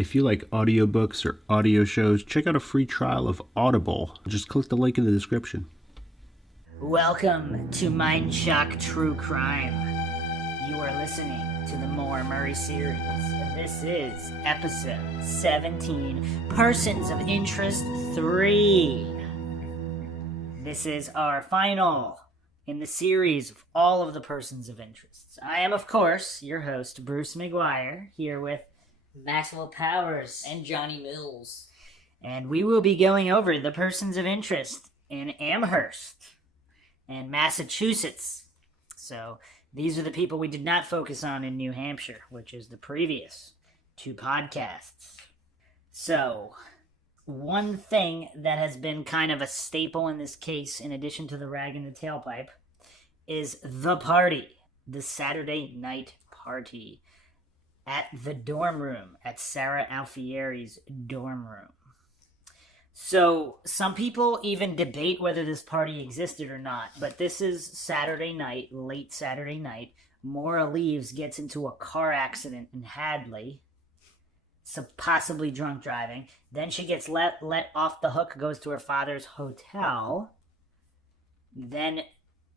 If you like audiobooks or audio shows, check out a free trial of Audible. Just click the link in the description. Welcome to MINDSHOCK True Crime. You are listening to the Maura Murray series. And this is episode 17, Persons of Interest 3. This is our final in the series of all of the persons of interest. I am, of course, your host, Bruce McGuire, here with Maxwell Powers and Johnny Mills. And we will be going over the persons of interest in Amherst and Massachusetts. So these are the people we did not focus on in New Hampshire, which is the previous two podcasts. So one thing that has been kind of a staple in this case, in addition to the rag in the tailpipe, is the party, the Saturday night party at the dorm room, at Sara Alfieri's dorm room. So some people even debate whether this party existed or not, but this is Saturday night, late Saturday night. Maura leaves, gets into a car accident in Hadley, so possibly drunk driving. Then she gets let off the hook, goes to her father's hotel. Then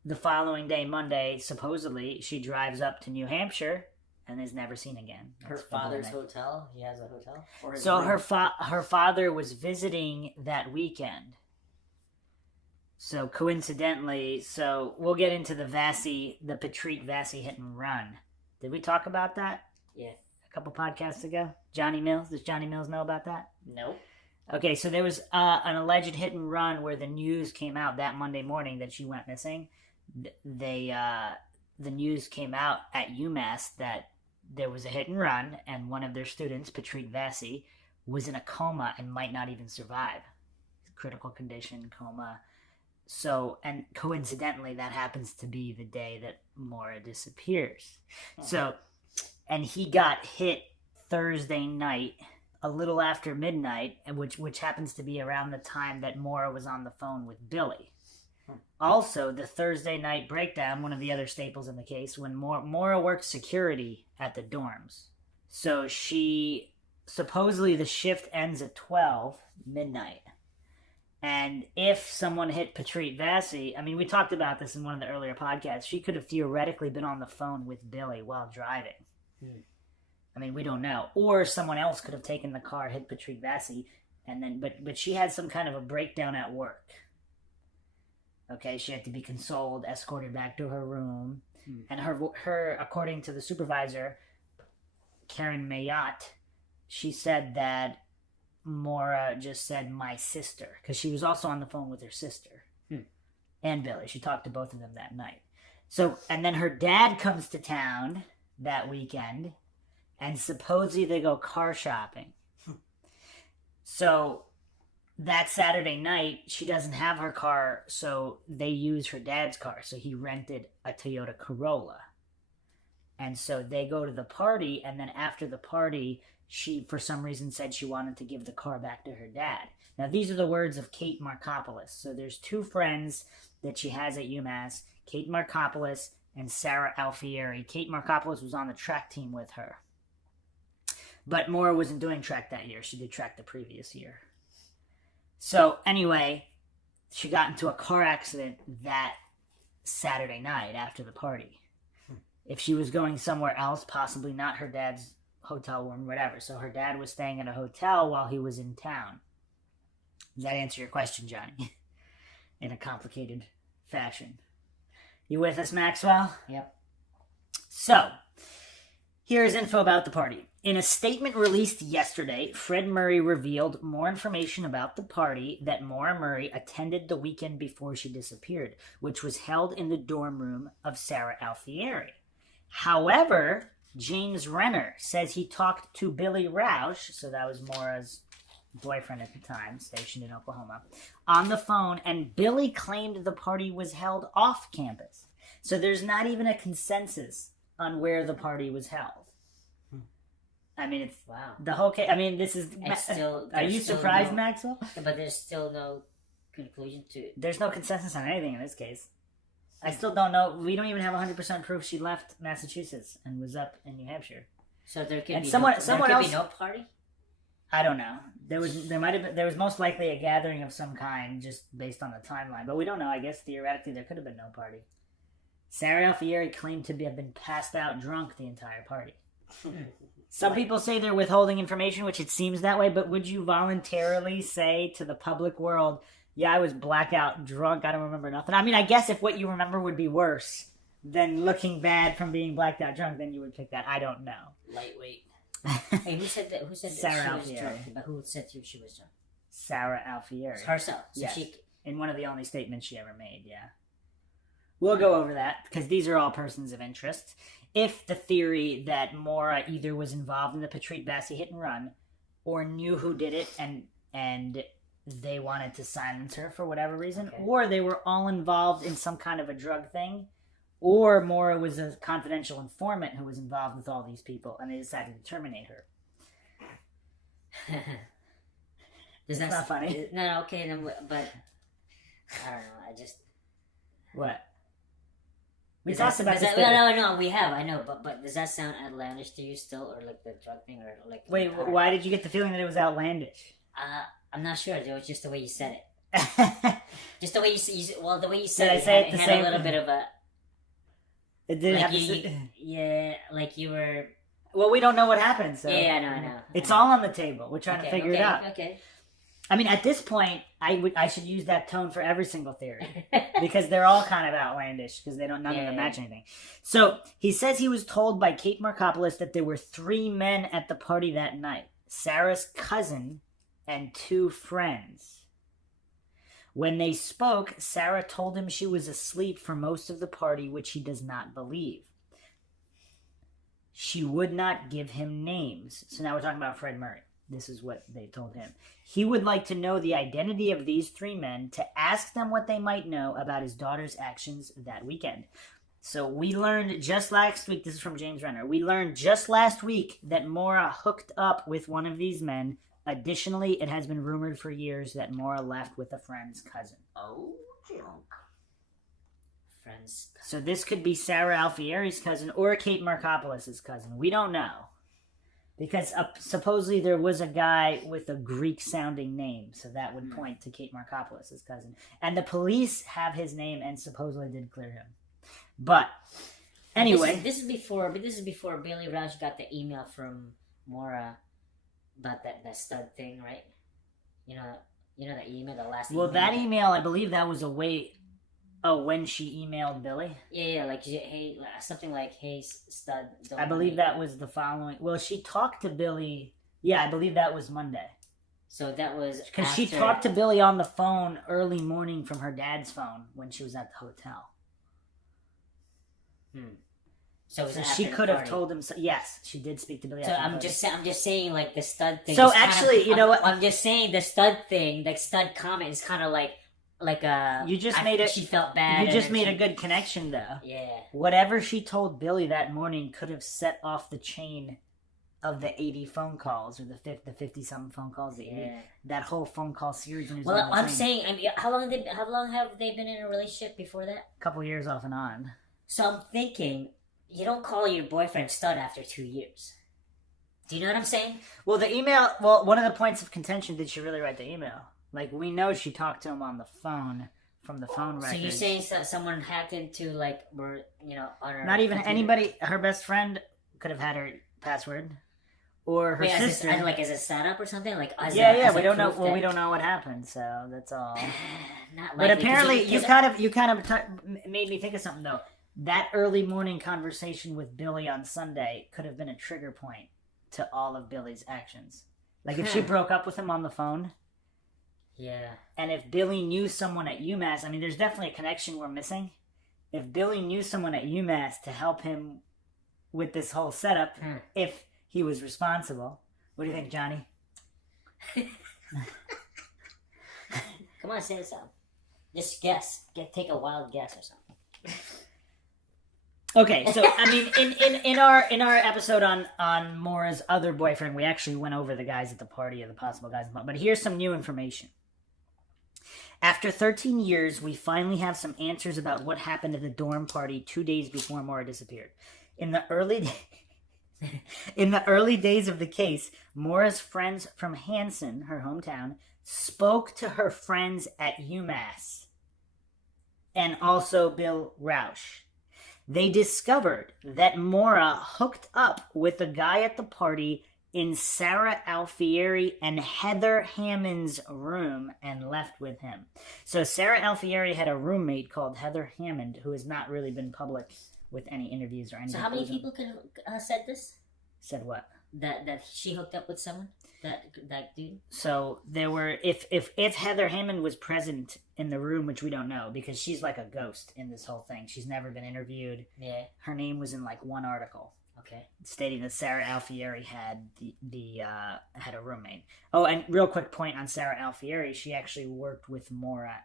the following day, Monday, supposedly, she drives up to New Hampshire and is never seen again. Her father's hotel? He has a hotel? So her father was visiting that weekend. So coincidentally, so we'll get into the Petri Vassi hit and run. Did we talk about that? Yeah. A couple podcasts ago? Johnny Mills? Does Johnny Mills know about that? Nope. Okay, so there was an alleged hit and run where the news came out that Monday morning that she went missing. The news came out at UMass that there was a hit and run, and one of their students, Petri Vassi, was in a coma and might not even survive. Critical condition, coma. So, and coincidentally, that happens to be the day that Maura disappears. So, and he got hit Thursday night, a little after midnight, which happens to be around the time that Maura was on the phone with Billy. Also, the Thursday night breakdown, one of the other staples in the case, when Maura worked security at the dorms. So supposedly the shift ends at 12 midnight. And if someone hit Petri Vassi, I mean, we talked about this in one of the earlier podcasts, she could have theoretically been on the phone with Billy while driving. I mean, we don't know. Or someone else could have taken the car, hit Petri Vassi, and then, but she had some kind of a breakdown at work. Okay, she had to be consoled, escorted back to her room. And her, according to the supervisor, Karen Mayotte, she said that Maura just said, "my sister," because she was also on the phone with her sister and Billy. She talked to both of them that night. So, and then her dad comes to town that weekend, and supposedly they go car shopping. So that Saturday night, she doesn't have her car, so they use her dad's car. So he rented a Toyota Corolla. And so they go to the party, and then after the party, she, for some reason, said she wanted to give the car back to her dad. Now, these are the words of Kate Markopoulos. So there's two friends that she has at UMass, Kate Markopoulos and Sara Alfieri. Kate Markopoulos was on the track team with her. But Maura wasn't doing track that year. She did track the previous year. So anyway, she got into a car accident that Saturday night after the party. If she was going somewhere else, possibly not her dad's hotel room, whatever. So her dad was staying at a hotel while he was in town. Does that answer your question, Johnny? In a complicated fashion. You with us, Maxwell? Yep. So, here's info about the party. In a statement released yesterday, Fred Murray revealed more information about the party that Maura Murray attended the weekend before she disappeared, which was held in the dorm room of Sara Alfieri. However, James Renner says he talked to Billy Roush, so that was Maura's boyfriend at the time, stationed in Oklahoma, on the phone, and Billy claimed the party was held off campus. So there's not even a consensus on where the party was held. I mean, it's the whole case. I mean, this is. Are you surprised, Maxwell? But there's still no conclusion to it. There's no consensus on anything in this case. I still don't know. We don't even have 100% proof she left Massachusetts and was up in New Hampshire. So there could And be someone no else- be no party? I don't know. There was most likely a gathering of some kind, just based on the timeline. But we don't know. I guess theoretically there could have been no party. Sara Alfieri claimed to have been passed out drunk the entire party. Some people say they're withholding information, which it seems that way, but would you voluntarily say to the public world, yeah, I was blackout drunk, I don't remember nothing? I mean, I guess if what you remember would be worse than looking bad from being blacked out drunk, then you would pick that. I don't know. Lightweight. Hey, who said that? Who said Sara that she Alfieri. was drunk? But who said she was drunk? Sara Alfieri. Herself. So Yes. she... In one of the only statements she ever made, yeah. We'll go over that, because these are all persons of interest. If the theory that Maura either was involved in the Petri Vassi hit and run, or knew who did it, and they wanted to silence her for whatever reason, Okay. or they were all involved in some kind of a drug thing, or Maura was a confidential informant who was involved with all these people, and they decided to terminate her. Does It's not funny. No, okay, no, but I don't know. I just What? We Does talked that- about does this. that- no, we have. I know, but does that sound outlandish to you still, or like the drug thing, or like? Wait, why did you get the feeling that it was outlandish? I'm not sure. It was just the way you said it. Just the way well, the way you said Did I it, say it it the had same- a little bit of a. It didn't Like have you, to. yeah, like you were. Well, we don't know what happened, so Yeah, I know. it's all on the table. We're trying to Okay, figure it out. Okay. I mean, at this point, I should use that tone for every single theory because they're all kind of outlandish because none of them Yeah. match anything. So he says he was told by Kate Markopoulos that there were 3 men at the party that night: Sarah's cousin and 2 friends. When they spoke, Sara told him she was asleep for most of the party, which he does not believe. She would not give him names. So now we're talking about Fred Murray. This is what they told him. He would like to know the identity of these 3 men to ask them what they might know about his daughter's actions that weekend. So we learned just last week, this is from James Renner, we learned just last week that Maura hooked up with one of these men. Additionally, it has been rumored for years that Maura left with a friend's cousin. Oh, junk. Friends. So this could be Sara Alfieri's cousin or Kate Markopoulos' cousin. We don't know. Because supposedly there was a guy with a Greek-sounding name, so that would point to Kate Markopoulos' cousin. And the police have his name and supposedly did clear him. But anyway, this is before Billy Rausch got the email from Maura about that stud thing, right? You know that email, the last. well, that email, I believe that was when she emailed Billy. Yeah, like hey, something like hey, stud. Don't I believe worry. that was the following. Well, she talked to Billy. Yeah, I believe that was Monday. So that was Because she after- talked to Billy on the phone early morning from her dad's phone when she was at the hotel. So, it was So after she the could have party. told him. Yes, she did speak to Billy. So after the I'm party. just saying like the stud thing. So is kind actually, of, you know what? I'm just saying the stud thing, like stud comment, is kind of like a. You just I made think it- She felt bad. You and just then made she- a good connection, though. Yeah. Whatever she told Billy that morning could have set off the chain of the 80 phone calls or the 50-something phone calls. That whole phone call series. And Well, I'm saying, I mean, how long have they been in a relationship before that? a couple years off and on. So I'm thinking, you don't call your boyfriend stud after 2 years. Do you know what I'm saying? Well, the email. Well, one of the points of contention: did she really write the email? Like, we know she talked to him on the phone from the phone records. So you're saying someone hacked into on her. Not even computer? anybody. Her best friend could have had her password, or her Wait, sister. as a setup or something? Like as yeah, a, yeah. as We a don't know. proof Well, we that- don't know what happened, so that's all. Not But likely, 'cause apparently, you 'cause- kind of made me think of something though. That early morning conversation with Billy on Sunday could have been a trigger point to all of Billy's actions. Like if she broke up with him on the phone, Yeah. and if Billy knew someone at UMass, I mean, there's definitely a connection we're missing. If Billy knew someone at UMass to help him with this whole setup, if he was responsible, what do you think, Johnny? Come on, say something. Just guess. Take a wild guess or something. Okay, so I mean, in our episode on Maura's other boyfriend, we actually went over the guys at the party or the possible guys. But here's some new information. After 13 years, we finally have some answers about what happened at the dorm party 2 days before Maura disappeared. In the early In the early days of the case, Maura's friends from Hanson, her hometown, spoke to her friends at UMass and also Bill Rausch. They discovered that Maura hooked up with a guy at the party in Sara Alfieri and Heather Hammond's room and left with him. So Sara Alfieri had a roommate called Heather Hammond, who has not really been public with any interviews or anything. So how many people could have said this? Said what? That she hooked up with someone? That dude? So there were, if Heather Hammond was present in the room, which we don't know, because she's like a ghost in this whole thing. She's never been interviewed. Yeah. Her name was in like one article. Okay. Stating that Sara Alfieri had had a roommate. Oh, and real quick point on Sara Alfieri, she actually worked with Maura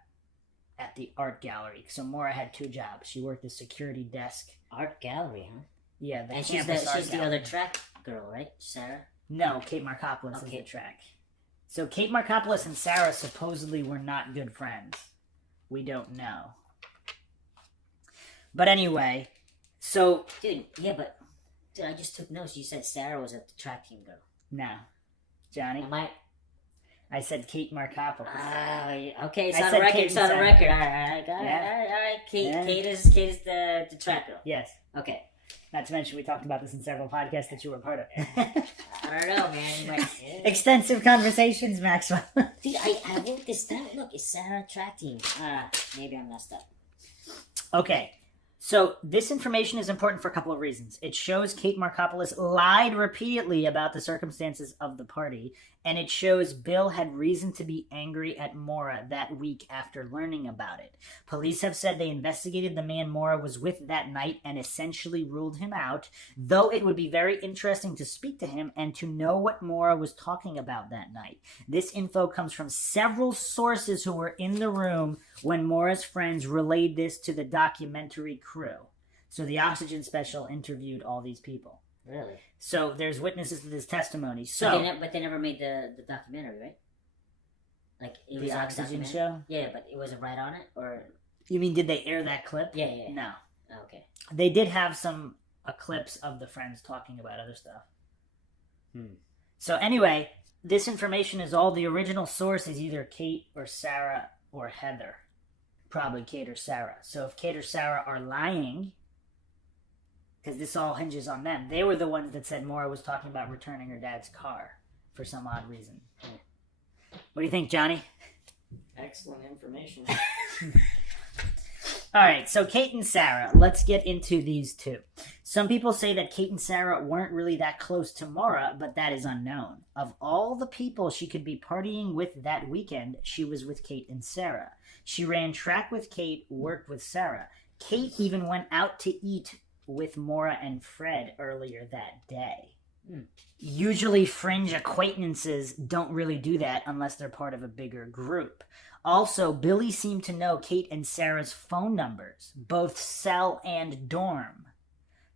at the art gallery. So Maura had 2 jobs. She worked the security desk. Art gallery, huh? Yeah, and she's the other track girl, right? Sarah? No, Kate Markopoulos is the track. So Kate Markopoulos and Sara supposedly were not good friends. We don't know. But anyway, so... Dude, I just took notes. You said Sarah was a track team girl. No. Johnny? I said Kate Markopoulos. Okay, it's on the record. It's on the record. All right, got it. All right. Kate is the track girl. Yes. Okay. Not to mention, we talked about this in several podcasts that you were part of. I don't know, man. Extensive conversations, Maxwell. Dude, I wrote this down. Look, it's Sarah track team. Maybe I messed up. Okay. So this information is important for a couple of reasons. It shows Kate Markopoulos lied repeatedly about the circumstances of the party, and it shows Bill had reason to be angry at Maura that week after learning about it. Police have said they investigated the man Maura was with that night and essentially ruled him out, though it would be very interesting to speak to him and to know what Maura was talking about that night. This info comes from several sources who were in the room when Maura's friends relayed this to the documentary crew. So the Oxygen Special interviewed all these people. Really? So there's witnesses to this testimony. So, but they never made the documentary, right? Like it was the Oxygen show? Yeah, but it wasn't right on it, or you mean did they air that clip? Yeah. No. Oh, okay. They did have some clips of the friends talking about other stuff. So anyway, this information is all the original source is either Kate or Sara or Heather. Probably Kate or Sara. So if Kate or Sara are lying, because this all hinges on them, they were the ones that said Maura was talking about returning her dad's car for some odd reason. What do you think, Johnny? Excellent information. All right, so Kate and Sara, let's get into these two. Some people say that Kate and Sara weren't really that close to Maura, but that is unknown. Of all the people she could be partying with that weekend, she was with Kate and Sara. She ran track with Kate, worked with Sara. Kate even went out to eat with Maura and Fred earlier that day. Usually fringe acquaintances don't really do that unless they're part of a bigger group. Also, Billy seemed to know Kate and Sara's phone numbers, both cell and dorm.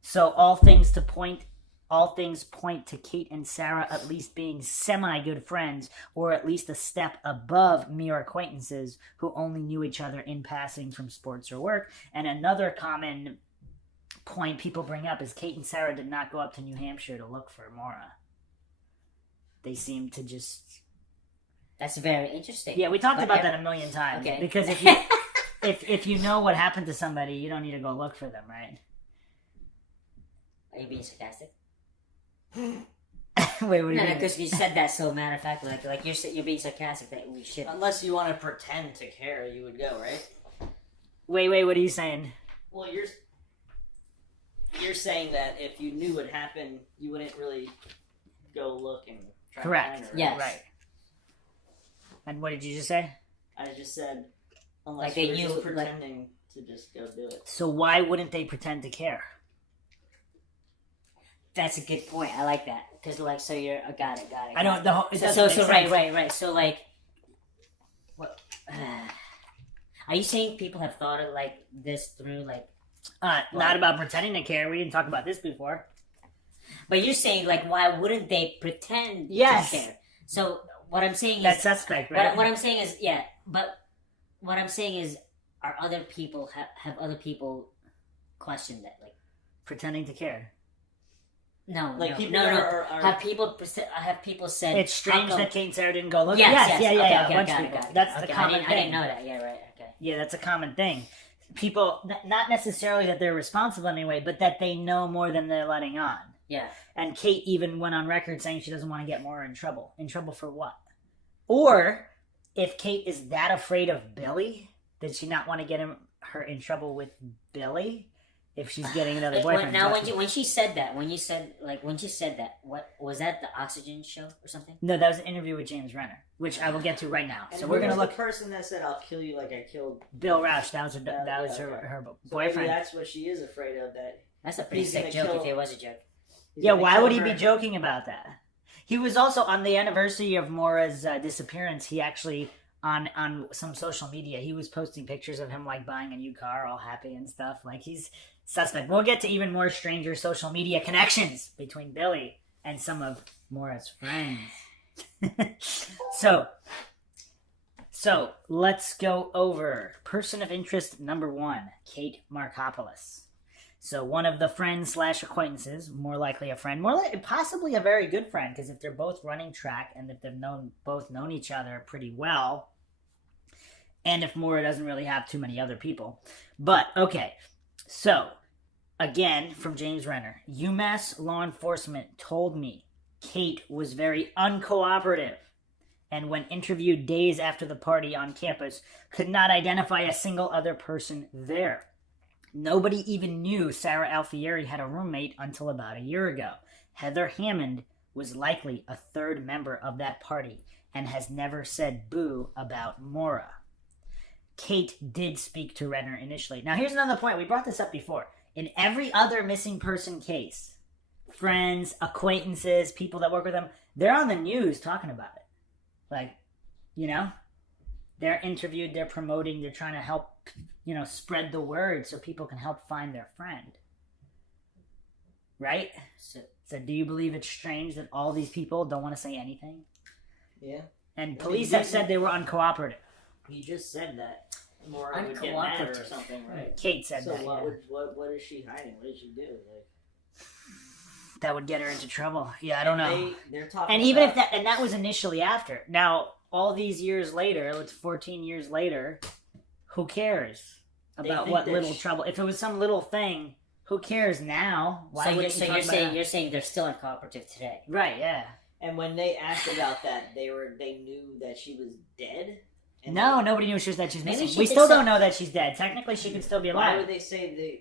So all things point to Kate and Sara at least being semi-good friends, or at least a step above mere acquaintances who only knew each other in passing from sports or work. And another common point people bring up is Kate and Sara did not go up to New Hampshire to look for Maura. They seemed to just... That's very interesting. Yeah, we talked about that a million times. Okay. Because if you if you know what happened to somebody, you don't need to go look for them, right? Are you being sarcastic? Wait, what do you mean? No, because you said that so matter of fact, like you're being sarcastic that we should. Unless you want to pretend to care, you would go, right? Wait, what are you saying? Well, you're saying that if you knew what happened, you wouldn't really go look and try Correct. to find her. Yes. Right. And what did you just say? I just said, unless Like they you're knew- just pretending to just go do it. So why wouldn't they pretend to care? That's a good point. I like that because so you're got it. I don't. The whole, it doesn't So make sense. right. So like, what? Are you saying people have thought of like this through like? Not about pretending to care. We didn't talk about this before. But you're saying like, why wouldn't they pretend Yes. to care? So what I'm saying That's is suspect, right? What I'm saying is but what I'm saying is, are other people have other people questioned that like Pretending to care. No, Like no, people no, no. are Have people said It's strange how come- that Kate and Sarah didn't go look. Yes, yeah, okay, yeah. okay, A bunch got of it, people. got it. That's the Okay, common I thing. didn't know that. Yeah, right. Okay. Yeah, that's a common thing. People, not necessarily that they're responsible anyway, but that they know more than they're letting on. Yeah. And Kate even went on record saying she doesn't want to get Maura in trouble. In trouble for what? Or if Kate is that afraid of Billy, did she not want to get her in trouble with Billy if she's getting another boyfriend? Now, when she said that, what was that? The Oxygen show or something? No, that was an interview with James Renner, which I will get to right now. And So who we're gonna was look. the person that said, "I'll kill you like I killed Bill Roush. That was okay. her So maybe boyfriend. that's what she is afraid of. That That's a pretty He's sick gonna joke kill- if it was a joke. he's Yeah, gonna why kill would he her. be joking about that? He was also on the anniversary of Maura's disappearance. He actually on some social media he was posting pictures of him like buying a new car, all happy and stuff. Like he's suspect. We'll get to even more stranger social media connections between Billy and some of Maura's friends. So let's go over person of interest number 1, Kate Markopoulos. So one of the friends / acquaintances, more likely a friend, possibly a very good friend, because if they're both running track and if they've both known each other pretty well, and if Maura doesn't really have too many other people. But, okay, so, again, from James Renner, UMass law enforcement told me Kate was very uncooperative, and when interviewed days after the party on campus, could not identify a single other person there. Nobody even knew Sara Alfieri had a roommate until about a year ago. Heather Hammond was likely a third member of that party and has never said boo about Maura. Kate did speak to Renner initially. Now here's another point. We brought this up before. In every other missing person case, friends, acquaintances, people that work with them, they're on the news talking about it. Like, you know? They're interviewed, they're promoting, they're trying to help, spread the word so people can help find their friend. Right? So do you believe it's strange that all these people don't want to say anything? Yeah. And police have said they were uncooperative. He just said that Maura would get mad or something, right? Kate said So that. what Yeah. what is she hiding? What did she do? Like, That would get her into trouble. Yeah, I don't know. They're talking. And even about, if that was initially after. Now, all these years later, it's 14 years later, who cares about think what that little trouble? If it was some little thing, who cares now? Why would You're saying they're still uncooperative today? Right, yeah. And when they asked about that, they knew that she was dead. And No, nobody knew that she's Maybe missing. she We could still say- don't know that she's dead. Technically, she could still be Why alive. would they say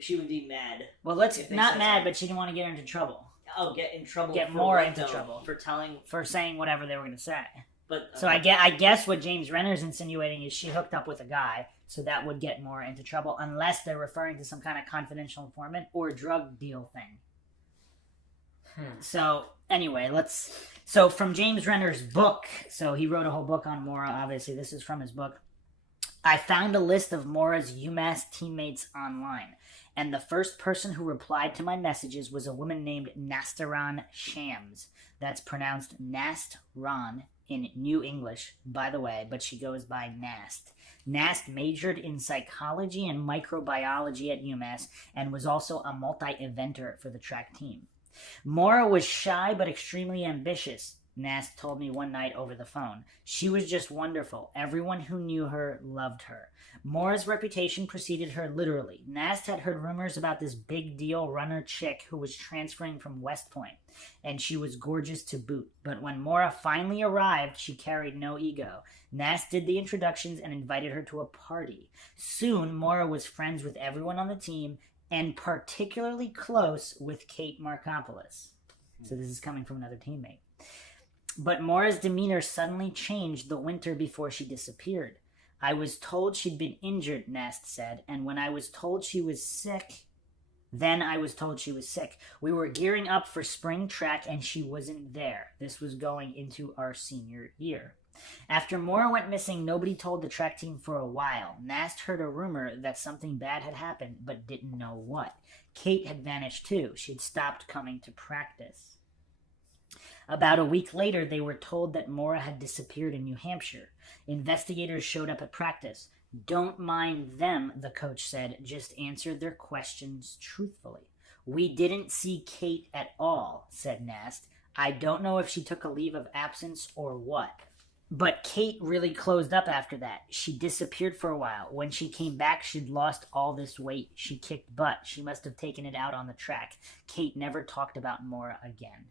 she would be mad? Well, let's if they not said mad, something? but she didn't want to get her into trouble. Oh, get in trouble. Get for more what, into though? trouble. For telling. For saying whatever they were going to say. But So I guess what James Renner's insinuating is she hooked up with a guy, so that would get more into trouble, unless they're referring to some kind of confidential informant or drug deal thing. So anyway, So from James Renner's book, so he wrote a whole book on Maura. Obviously, this is from his book. I found a list of Maura's UMass teammates online, and the first person who replied to my messages was a woman named Nastaran Shams. That's pronounced Nast-Ran in New English, by the way, but she goes by Nast. Nast majored in psychology and microbiology at UMass and was also a multi-eventer for the track team. Maura was shy but extremely ambitious, Nast told me one night over the phone. She was just wonderful. Everyone who knew her loved her. Maura's reputation preceded her literally. Nast had heard rumors about this big deal runner chick who was transferring from West Point, and she was gorgeous to boot. But when Maura finally arrived, she carried no ego. Nast did the introductions and invited her to a party. Soon, Maura was friends with everyone on the team, and particularly close with Kate Markopoulos. So this is coming from another teammate. But Maura's demeanor suddenly changed the winter before she disappeared. I was told she'd been injured, Nast said, and when I was told she was sick, We were gearing up for spring track and she wasn't there. This was going into our senior year. After Maura went missing, nobody told the track team for a while. Nast heard a rumor that something bad had happened, but didn't know what. Kate had vanished too. She'd stopped coming to practice. About a week later, they were told that Maura had disappeared in New Hampshire. Investigators showed up at practice. Don't mind them, the coach said. Just answer their questions truthfully. "We didn't see Kate at all," said Nast. "I don't know if she took a leave of absence or what." But Kate really closed up after that. She disappeared for a while. When she came back, she'd lost all this weight. She kicked butt. She must have taken it out on the track. Kate never talked about Maura again.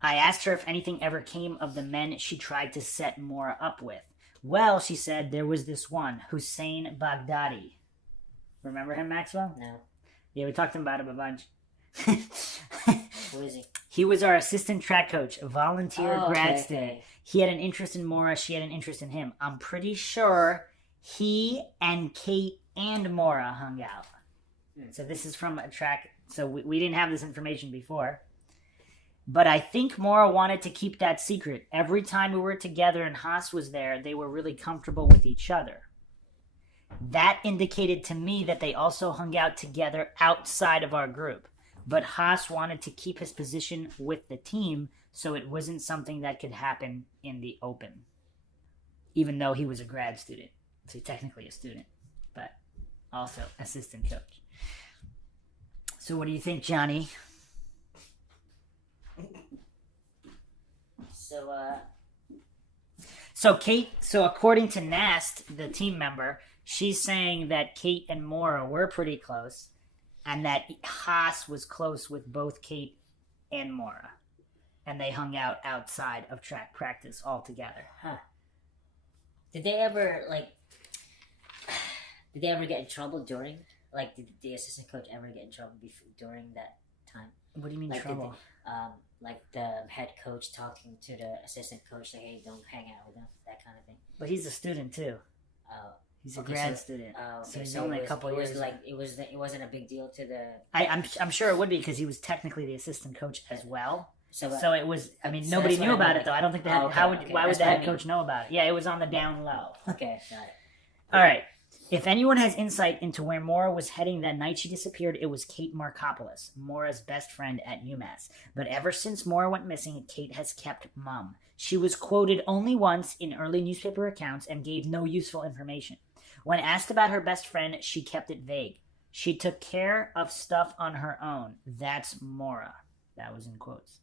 I asked her if anything ever came of the men she tried to set Maura up with. "Well," she said, "there was this one, Hossein Baghdadi." Remember him, Maxwell? No. Yeah, we talked about him a bunch. Who is he? He was our assistant track coach, a volunteer grad student. Okay. He had an interest in Maura. She had an interest in him. I'm pretty sure he and Kate and Maura hung out. So this is from a track. So we didn't have this information before. But I think Maura wanted to keep that secret. Every time we were together and Haas was there, they were really comfortable with each other. That indicated to me that they also hung out together outside of our group. But Haas wanted to keep his position with the team, so it wasn't something that could happen in the open. Even though he was a grad student. So he's technically a student, but also assistant coach. So what do you think, Johnny? So according to Nast, the team member, she's saying that Kate and Maura were pretty close, and that Haas was close with both Kate and Maura, and they hung out outside of track practice all together. Did they ever get in trouble during? Like, did the assistant coach ever get in trouble during that time? What do you mean Like, trouble? Like the head coach talking to the assistant coach, like, "Hey, don't hang out with them," that kind of thing. But he's a student too. He's a grad student, so he's only a couple years. It wasn't a big deal to the. I'm sure it would be because he was technically the assistant coach as well. So it was. I mean, so nobody that's what knew I about mean. it though. I don't think that. Why would the head coach know about it? Yeah, it was on the down low. Okay, got it. All right. If anyone has insight into where Maura was heading that night she disappeared, it was Kate Markopoulos, Maura's best friend at UMass. But ever since Maura went missing, Kate has kept mum. She was quoted only once in early newspaper accounts and gave no useful information. When asked about her best friend, she kept it vague. She took care of stuff on her own. That's Maura. That was in quotes.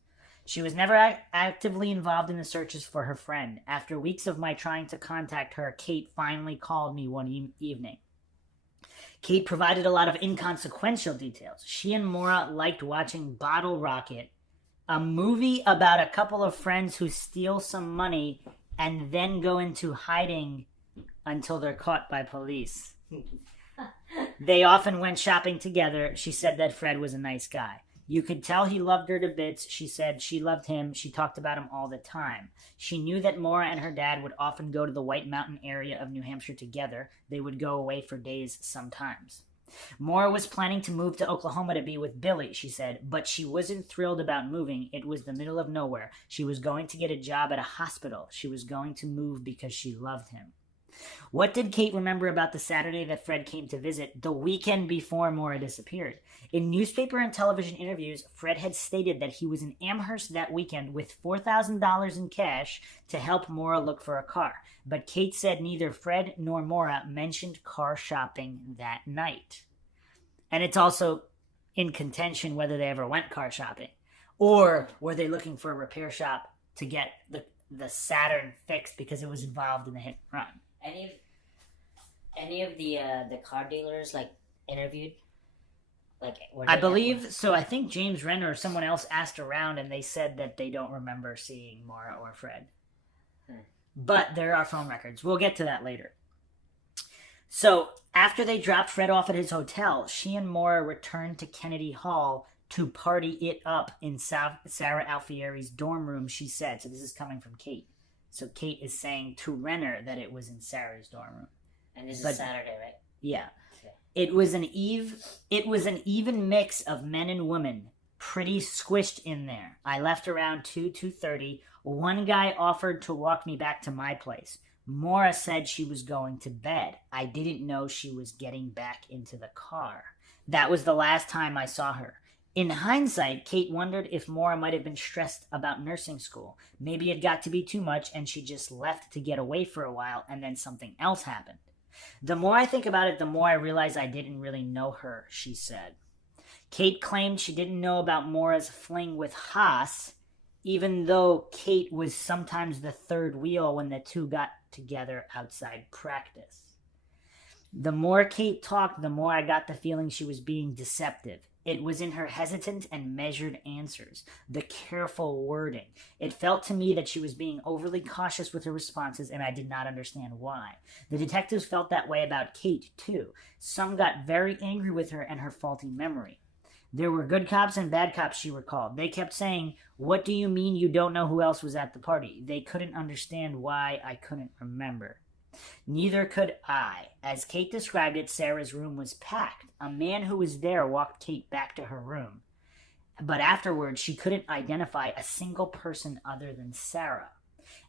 She was never actively involved in the searches for her friend. After weeks of my trying to contact her, Kate finally called me one evening. Kate provided a lot of inconsequential details. She and Maura liked watching Bottle Rocket, a movie about a couple of friends who steal some money and then go into hiding until they're caught by police. They often went shopping together. She said that Fred was a nice guy. You could tell he loved her to bits. She said she loved him. She talked about him all the time. She knew that Maura and her dad would often go to the White Mountain area of New Hampshire together. They would go away for days sometimes. Maura was planning to move to Oklahoma to be with Billy, she said, but she wasn't thrilled about moving. It was the middle of nowhere. She was going to get a job at a hospital. She was going to move because she loved him. What did Kate remember about the Saturday that Fred came to visit, the weekend before Maura disappeared? In newspaper and television interviews, Fred had stated that he was in Amherst that weekend with $4,000 in cash to help Maura look for a car. But Kate said neither Fred nor Maura mentioned car shopping that night. And it's also in contention whether they ever went car shopping. Or were they looking for a repair shop to get the Saturn fixed because it was involved in the hit and run? Any of the car dealers interviewed? I believe so. I think James Renner or someone else asked around, and they said that they don't remember seeing Maura or Fred. But there are phone records. We'll get to that later. So after they dropped Fred off at his hotel, she and Maura returned to Kennedy Hall to party it up in Sara Alfieri's dorm room, she said. So this is coming from Kate. So Kate is saying to Renner that it was in Sarah's dorm room. And this is Saturday, right? Yeah. Okay. It was an even mix of men and women, pretty squished in there. I left around 2:30. One guy offered to walk me back to my place. Maura said she was going to bed. I didn't know she was getting back into the car. That was the last time I saw her. In hindsight, Kate wondered if Maura might have been stressed about nursing school. Maybe it got to be too much and she just left to get away for a while and then something else happened. The more I think about it, the more I realize I didn't really know her, she said. Kate claimed she didn't know about Maura's fling with Haas, even though Kate was sometimes the third wheel when the two got together outside practice. The more Kate talked, the more I got the feeling she was being deceptive. It was in her hesitant and measured answers, the careful wording. It felt to me that she was being overly cautious with her responses, and I did not understand why. The detectives felt that way about Kate, too. Some got very angry with her and her faulty memory. There were good cops and bad cops, she recalled. They kept saying, "What do you mean you don't know who else was at the party?" They couldn't understand why I couldn't remember. Neither could I. As Kate described it, Sarah's room was packed. A man who was there walked Kate back to her room. But afterwards, she couldn't identify a single person other than Sara.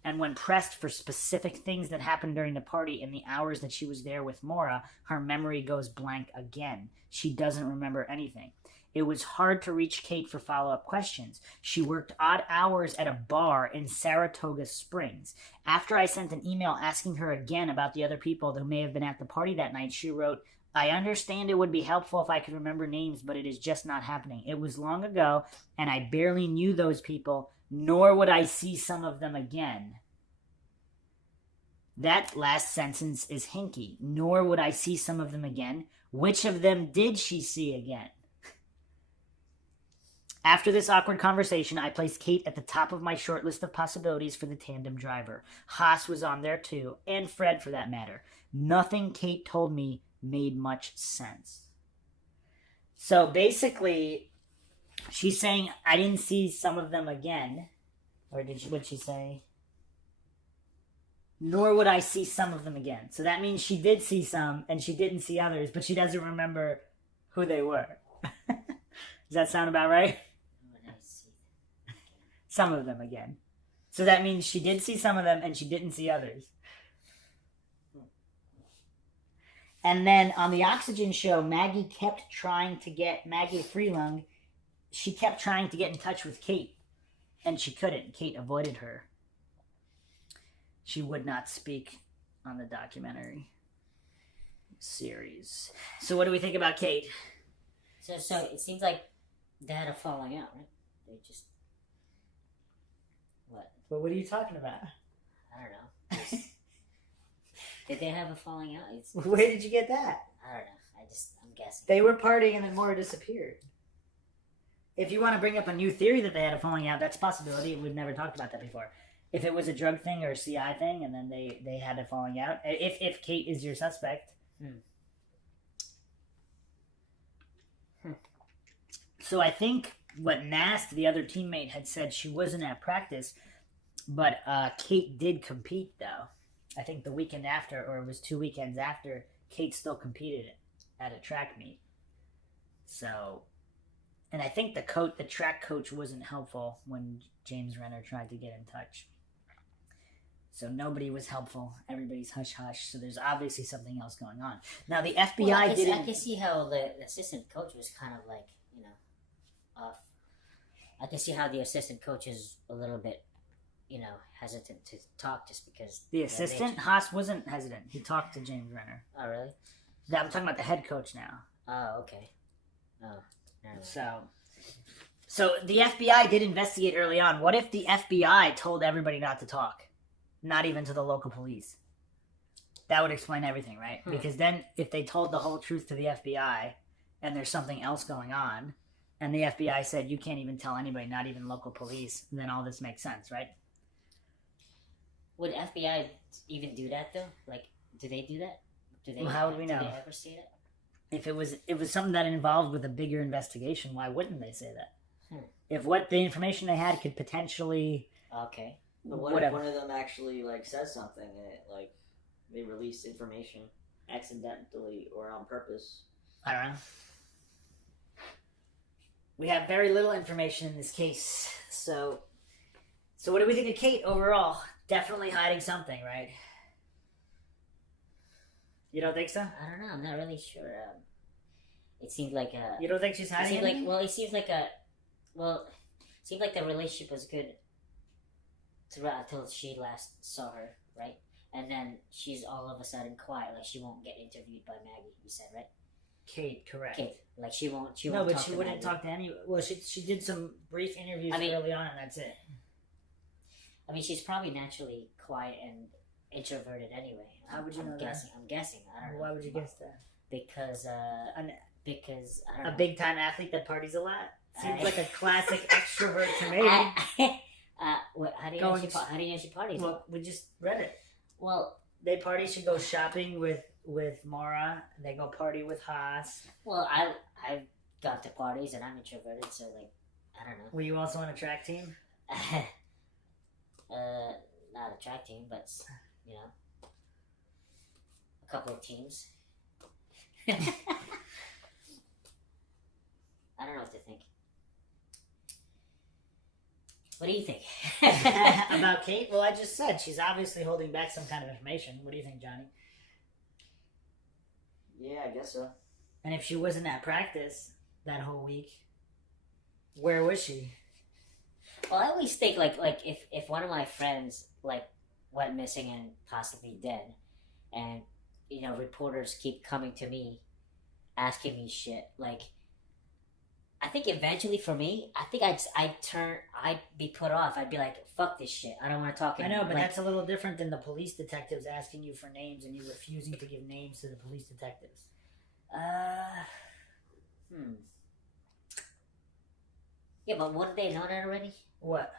And when pressed for specific things that happened during the party in the hours that she was there with Maura, her memory goes blank again. She doesn't remember anything. It was hard to reach Kate for follow-up questions. She worked odd hours at a bar in Saratoga Springs. After I sent an email asking her again about the other people who may have been at the party that night, she wrote, "I understand it would be helpful if I could remember names, but it is just not happening. It was long ago, and I barely knew those people, nor would I see some of them again." That last sentence is hinky. Nor would I see some of them again. Which of them did she see again? After this awkward conversation, I placed Kate at the top of my short list of possibilities for the tandem driver. Haas was on there too, and Fred for that matter. Nothing Kate told me made much sense. So basically, she's saying, I didn't see some of them again. Or what'd she say? Nor would I see some of them again. So that means she did see some, and she didn't see others, but she doesn't remember who they were. Does that sound about right? Some of them again. So that means she did see some of them and she didn't see others. And then on the Oxygen show, Maggie Freelung, she kept trying to get in touch with Kate. And she couldn't. Kate avoided her. She would not speak on the documentary series. So what do we think about Kate? So it seems like they had a falling out, right? They just... What? But what are you talking about? I don't know. Did they have a falling out? Where did you get that? I don't know. I'm guessing. They were partying and then Maura disappeared. If you want to bring up a new theory that they had a falling out, that's a possibility. We've never talked about that before. If it was a drug thing or a CI thing and then they had a falling out. If Kate is your suspect. So I think what Nast, the other teammate, had said she wasn't at practice, but Kate did compete, though. I think the weekend after, or it was 2 weekends after, Kate still competed at a track meet. So, and I think the track coach wasn't helpful when James Renner tried to get in touch. So nobody was helpful. Everybody's hush-hush. So there's obviously something else going on. Now, the FBI didn't... I can see how the assistant coach was kind of like, off. I can see how the assistant coach is a little bit, hesitant to talk just because... The assistant? Haas wasn't hesitant. He talked to James Renner. Oh, really? I'm talking about the head coach now. Oh, okay. Oh, never mind. So the FBI did investigate early on. What if the FBI told everybody not to talk? Not even to the local police. That would explain everything, right? Because then if they told the whole truth to the FBI and there's something else going on, and the FBI said you can't even tell anybody, not even local police, then all this makes sense, right? Would FBI even do that though? Like, do they do that? How would we know? Do they ever say that? If it was something that involved with a bigger investigation, why wouldn't they say that? If what the information they had could potentially... Okay. But what if one of them actually says something and it, they release information accidentally or on purpose? I don't know. We have very little information in this case, so what do we think of Kate overall? Definitely hiding something, right? You don't think so? I don't know. I'm not really sure. It seemed like a... You don't think she's hiding anything? It seems like the relationship was good throughout until she last saw her, right? And then she's all of a sudden quiet, like she won't get interviewed by Maggie, you said, right? Kate, correct. Kate. Like she won't. No, but talk she to wouldn't Maggie. talk to any. Well, she did some brief interviews early on, and that's it. I mean, she's probably naturally quiet and introverted anyway. How would you know guessing, that? I'm guessing. I don't know. Why would you guess that? Because I don't know. A big time athlete that parties a lot seems like a classic extrovert to me. How do you know she parties? Well, we just read it. Well, they party. She goes shopping with Maura. They go party with Haas. Well, I've gone to parties and I'm introverted, so like I don't know. Were you also on a track team? Not a track team, but you know, a couple of teams. I don't know what to think. What do you think? About Kate? Well, I just said she's obviously holding back some kind of information. What do you think, Johnny? Yeah, I guess so. And if she wasn't at practice that whole week, where was she? Well, I always think like if one of my friends like went missing and possibly dead, and you know reporters keep coming to me, asking me shit, like I think eventually for me, I think I'd be put off. I'd be like, fuck this shit. I don't want to talk I anymore. know, but like, that's a little different than the police detectives asking you for names and you refusing to give names to the police detectives. Yeah, but wouldn't they know that already? What?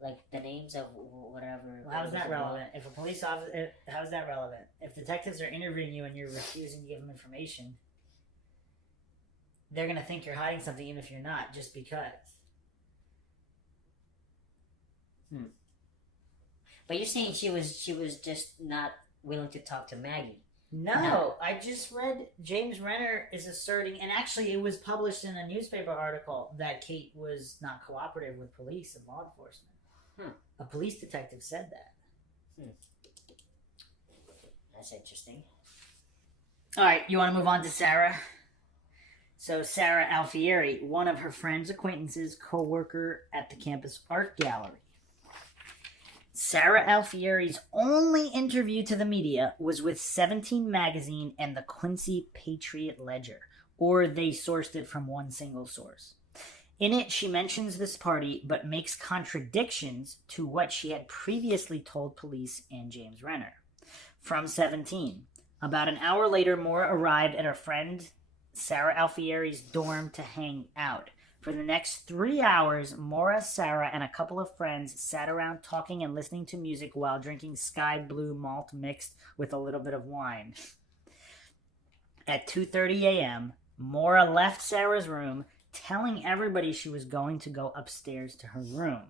Like the names of whatever. Well, how is that relevant? If a police officer, how is that relevant? If detectives are interviewing you and you're refusing to give them information, they're gonna think you're hiding something, even if you're not, just because. But you're saying she was just not willing to talk to Maggie. No, I just read James Renner is asserting, and actually it was published in a newspaper article that Kate was not cooperative with police and law enforcement. A police detective said that. That's interesting. All right, you want to move on to Sara? So Sara Alfieri, one of her friend's acquaintances, co-worker at the campus art gallery. Sara Alfieri's only interview to the media was with 17 Magazine and the Quincy Patriot Ledger, or they sourced it from one single source. In it, she mentions this party, but makes contradictions to what she had previously told police and James Renner. From 17, about an hour later, Maura arrived at her friend Sara Alfieri's dorm to hang out. For the next 3 hours, Maura, Sara, and a couple of friends sat around talking and listening to music while drinking sky blue malt mixed with a little bit of wine. At 2:30 a.m., Maura left Sara's room, telling everybody she was going to go upstairs to her room.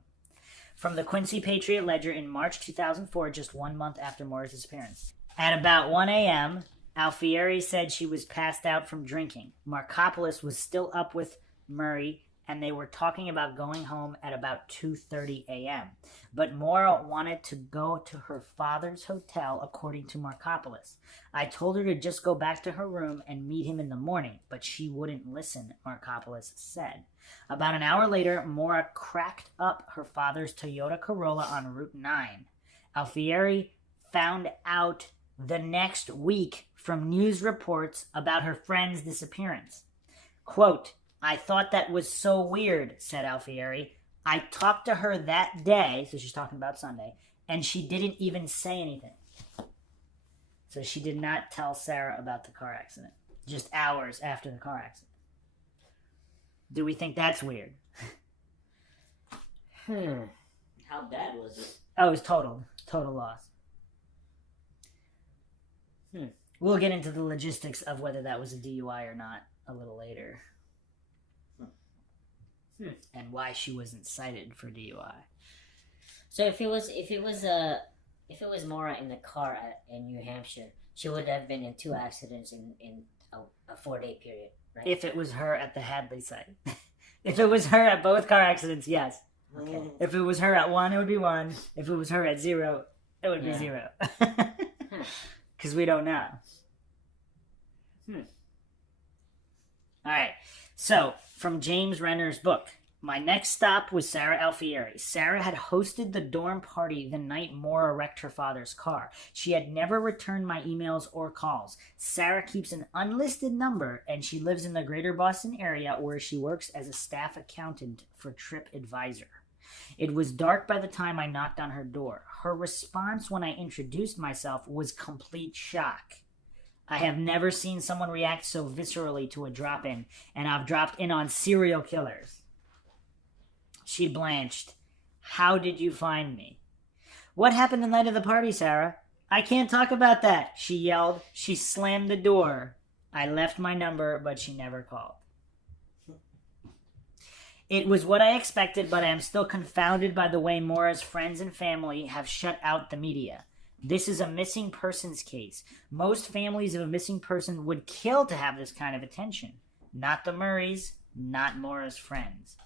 From the Quincy Patriot Ledger in March 2004, just 1 month after Maura's disappearance. At about 1 a.m., Alfieri said she was passed out from drinking. Markopoulos was still up with Murray, and they were talking about going home at about 2:30 a.m. But Maura wanted to go to her father's hotel, according to Markopoulos. I told her to just go back to her room and meet him in the morning, but she wouldn't listen, Markopoulos said. About an hour later, Maura cracked up her father's Toyota Corolla on Route 9. Alfieri found out the next week from news reports about her friend's disappearance. Quote, I thought that was so weird, said Alfieri. I talked to her that day, so she's talking about Sunday, and she didn't even say anything. So she did not tell Sara about the car accident, just hours after the car accident. Do we think that's weird? How bad was it? Oh, it was total loss. We'll get into the logistics of whether that was a DUI or not a little later. And why she wasn't cited for DUI. So if it was Maura in the car in New Hampshire, she would have been in 2 accidents in a 4-day period, right? If it was her at the Hadley site. If it was her at both car accidents, yes. Okay. If it was her at 1, it would be 1. If it was her at 0, it would be 0. Because we don't know. All right. So, from James Renner's book, My next stop was Sara Alfieri. Sara had hosted the dorm party the night Maura wrecked her father's car. She had never returned my emails or calls. Sara keeps an unlisted number, and she lives in the greater Boston area where she works as a staff accountant for TripAdvisor. It was dark by the time I knocked on her door. Her response when I introduced myself was complete shock. I have never seen someone react so viscerally to a drop-in, and I've dropped in on serial killers. She blanched. How did you find me? What happened the night of the party, Sara? I can't talk about that, she yelled. She slammed the door. I left my number, but she never called. It was what I expected, but I am still confounded by the way Maura's friends and family have shut out the media. This is a missing persons case. Most families of a missing person would kill to have this kind of attention. Not the Murrays, not Maura's friends.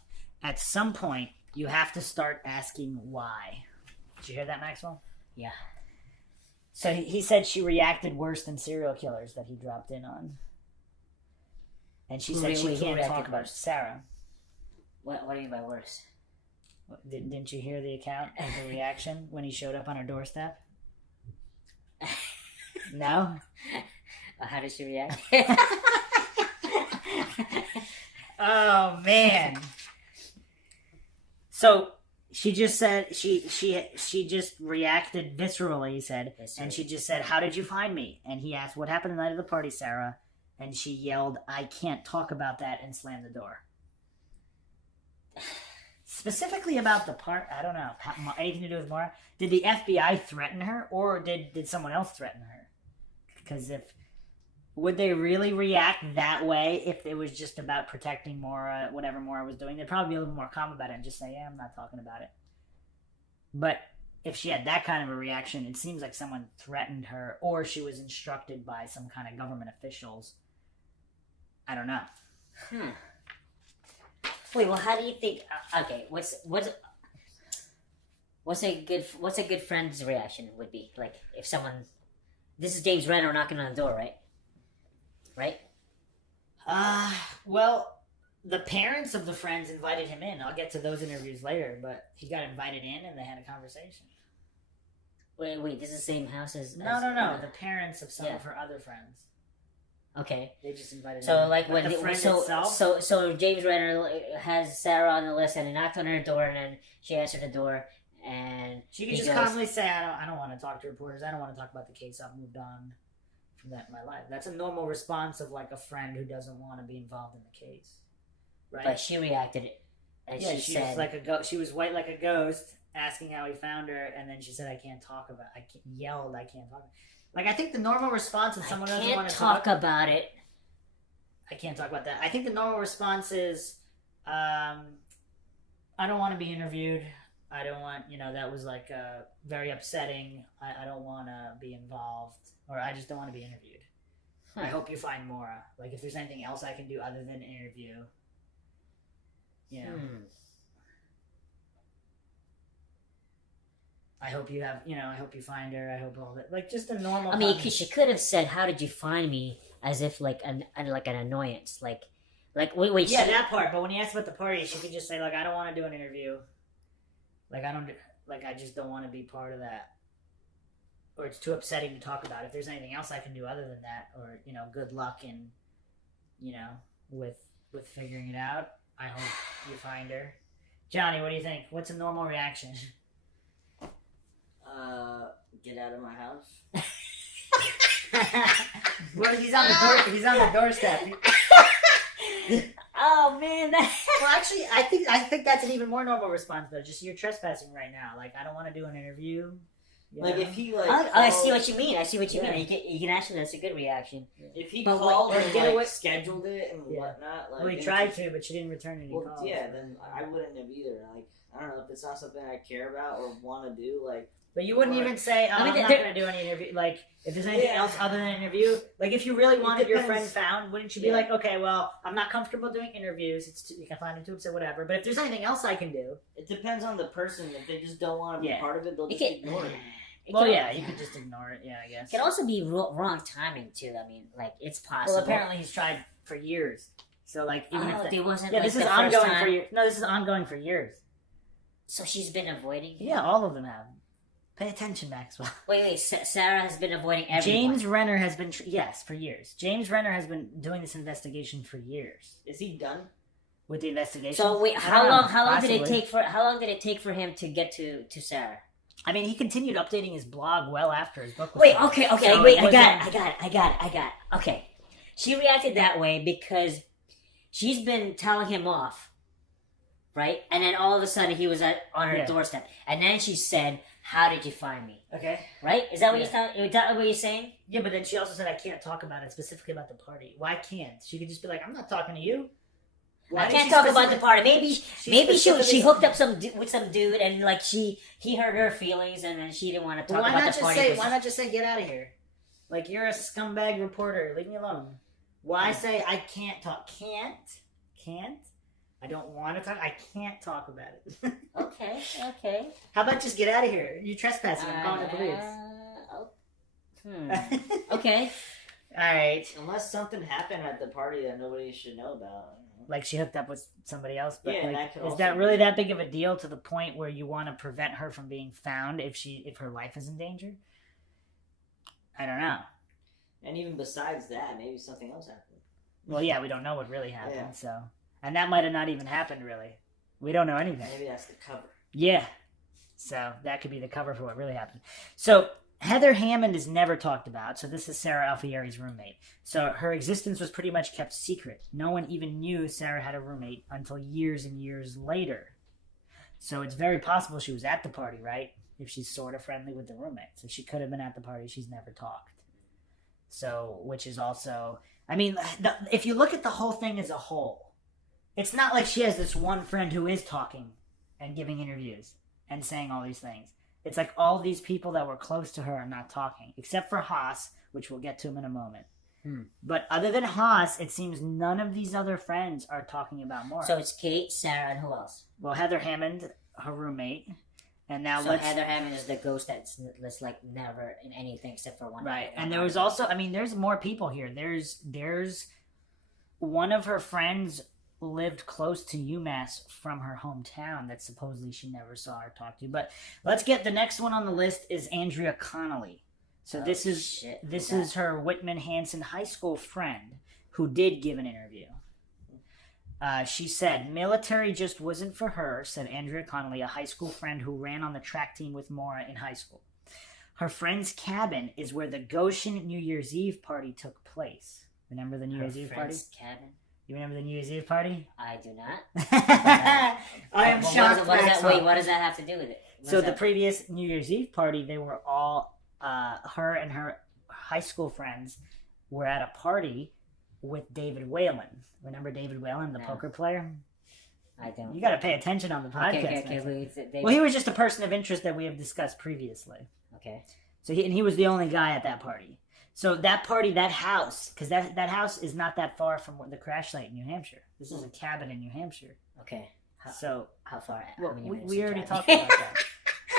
At some point, you have to start asking why. Did you hear that, Maxwell? Yeah. So he said she reacted worse than serial killers that he dropped in on. And she said she can't talk about Sara. What do you mean by worse? Didn't you hear the account of the reaction when he showed up on her doorstep? No? How did she react? Oh, man. So she just said she just reacted viscerally, he said, and she just said, "How did you find me?" And he asked, "What happened the night of the party, Sara?" And she yelled, "I can't talk about that," and slammed the door. Specifically about the part, I don't know, anything to do with Maura. Did the FBI threaten her, or did someone else threaten her? Because would they really react that way if it was just about protecting Maura, whatever Maura was doing? They'd probably be a little more calm about it and just say, "Yeah, I'm not talking about it." But if she had that kind of a reaction, it seems like someone threatened her, or she was instructed by some kind of government officials. I don't know. Wait, well, how do you think? Okay, what's a good friend's reaction would be like if someone? This is James Renner knocking on the door, right? Right? Well, the parents of the friends invited him in. I'll get to those interviews later, but he got invited in and they had a conversation. Wait, this is the same house as... No. The parents of some of her other friends. Okay. They just invited so, him. Like, but when the friend itself... So James Renner has Sara on the list and he knocked on her door and then she answered the door and... She could just calmly say, I don't want to talk to reporters. I don't want to talk about the case. I've moved on from that in my life. That's a normal response of like a friend who doesn't want to be involved in the case. Right? But she reacted and she said... was like a she was white like a ghost, asking how he found her, and then she said, I can't talk about it. I can't talk. Like, I think the normal response when someone doesn't want to talk about it. I can't talk about that. I think the normal response is, I don't want to be interviewed. I don't want, that was like very upsetting. I don't want to be involved, or I just don't want to be interviewed. I hope you find Maura. Like, if there's anything else I can do other than interview, I hope you have, I hope you find her. I hope all that, like, just a normal. I mean, because she could have said, "How did you find me?" as if like an annoyance, like wait. Yeah, that part. But when he asked about the party, she could just say, like, "I don't want to do an interview. Like, I just don't want to be part of that, or it's too upsetting to talk about. If there's anything else I can do other than that, or good luck in, with figuring it out. I hope you find her." Johnny, what do you think? What's a normal reaction? Get out of my house. Well, he's on the doorstep. Oh man! Well, actually, I think that's an even more normal response though. Just, you're trespassing right now. Like, I don't want to do an interview. Like, if he I see what you mean. You can actually, that's a good reaction. If he called and scheduled it and whatnot, like, well, he tried to, but she didn't return any calls. Yeah, then I wouldn't have either. Like, I don't know if it's not something I care about or want to do. Like. But you wouldn't even say, I'm not going to do any interview. Like, if there's anything else other than an interview, like, if you really wanted your friend found, wouldn't you be like, okay, well, I'm not comfortable doing interviews. You can find him too upset, whatever. But if there's anything else I can do. It depends on the person. If they just don't want to be part of it, they'll just ignore it. You could just ignore it, I guess. It can also be wrong timing, too. I mean, like, it's possible. Well, apparently he's tried for years. So like even if it wasn't. yeah, like this is the first ongoing time. for years. No, this is ongoing for years. So she's been avoiding him? Yeah, all of them have. Pay attention, Maxwell. Wait. Sarah has been avoiding everyone. James Renner has been yes for years. James Renner has been doing this investigation for years. Is he done? With the investigation. So wait, I how don't long? know, How long did it possibly. take for? How long did it take for him to get to Sarah? I mean, he continued updating his blog well after his book was Wait, published. okay, So wait, it I got wasn't- it. Okay. She reacted that way because she's been telling him off, right? And then all of a sudden he was on her Yeah. doorstep. And then she said, "How did you find me?" Okay. Right? Is that what Yeah. you're telling? Is that what you're saying? Yeah, but then she also said I can't talk about it specifically about the party. Why can't? She could just be like, I'm not talking to you. Why I did can't she talk about the specific- party. Maybe she specifically- hooked up with some dude and like he hurt her feelings and then she didn't want to Well, talk why about not the just party. say? because- Why not just say get out of here? Like you're a scumbag reporter. Leave me alone. Why say I can't talk? Can't. I don't want to talk. I can't talk about it. Okay. How about just get out of here? You're trespassing. I'm calling the police. Okay. All right. Unless something happened at the party that nobody should know about. Like she hooked up with somebody else, but Yeah, like, that could is also that be- really that big of a deal to the point where you want to prevent her from being found if her life is in danger? I don't know. And even besides that, maybe something else happened. Well, yeah, we don't know what really happened, Yeah. so and that might have not even happened really. We don't know anything. Maybe that's the cover. Yeah. So that could be the cover for what really happened. So Heather Hammond is never talked about. So this is Sara Alfieri's roommate. So her existence was pretty much kept secret. No one even knew Sara had a roommate until years and years later. So it's very possible she was at the party, right? If she's sort of friendly with the roommate. So she could have been at the party. She's never talked. So, which is also, I mean, if you look at the whole thing as a whole, it's not like she has this one friend who is talking and giving interviews and saying all these things. It's like all these people that were close to her are not talking, except for Haas, which we'll get to him in a moment. But other than Haas, it seems none of these other friends are talking about Maura. So it's Kate, Sarah, and who else? Well, Heather Hammond, her roommate, and now So let's Heather Hammond is the ghost that's like never in anything except for one. right. one And there was party. also, I mean, there's more people here. There's one of her friends lived close to UMass from her hometown that supposedly she never saw or talked to. But let's get the next one on the list is Andrea Connolly. So Oh, this is shit. this Who's is her Whitman Hanson high school friend who did give an interview. She said, military just wasn't for her, said Andrea Connolly, a high school friend who ran on the track team with Maura in high school. Her friend's cabin is where the Goshen New Year's Eve party took place. Remember the New Her Year's Eve party? friend's cabin? You remember the New Year's Eve party? I do not. I am Well, shocked. What does that, Maxwell. wait, what does that have to do with it? What So does the that- previous New Year's Eve party, they were all her and her high school friends were at a party with David Whalen. Remember David Whalen, the No. poker player? I don't. You got to pay attention on the podcast. Okay. Maxwell. They- Well, he was just a person of interest that we have discussed previously. okay. So he was the only guy at that party. So that party, that house, because that house is not that far from the crash site in New Hampshire. This is a cabin in New Hampshire. Okay. So How far? how well, many we, minutes we you already drive? talked about that.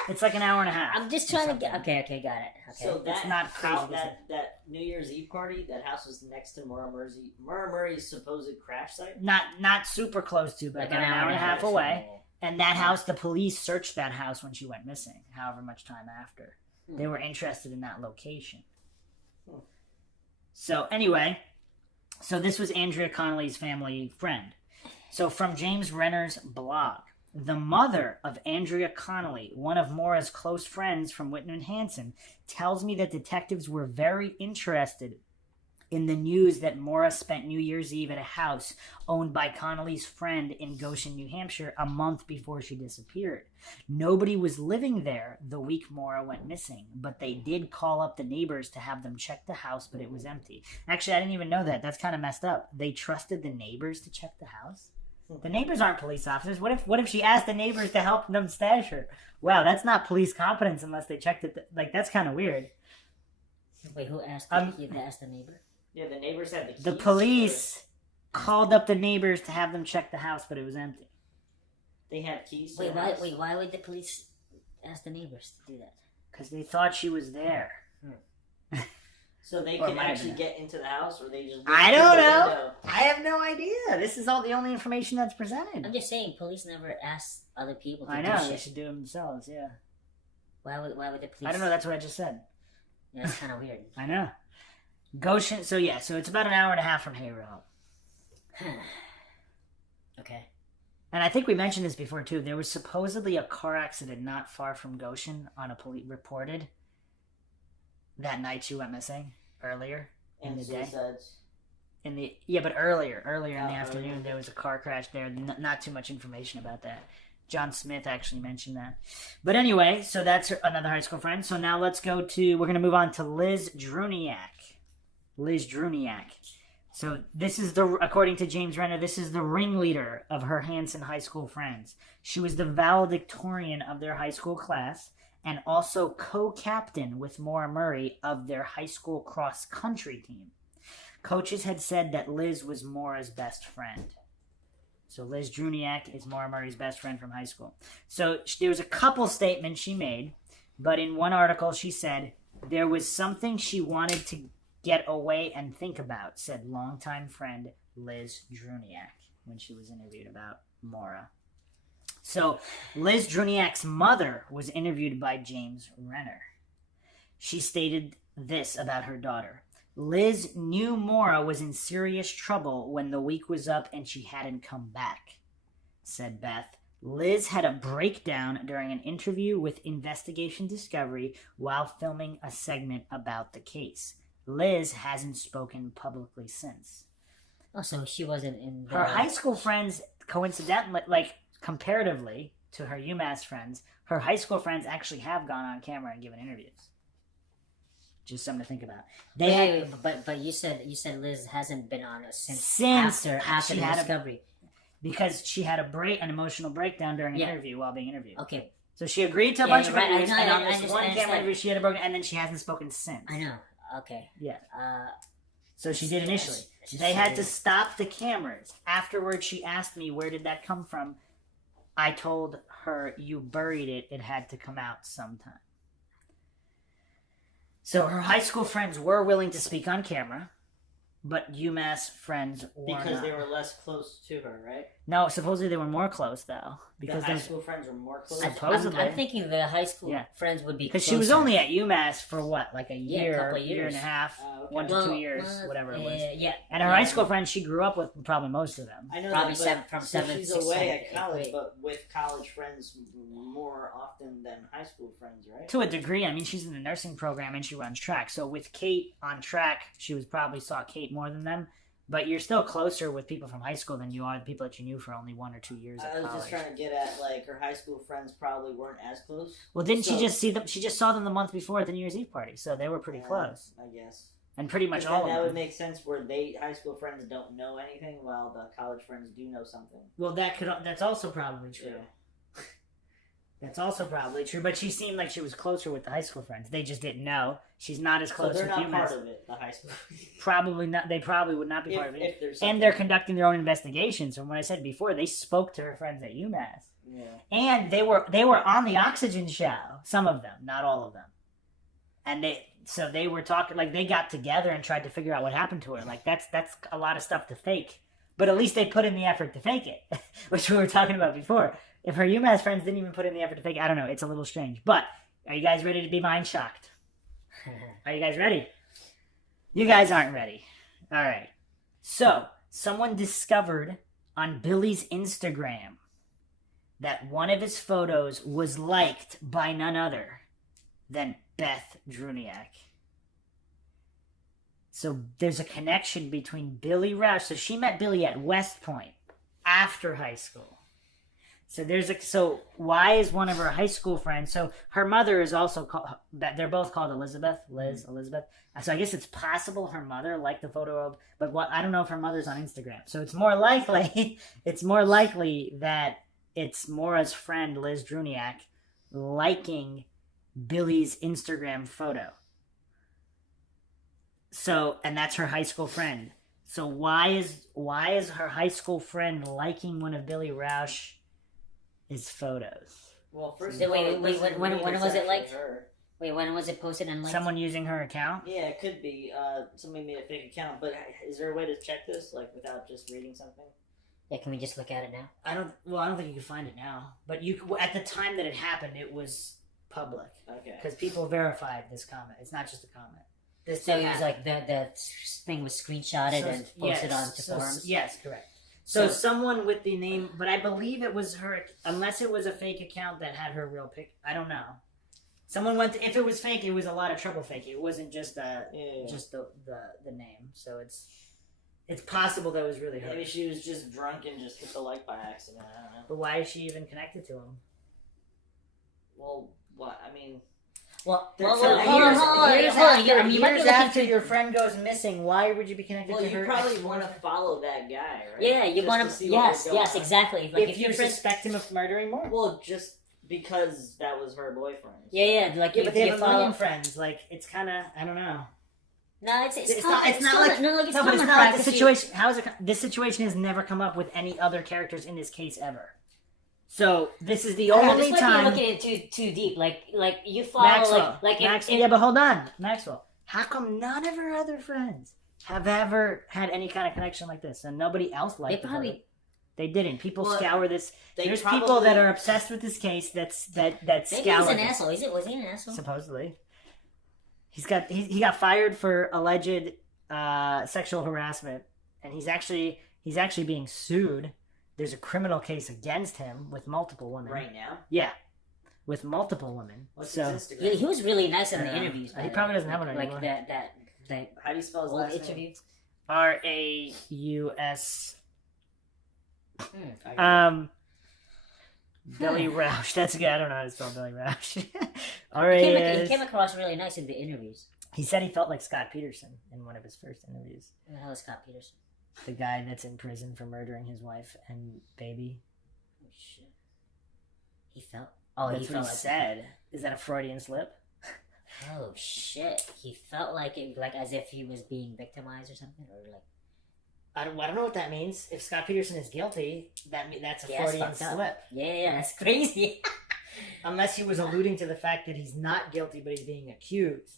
It's like an hour and a half. I'm just trying to get. Okay, got it. Okay. So that It's not crazy, how, is that New Year's Eve party, that house was next to Maura Murray's supposed crash site. Not super close to, but about an hour and a half away. Yeah. And that house, the police searched that house when she went missing, however much time after. They were interested in that location. So anyway, so this was Andrea Connolly's family friend. So from James Renner's blog, the mother of Andrea Connolly, one of Maura's close friends from Whitman Hanson, tells me that detectives were very interested in the news that Maura spent New Year's Eve at a house owned by Connolly's friend in Goshen, New Hampshire, a month before she disappeared. Nobody was living there the week Maura went missing, but they did call up the neighbors to have them check the house, but it was empty. Actually, I didn't even know that. That's kind of messed up. They trusted the neighbors to check the house? The neighbors aren't police officers. What if she asked the neighbors to help them stash her? Wow, that's not police competence unless they checked it. Like, that's kind of weird. Wait, who asked? You asked the neighbor. Yeah, the neighbors had the keys. The police called up the neighbors to have them check the house, but it was empty. They had keys. To Wait, the house. why would the police ask the neighbors to do that? Because they thought she was there. So they Or can might have actually been. get into the house, or they just... I went don't through the know. window? I have no idea. This is all the only information that's presented. I'm just saying, police never asked other people to I do know, shit. they should do it themselves, yeah. Why would the police? I don't know, that's what I just said. Yeah, that's kind of weird. I know. Goshen, so it's about an hour and a half from Haverhill. Okay. And I think we mentioned this before too. There was supposedly a car accident not far from Goshen on a police reported that night she went missing earlier in And the day. suicides. But earlier in the Oh, afternoon earlier. there was a car crash there. Not too much information about that. John Smith actually mentioned that. But anyway, so that's another high school friend. So now we're going to move on to Liz Drewniak. Liz Drewniak. So this is according to James Renner, this is the ringleader of her Hanson high school friends. She was the valedictorian of their high school class and also co-captain with Maura Murray of their high school cross-country team. Coaches had said that Liz was Maura's best friend. So Liz Drewniak is Maura Murray's best friend from high school. So there was a couple statements she made, but in one article she said, there was something she wanted to get away and think about, said longtime friend Liz Drewniak when she was interviewed about Maura. So Liz Drewniak's mother was interviewed by James Renner. She stated this about her daughter. Liz knew Maura was in serious trouble when the week was up and she hadn't come back, said Beth. Liz had a breakdown during an interview with Investigation Discovery while filming a segment about the case. Liz hasn't spoken publicly since. Oh, so she wasn't in the... Her high school friends, coincidentally, like comparatively to her UMass friends, her high school friends actually have gone on camera and given interviews. Just something to think about. But you said Liz hasn't been on it since after she the had discovery. Because she had an emotional breakdown during an interview while being interviewed. Okay. So she agreed to a bunch of interviews, I and on know, this one camera interview she had a broken, and then she hasn't spoken since. I know. Okay. Yeah. Uh, So she did initially. it's just They had to weird. stop the cameras. Afterwards, she asked me, where did that come from? I told her, you buried it. It had to come out sometime. So her high school friends were willing to speak on camera, but UMass friends were Because not. they were less close to her, right? No, supposedly they were more close, though. The Because high those- school friends were more close. Supposedly. I'm thinking the high school Yeah. friends would be Because she was closer. only at UMass for what, like a Yeah, a year, couple of year and years. a half, Okay. 1 to Well, 2 years, whatever it was. Yeah. And her high school friends she grew up with, probably most of them. I know Probably that, but from seventh, she's sixth, away seventh, at college, eighth. but with college friends more often than high school friends, right? To a degree, I mean, she's in the nursing program and she runs track. So with Kate on track, she saw Kate more than them. But you're still closer with people from high school than you are the people that you knew for only 1 or 2 years at I was college. just trying to get at, like, her high school friends probably weren't as close. Well, didn't she So- just see them? She just saw them the month before at the New Year's Eve party, so they were pretty Yeah, close. I guess. And pretty much But all then that of would them. make sense where high school friends don't know anything while the college friends do know something. Well, that's also probably true. Yeah. That's also probably true. But she seemed like she was closer with the high school friends. They just didn't know. She's not as So close they're with not UMass. part of it, the high school. Probably not. They probably would not be part of it. If there's And something. they're conducting their own investigations. From what I said before, they spoke to her friends at UMass. Yeah. And they were on the Oxygen show. Some of them, not all of them. And they were talking, like, they got together and tried to figure out what happened to her. Like, that's a lot of stuff to fake. But at least they put in the effort to fake it, which we were talking about before. If her UMass friends didn't even put in the effort to fake it, I don't know. It's a little strange. But are you guys ready to be mind shocked? Are you guys ready? You guys aren't ready. All right. So, someone discovered on Billy's Instagram that one of his photos was liked by none other than Beth Drewniak. So there's a connection between Billy Roush. So she met Billy at West Point after high school. So why is one of her high school friends? So her mother is also called. They're both called Elizabeth. Elizabeth. So I guess it's possible her mother liked the photo of. But I don't know if her mother's on Instagram. So it's more likely. It's more likely that it's Maura's friend Liz Drewniak liking Billy's Instagram photo. So, and that's her high school friend. So why is her high school friend liking one of Billy Roush's photos? Well, first Wait, of all, wait, it doesn't when mean was it's it liked? actually her. Wait, when was it posted on LinkedIn? Someone using her account? Yeah, it could be. Somebody made a fake account, but is there a way to check this, like, without just reading something? Yeah, can we just look at it now? I don't think you can find it now. But at the time that it happened, it was public. Okay. Because people verified this comment. It's not just a comment. This So thing it was happened. like the thing was screenshotted and posted onto forums? Yes, correct. So someone with the name, but I believe it was her, unless it was a fake account that had her real pic. I don't know. Someone went to, if it was fake, it was a lot of trouble fake. It wasn't just just the name. So it's possible that it was really her. Maybe she was just drunk and just hit the like by accident. I don't know. But why is she even connected to him? Well, what? I mean, Well, Years You might be years looking after to your friend goes missing, why would you be connected well, to her? you probably want to follow that guy, right? Yeah, you Just want to to. see what Yes, was going yes, on. exactly. Like if your you friend. suspect him of murdering more. Well, just because that was her boyfriend. Yeah, like Yeah, you, but they you have a follow. million friends. Like, it's kind of, I don't know. No, it's It's common- not. It's not like no, like it's no, but common it's not like the practice. situation. How is it? This situation has never come up with any other characters in this case ever. So this is the I don't know, only this might time. be looking at it too deep. Like you follow Maxwell, like Maxwell. Yeah, but hold on, Maxwell. How come none of her other friends have ever had any kind of connection like this, and nobody else they liked her? probably They didn't. People Well, scour this. they There's probably- people that are obsessed with this case. That maybe scour. he's an it. asshole. Was he an asshole? Supposedly, he got fired for alleged sexual harassment, and he's actually being sued. There's a criminal case against him with multiple women. Right now. Yeah, with multiple women. What's so his Instagram? He was really nice in the Yeah. interviews. by He the probably way. doesn't have one like anymore. that How do you spell his old last interview. name? RAUS. I Billy Roush. That's good. I don't know how to spell Billy Roush. He RAS. came across really nice in the interviews. He said he felt like Scott Peterson in one of his first interviews. Who the hell is Scott Peterson? The guy that's in prison for murdering his wife and baby. Oh shit. He felt. Oh, That's he what felt he like. said. Is that a Freudian slip? Oh shit. He felt like it, like as if he was being victimized or something, or like. I don't know what that means. If Scott Peterson is guilty, that's a Yeah, that's Freudian fucked up. slip. Yeah, that's crazy. Unless he was alluding to the fact that he's not guilty, but he's being accused.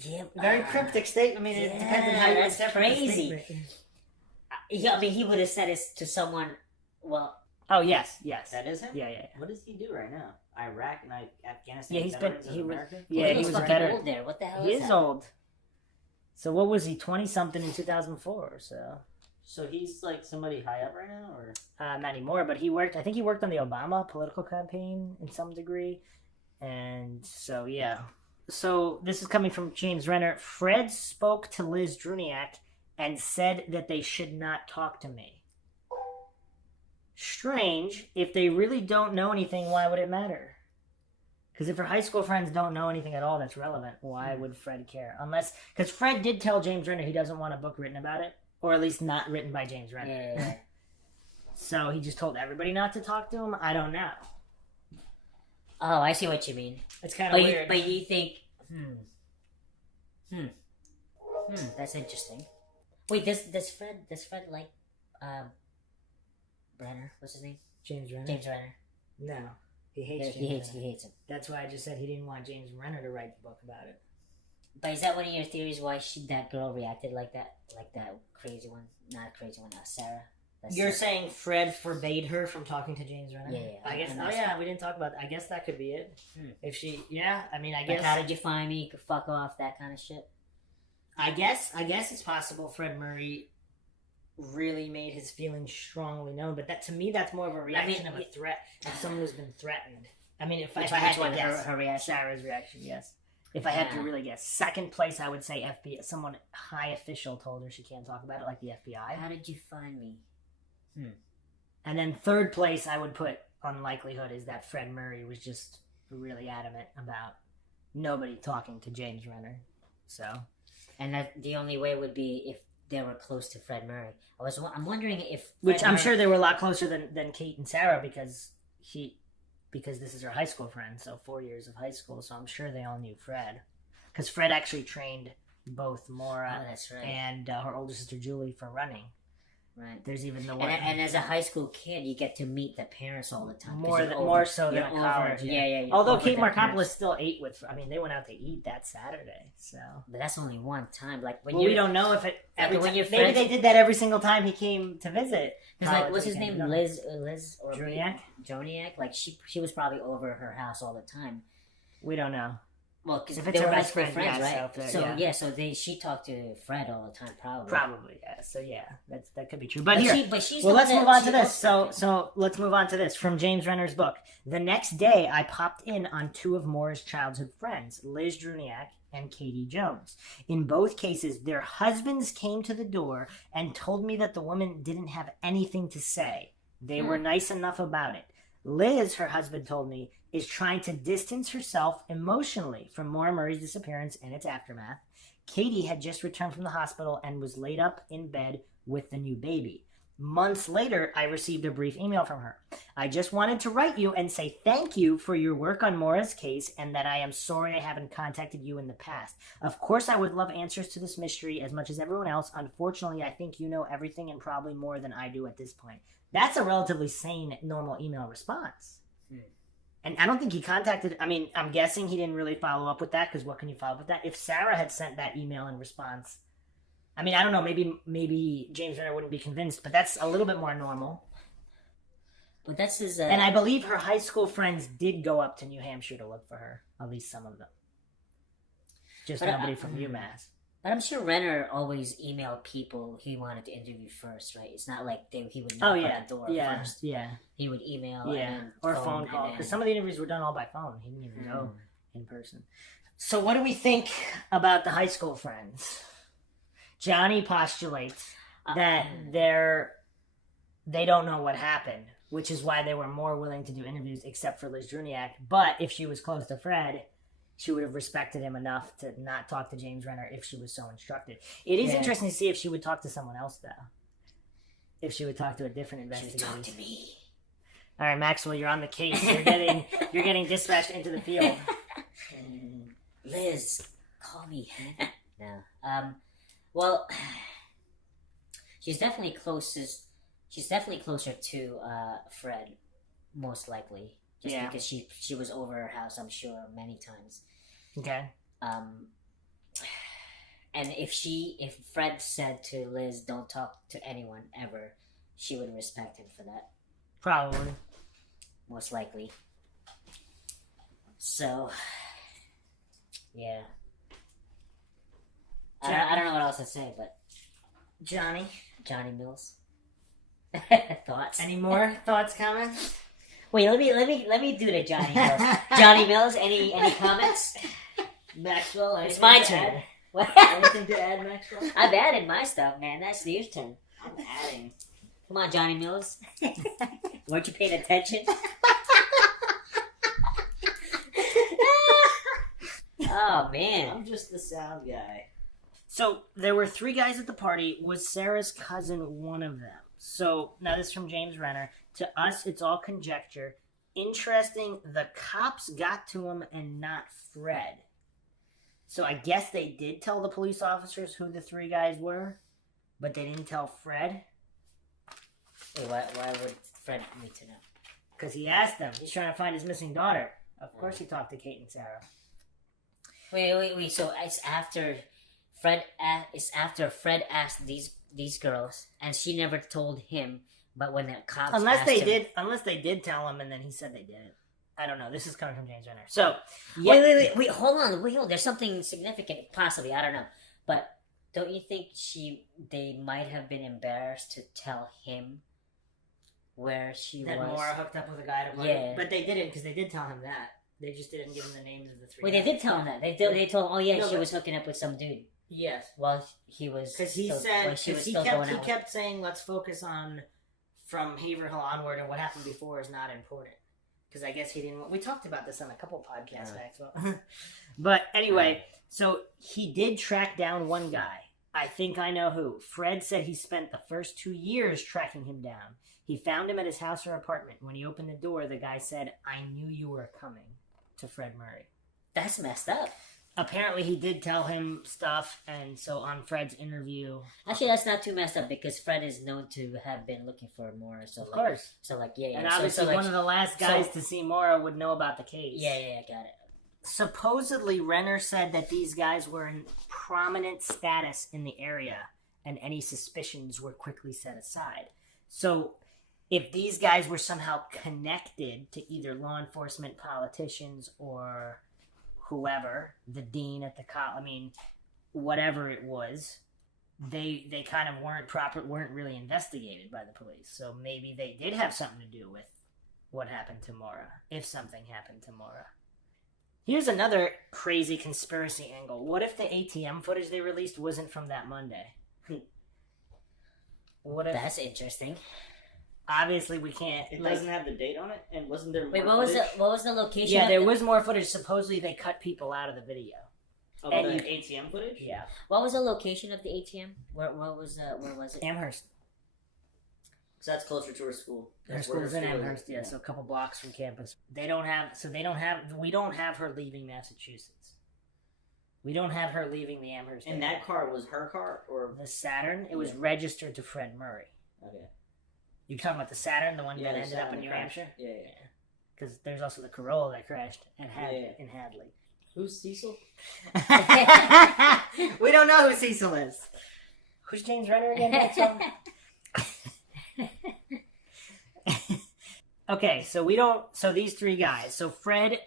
Yeah, Very cryptic statement. I mean, it depends on how you that's interpret the crazy. statement. Yeah, I mean, he would have said it to someone. Well, Oh yes. That is him. Yeah. What does he do right now? Iraq and Afghanistan. Yeah, he's been- veterans of he was- America? Yeah, he was was a fucking veteran. old there. What the hell He is is that? old. So what was he? 20-something in 2004 or so. So he's like somebody high up right now, or Not anymore, but he worked. I think he worked on the Obama political campaign in some degree, and so yeah. So this is coming from James Renner. Fred spoke to Liz Drewniak and said that they should not talk to me. Strange. If they really don't know anything, why would it matter? Because if her high school friends don't know anything at all that's relevant, why would Fred care? Unless, because Fred did tell James Renner he doesn't want a book written about it, or at least not written by James Renner. Yeah. So he just told everybody not to talk to him? I don't know. Oh, I see what you mean. It's kind of But weird. but you think, that's interesting. Wait, does Fred like, Brenner? What's his name? James Renner? James Renner. No. He hates Yeah, James he Renner. hates him. That's why I just said he didn't want James Renner to write the book about it. But is that one of your theories why that girl reacted like that? Like that crazy one? Not crazy one, Sarah. That's You're Sarah. saying Fred forbade her from talking to James Renner? Yeah, yeah, I guess. and Oh that's- yeah, we didn't talk about that. I guess that could be it. If she, yeah, I mean, I Like, guess. how did you find me? You could fuck off, that kind of shit. I guess it's possible Fred Murray really made his feelings strongly known, but that to me that's more of a reaction of a threat, of someone who's been threatened. I mean, if I had to guess, her reaction? Sarah's reaction, yes. If I had to Yeah. really guess, second place I would say FBI. Someone high official told her she can't talk about it, like the FBI. How did you find me? And then third place I would put unlikelihood is that Fred Murray was just really adamant about nobody talking to James Renner. So And that the only way would be if they were close to Fred Murray. I'm wondering if which Fred I'm Murray- sure they were a lot closer than Kate and Sarah because this is her high school friend, so 4 years of high school, so I'm sure they all knew Fred. Because Fred actually trained both Maura Oh, that's right. and her older sister Julie for running. Right. There's even the one. And as a high school kid, you get to meet the parents all the time. More so than college. Yeah. Although Kate Markopoulos still ate with. I mean, they went out to eat that Saturday. So. But that's only one time. Like when we don't know if it. maybe they did that every single time he came to visit. Because like, what's his name? Liz or Drewniak? Drewniak. Like she was probably over her house all the time. We don't know. Well, because if it's they were her high best school friend, friends, right? So she talked to Fred all the time, probably. Probably, yeah. So yeah, that could be true. But she's let's move on to this. So let's move on to this from James Renner's book. The next day, I popped in on two of Maura's childhood friends, Liz Drewniak and Katie Jones. In both cases, their husbands came to the door and told me that the woman didn't have anything to say. They were nice enough about it. Liz, her husband told me, is trying to distance herself emotionally from Maura Murray's disappearance and its aftermath. Katie had just returned from the hospital and was laid up in bed with the new baby. Months later, I received a brief email from her. I just wanted to write you and say thank you for your work on Maura's case and that I am sorry I haven't contacted you in the past. Of course, I would love answers to this mystery as much as everyone else. Unfortunately, I think you know everything and probably more than I do at this point. That's a relatively sane, normal email response. And I don't think he contacted... I mean, I'm guessing he didn't really follow up with that, because what can you follow up with that? If Sarah had sent that email in response... I mean, I don't know, maybe James Renner wouldn't be convinced, but that's a little bit more normal. But that's his... And I believe her high school friends did go up to New Hampshire to look for her. At least some of them. Just nobody from UMass. But I'm sure Renner always emailed people he wanted to interview first, right? It's not like he would knock on the door first. Yeah. He would email or phone call. Because some of the interviews were done all by phone. He didn't even go in person. So what do we think about the high school friends? Johnny postulates that they don't know what happened, which is why they were more willing to do interviews except for Liz Drewniak. But if she was close to Fred... she would have respected him enough to not talk to James Renner if she was so instructed. It is interesting to see if she would talk to someone else, though. If she would talk to a different investigator. She would talk to me. All right, Maxwell, you're on the case. You're getting dispatched into the field. Liz, call me. No. Well, she's definitely closer to Fred, most likely. Just because she was over her house, I'm sure, many times. Okay. And if Fred said to Liz, "Don't talk to anyone ever," she would respect him for that. Probably. Most likely. So, yeah. I don't know what else to say, but Johnny Mills. Thoughts? Any more thoughts, comments? Wait, let me do the Johnny Mills. Johnny Mills, any comments? Maxwell, it's my turn. What? Anything to add, Maxwell? I've added my stuff, man. That's your turn. I'm adding. Come on, Johnny Mills. Weren't you paying attention? Oh, man. I'm just the sound guy. So, there were 3 guys at the party. Was Sarah's cousin one of them? So, now this is from James Renner. To us, it's all conjecture. Interesting, the cops got to him and not Fred. So I guess they did tell the police officers who the 3 guys were, but they didn't tell Fred. Wait, why would Fred need to know? Because he asked them. He's trying to find his missing daughter. Of course he talked to Kate and Sarah. Wait. So it's after Fred asked these girls, and she never told him. But when the cops unless they did tell him, and then he said they didn't. I don't know. This is coming from James Renner. So wait, hold on. There's something significant, possibly. I don't know, but don't you think they might have been embarrassed to tell him where she was? That Maura hooked up with a guy to party. Yeah, but they didn't, because they did tell him that. They just didn't give him the names of the 3. Wait, they did tell him that. They told him, "Oh yeah, she was hooking up with some dude." Yes. Well, he was because he kept saying, "Let's focus on." From Haverhill onward, and what happened before is not important. Because I guess he didn't... We talked about this on a couple podcasts, Maxwell. But anyway, so he did track down one guy. I think I know who. Fred said he spent the first 2 years tracking him down. He found him at his house or apartment. When he opened the door, the guy said, "I knew you were coming," to Fred Murray. That's messed up. apparently he did tell him stuff, and so on Fred's interview... Actually, that's not too messed up because Fred is known to have been looking for Maura. So Of course. So, yeah. And obviously one of the last guys to see Maura would know about the case. Yeah, got it. Supposedly, Renner said that these guys were in prominent status in the area, and any suspicions were quickly set aside. So, if these guys were somehow connected to either law enforcement, politicians, or whoever, the dean at the college, I mean, whatever it was, they kind of weren't really investigated by the police. So maybe they did have something to do with what happened to Maura, if something happened to Maura. Here's another crazy conspiracy angle. What if the ATM footage they released wasn't from that Monday? What if... That's interesting. Obviously, we can't... It doesn't have the date on it? And wasn't there more Wait, what was the location? Yeah, there was more footage. Supposedly, they cut people out of the video. Oh, and the ATM footage? Yeah. What was the location of the ATM? Where was it? Amherst. So that's closer to her school. Her school's in Amherst, yeah, so a couple blocks from campus. We don't have her leaving Massachusetts. We don't have her leaving the Amherst And area. that car was her car? Or The Saturn, it was registered to Fred Murray. Okay. You talking about the Saturn, the one that the ended up Saturn in New crashed. Hampshire? Yeah. Because there's also the Corolla that crashed in Yeah. Hadley. Who's Cecil? We don't know who Cecil is. Who's James Renner again? Next one? Okay, so these three guys. So Fred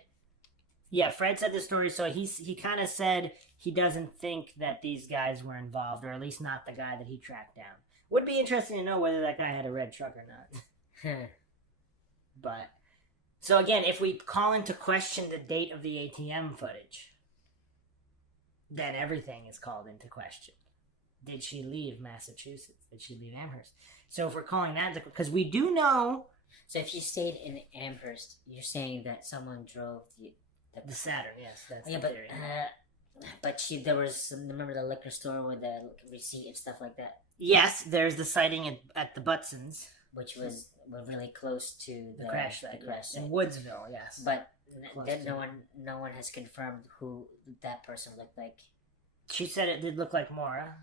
said the story. So he kind of said he doesn't think that these guys were involved, or at least not the guy that he tracked down. Would be interesting to know whether that guy had a red truck or not. But so again, if we call into question the date of the ATM footage, then everything is called into question. Did she leave Massachusetts? Did she leave Amherst? So if we're calling that, because we do know... So if you stayed in Amherst, you're saying that someone drove the Saturn, yes. That's yeah, the but theory. there was remember the liquor store with the receipt and stuff like that, Yes, there's the sighting at the Butsons. which was really close to The crash site. The crash site. In Woodsville, yes. But Close then to no one has confirmed who that person looked like. She said it did look like Maura,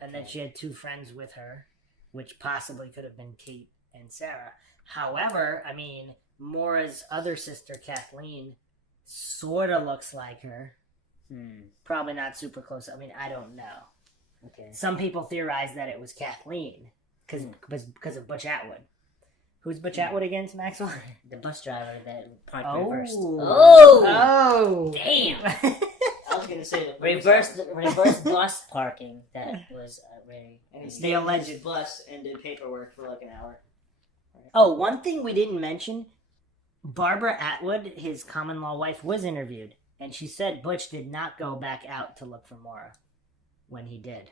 and then Okay. she had two friends with her, which possibly could have been Kate and Sarah. However, I mean, Maura's other sister, Kathleen, sort of looks like her. Probably not super close. I mean, I don't know. Okay. Some people theorize that it was Kathleen because of Butch Atwood. Who's Butch Atwood again, Maxwell? The bus driver that parked Oh. reversed. Oh! Damn! I was going to say the reverse bus parking. That was very. And he The stayed on alleged- his bus and did paperwork for like an hour. Oh, one thing we didn't mention, Barbara Atwood, his common law wife, was interviewed, and she said Butch did not go back out to look for Maura when he did,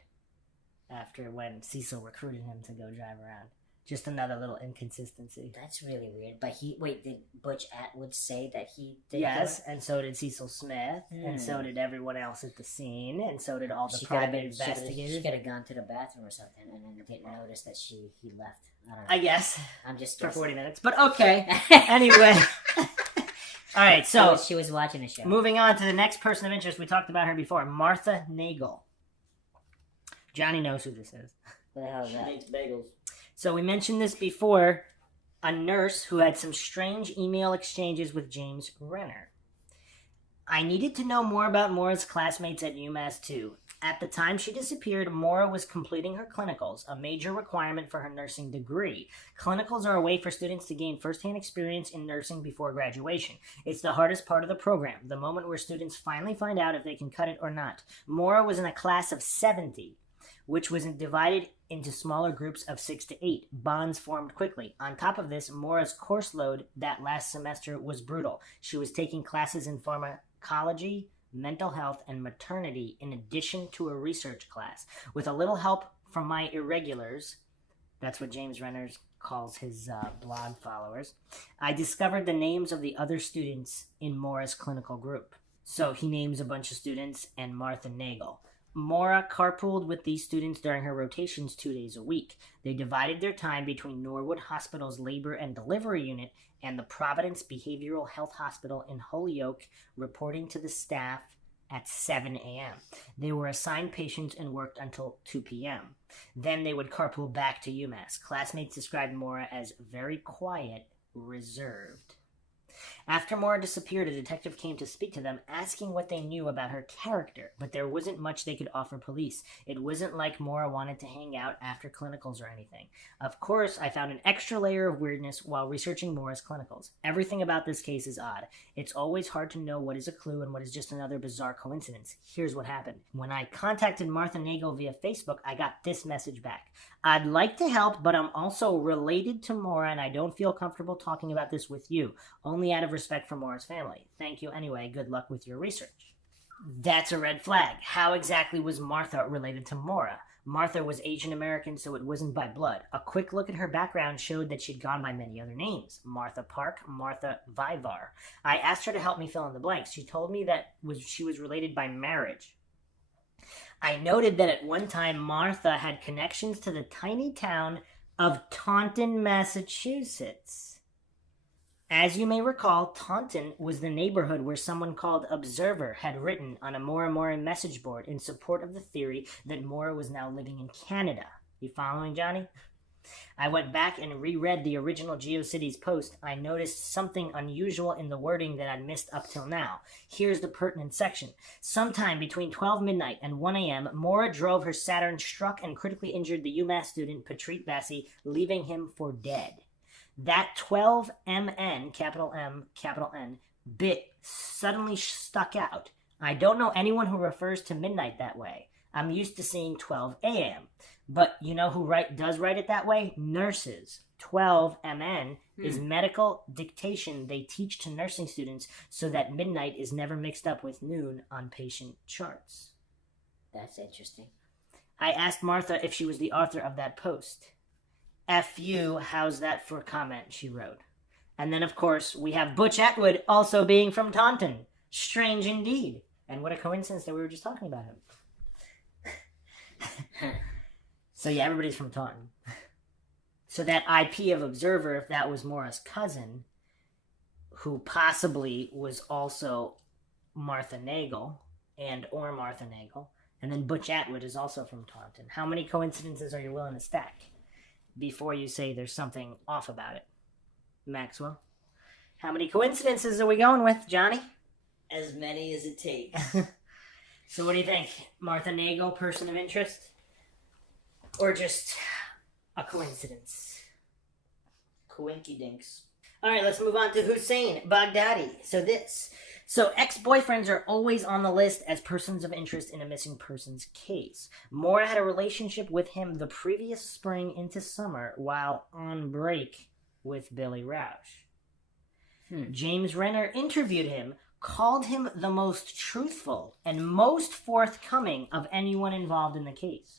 when Cecil recruited him to go drive around. Just another little inconsistency. That's really weird. But did Butch Atwood say that he did? Yes, and so did Cecil Smith, and so did everyone else at the scene, and so did all the private investigators. She could have gone to the bathroom or something, and then didn't notice that he left. I don't know. I guess. I'm just For guessing. 40 minutes. But okay. Anyway. All right, so she was watching a show. moving on to the next person of interest. We talked about her before. Martha Nagle. Johnny knows who this is. What the hell is She that? makes bagels. So we mentioned this before. A nurse who had some strange email exchanges with James Renner. I needed to know more about Maura's classmates at UMass too. At the time she disappeared, Maura was completing her clinicals, a major requirement for her nursing degree. Clinicals are a way for students to gain firsthand experience in nursing before graduation. It's the hardest part of the program, the moment where students finally find out if they can cut it or not. Maura was in a class of 70, which was divided into smaller groups of 6 to 8. Bonds formed quickly. On top of this, Maura's course load that last semester was brutal. She was taking classes in pharmacology, mental health, and maternity in addition to a research class. With a little help from my irregulars, that's what James Renner calls his blog followers, I discovered the names of the other students in Maura's clinical group. So he names a bunch of students and Martha Nagle. Maura carpooled with these students during her rotations 2 days a week. They divided their time between Norwood Hospital's labor and delivery unit and the Providence Behavioral Health Hospital in Holyoke, reporting to the staff at 7 a.m. They were assigned patients and worked until 2 p.m. Then they would carpool back to UMass. Classmates described Maura as very quiet, reserved. After Maura disappeared, a detective came to speak to them, asking what they knew about her character, but there wasn't much they could offer police. It wasn't like Maura wanted to hang out after clinicals or anything. Of course, I found an extra layer of weirdness while researching Maura's clinicals. Everything about this case is odd. It's always hard to know what is a clue and what is just another bizarre coincidence. Here's what happened. When I contacted Martha Nagle via Facebook, I got this message back. I'd like to help, but I'm also related to Maura, and I don't feel comfortable talking about this with you, only out of respect for Maura's family. Thank you anyway. Good luck with your research. That's a red flag. How exactly was Martha related to Maura? Martha was Asian American, so it wasn't by blood. A quick look at her background showed that she'd gone by many other names. Martha Park, Martha Vivar. I asked her to help me fill in the blanks. She told me that she was related by marriage. I noted that at one time Martha had connections to the tiny town of Taunton, Massachusetts. As you may recall, Taunton was the neighborhood where someone called Observer had written on a Maura message board in support of the theory that Maura was now living in Canada. You following, Johnny? I went back and reread the original GeoCities post. I noticed something unusual in the wording that I'd missed up till now. Here's the pertinent section. Sometime between 12 midnight and 1 a.m., Maura drove her Saturn, struck and critically injured the UMass student Petri Vassi, leaving him for dead. That 12 MN, capital M, capital N, bit suddenly stuck out. I don't know anyone who refers to midnight that way. I'm used to seeing 12 a.m. But you know who does write it that way? Nurses. 12 MN is medical dictation they teach to nursing students so that midnight is never mixed up with noon on patient charts. That's interesting. I asked Martha if she was the author of that post. F you, how's that for a comment, she wrote. And then, of course, we have Butch Atwood also being from Taunton. Strange indeed. And what a coincidence that we were just talking about him. So yeah, everybody's from Taunton. So that IP of Observer, if that was Maura's cousin, who possibly was also Martha Nagle, or Martha Nagle, and then Butch Atwood is also from Taunton. How many coincidences are you willing to stack before you say there's something off about it? Maxwell? How many coincidences are we going with, Johnny? As many as it takes. So what do you think? Martha Nagle, person of interest? Or just a coincidence? Coinky dinks. All right, let's move on to Hossein Baghdadi. So ex-boyfriends are always on the list as persons of interest in a missing persons case. Maura had a relationship with him the previous spring into summer while on break with Billy Roush. James Renner interviewed him, called him the most truthful and most forthcoming of anyone involved in the case.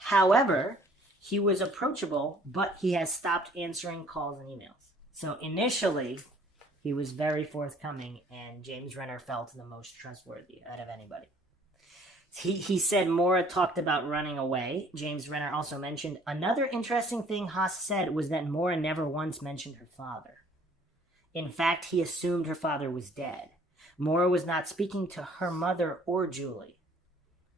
However, he was approachable, but he has stopped answering calls and emails. So initially, he was very forthcoming, and James Renner felt the most trustworthy out of anybody. He said Maura talked about running away. James Renner also mentioned another interesting thing Haas said was that Maura never once mentioned her father. In fact, he assumed her father was dead. Maura was not speaking to her mother or Julie,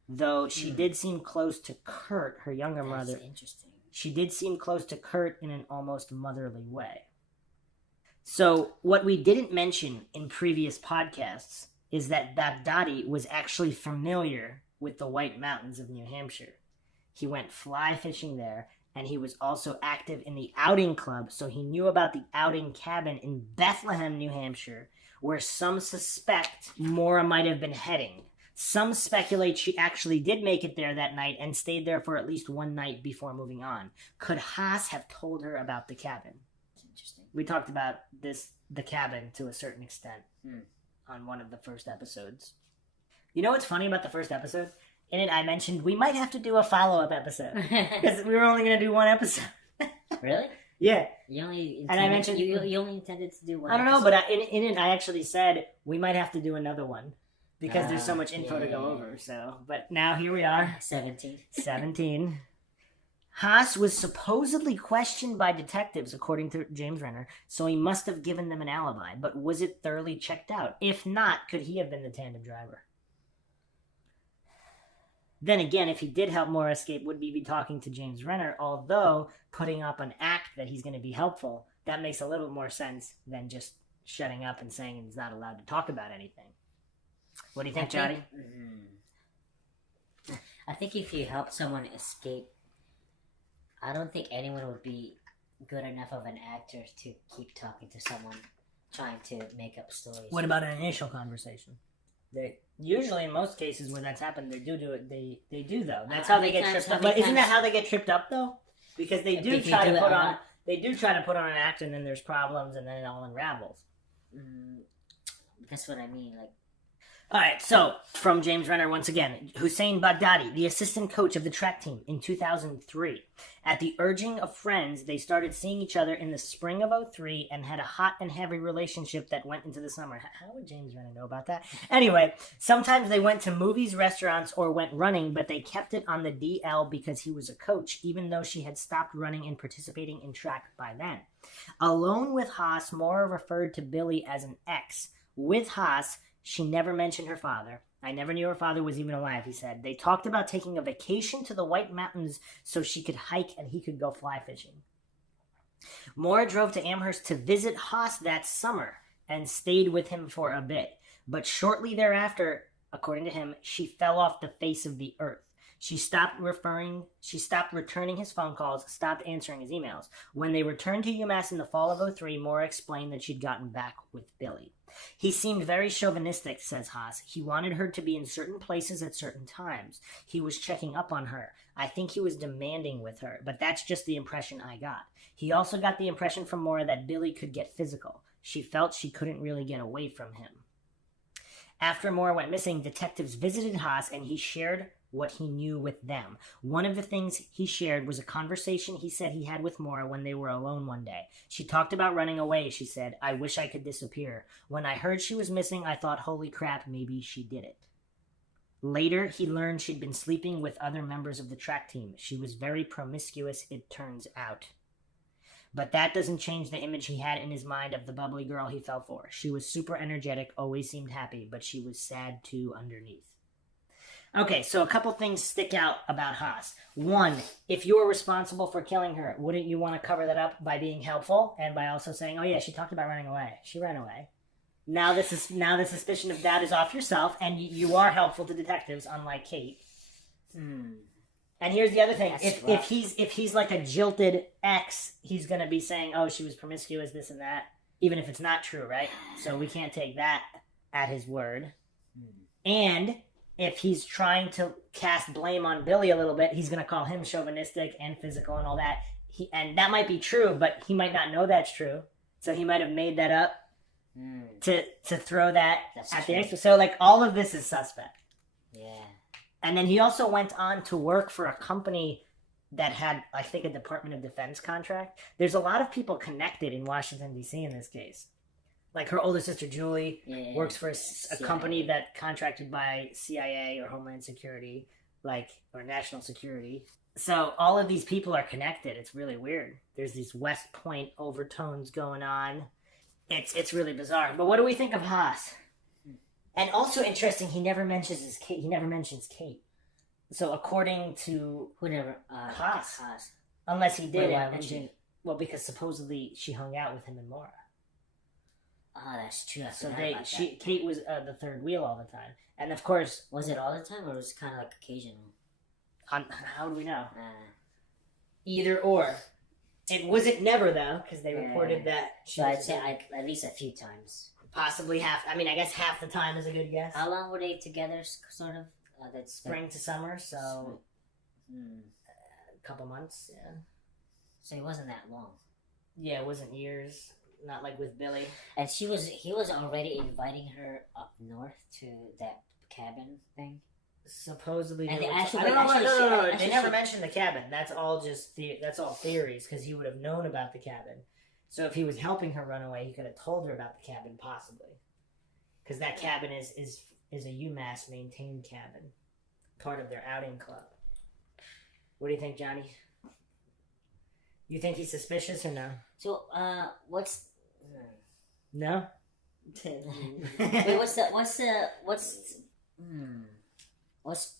though she did seem close to Kurt, her younger brother. That's interesting. She did seem close to Kurt in an almost motherly way. So, what we didn't mention in previous podcasts is that Baghdadi was actually familiar with the White Mountains of New Hampshire. He went fly fishing there, and he was also active in the outing club, so he knew about the outing cabin in Bethlehem, New Hampshire, where some suspect Maura might have been heading. Some speculate she actually did make it there that night and stayed there for at least one night before moving on. Could Haas have told her about the cabin? Interesting. We talked about the cabin to a certain extent on one of the first episodes. You know what's funny about the first episode? In it, I mentioned we might have to do a follow-up episode because we were only going to do one episode. Really? Yeah. You only intended, And I mentioned you only intended to do one. I don't know, episode. but in it, I actually said we might have to do another one because there's so much info to go over. So, but now here we are. 17. Haas was supposedly questioned by detectives, according to James Renner, so he must have given them an alibi. But was it thoroughly checked out? If not, could he have been the tandem driver? Then again, if he did help Maura escape, would he be talking to James Renner? Although putting up an act that he's going to be helpful, that makes a little more sense than just shutting up and saying he's not allowed to talk about anything. What do you think, Johnny? I think if you help someone escape, I don't think anyone would be good enough of an actor to keep talking to someone trying to make up stories. What about an initial conversation? They usually, in most cases where that's happened, they do it. They do though. That's how they get tripped up. But isn't that how they get tripped up though? Because they do try to put on. They do try to put on an act, and then there's problems, and then it all unravels. That's what I mean. Like, all right. So from James Renner once again, Hossein Baghdadi, the assistant coach of the track team in 2003. At the urging of friends, they started seeing each other in the spring of 2003 and had a hot and heavy relationship that went into the summer. How would James Renner know about that? Anyway, sometimes they went to movies, restaurants, or went running, but they kept it on the DL because he was a coach, even though she had stopped running and participating in track by then. Alone with Haas, Maura referred to Billy as an ex. With Haas, she never mentioned her father. I never knew her father was even alive, he said. They talked about taking a vacation to the White Mountains so she could hike and he could go fly fishing. Maura drove to Amherst to visit Haas that summer and stayed with him for a bit. But shortly thereafter, according to him, she fell off the face of the earth. She stopped returning his phone calls, stopped answering his emails. When they returned to UMass in the fall of 2003, Maura explained that she'd gotten back with Billy. He seemed very chauvinistic, says Haas. He wanted her to be in certain places at certain times. He was checking up on her. I think he was demanding with her, but that's just the impression I got. He also got the impression from Maura that Billy could get physical. She felt she couldn't really get away from him. After Maura went missing, detectives visited Haas and he shared what he knew with them. One of the things he shared was a conversation he said he had with Maura when they were alone one day. She talked about running away, she said. I wish I could disappear. When I heard she was missing, I thought, holy crap, maybe she did it. Later, he learned she'd been sleeping with other members of the track team. She was very promiscuous, it turns out. But that doesn't change the image he had in his mind of the bubbly girl he fell for. She was super energetic, always seemed happy, but she was sad too underneath. Okay, so a couple things stick out about Haas. One, if you were responsible for killing her, wouldn't you want to cover that up by being helpful and by also saying, oh yeah, she talked about running away. She ran away. Now the suspicion of that is off yourself, and you are helpful to detectives, unlike Kate. And here's the other thing: if he's like a jilted ex, he's gonna be saying, oh, she was promiscuous, this and that, even if it's not true, right? So we can't take that at his word. And if he's trying to cast blame on Billy a little bit, he's going to call him chauvinistic and physical and all that. And that might be true, but he might not know that's true. So he might have made that up to throw that at the extra. So, like, all of this is suspect. yeah. And then he also went on to work for a company that had, I think, a Department of Defense contract. There's a lot of people connected in Washington, D.C. in this case. Like her older sister Julie works for a company that contracted by CIA or Homeland Security, or National Security. So all of these people are connected. It's really weird. There's these West Point overtones going on. It's really bizarre. But what do we think of Haas? And also interesting, he never mentions Kate. He never mentions Kate. So according to Haas, unless he did, well, because supposedly she hung out with him and Maura. Oh, that's true. Kate was the third wheel all the time, and of course, was it all the time, or was it kind of like occasional? How do we know? Either or. It wasn't never though, because they reported that. So I'd say at least a few times. Possibly half. I mean, I guess half the time is a good guess. How long were they together? Sort of. That's spring to summer, so a couple months. Yeah. So it wasn't that long. Yeah, it wasn't years. Not like with Billy. And he was already inviting her up north to that cabin thing. Supposedly, and they never mentioned the cabin. That's all just that's all theories, because he would have known about the cabin. So if he was helping her run away, he could have told her about the cabin, possibly, because that cabin is a UMass maintained cabin, part of their outing club. What do you think, Johnny? You think he's suspicious or no? So, what's no? Wait, what's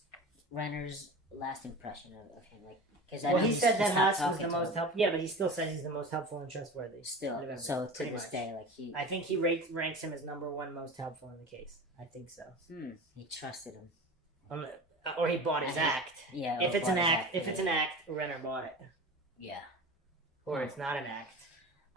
Renner's last impression of him? Like, because Well, he said that Haas was the most helpful. Yeah, but he still says he's the most helpful and trustworthy. Still, Whatever. so to Pretty this much. day, like he I think he ranks him as number one most helpful in the case. I think so. he trusted him. Or he bought his I think- act. Yeah. If or it's an bought his act, if it's an act, Renner bought it. yeah. Or it's not an act.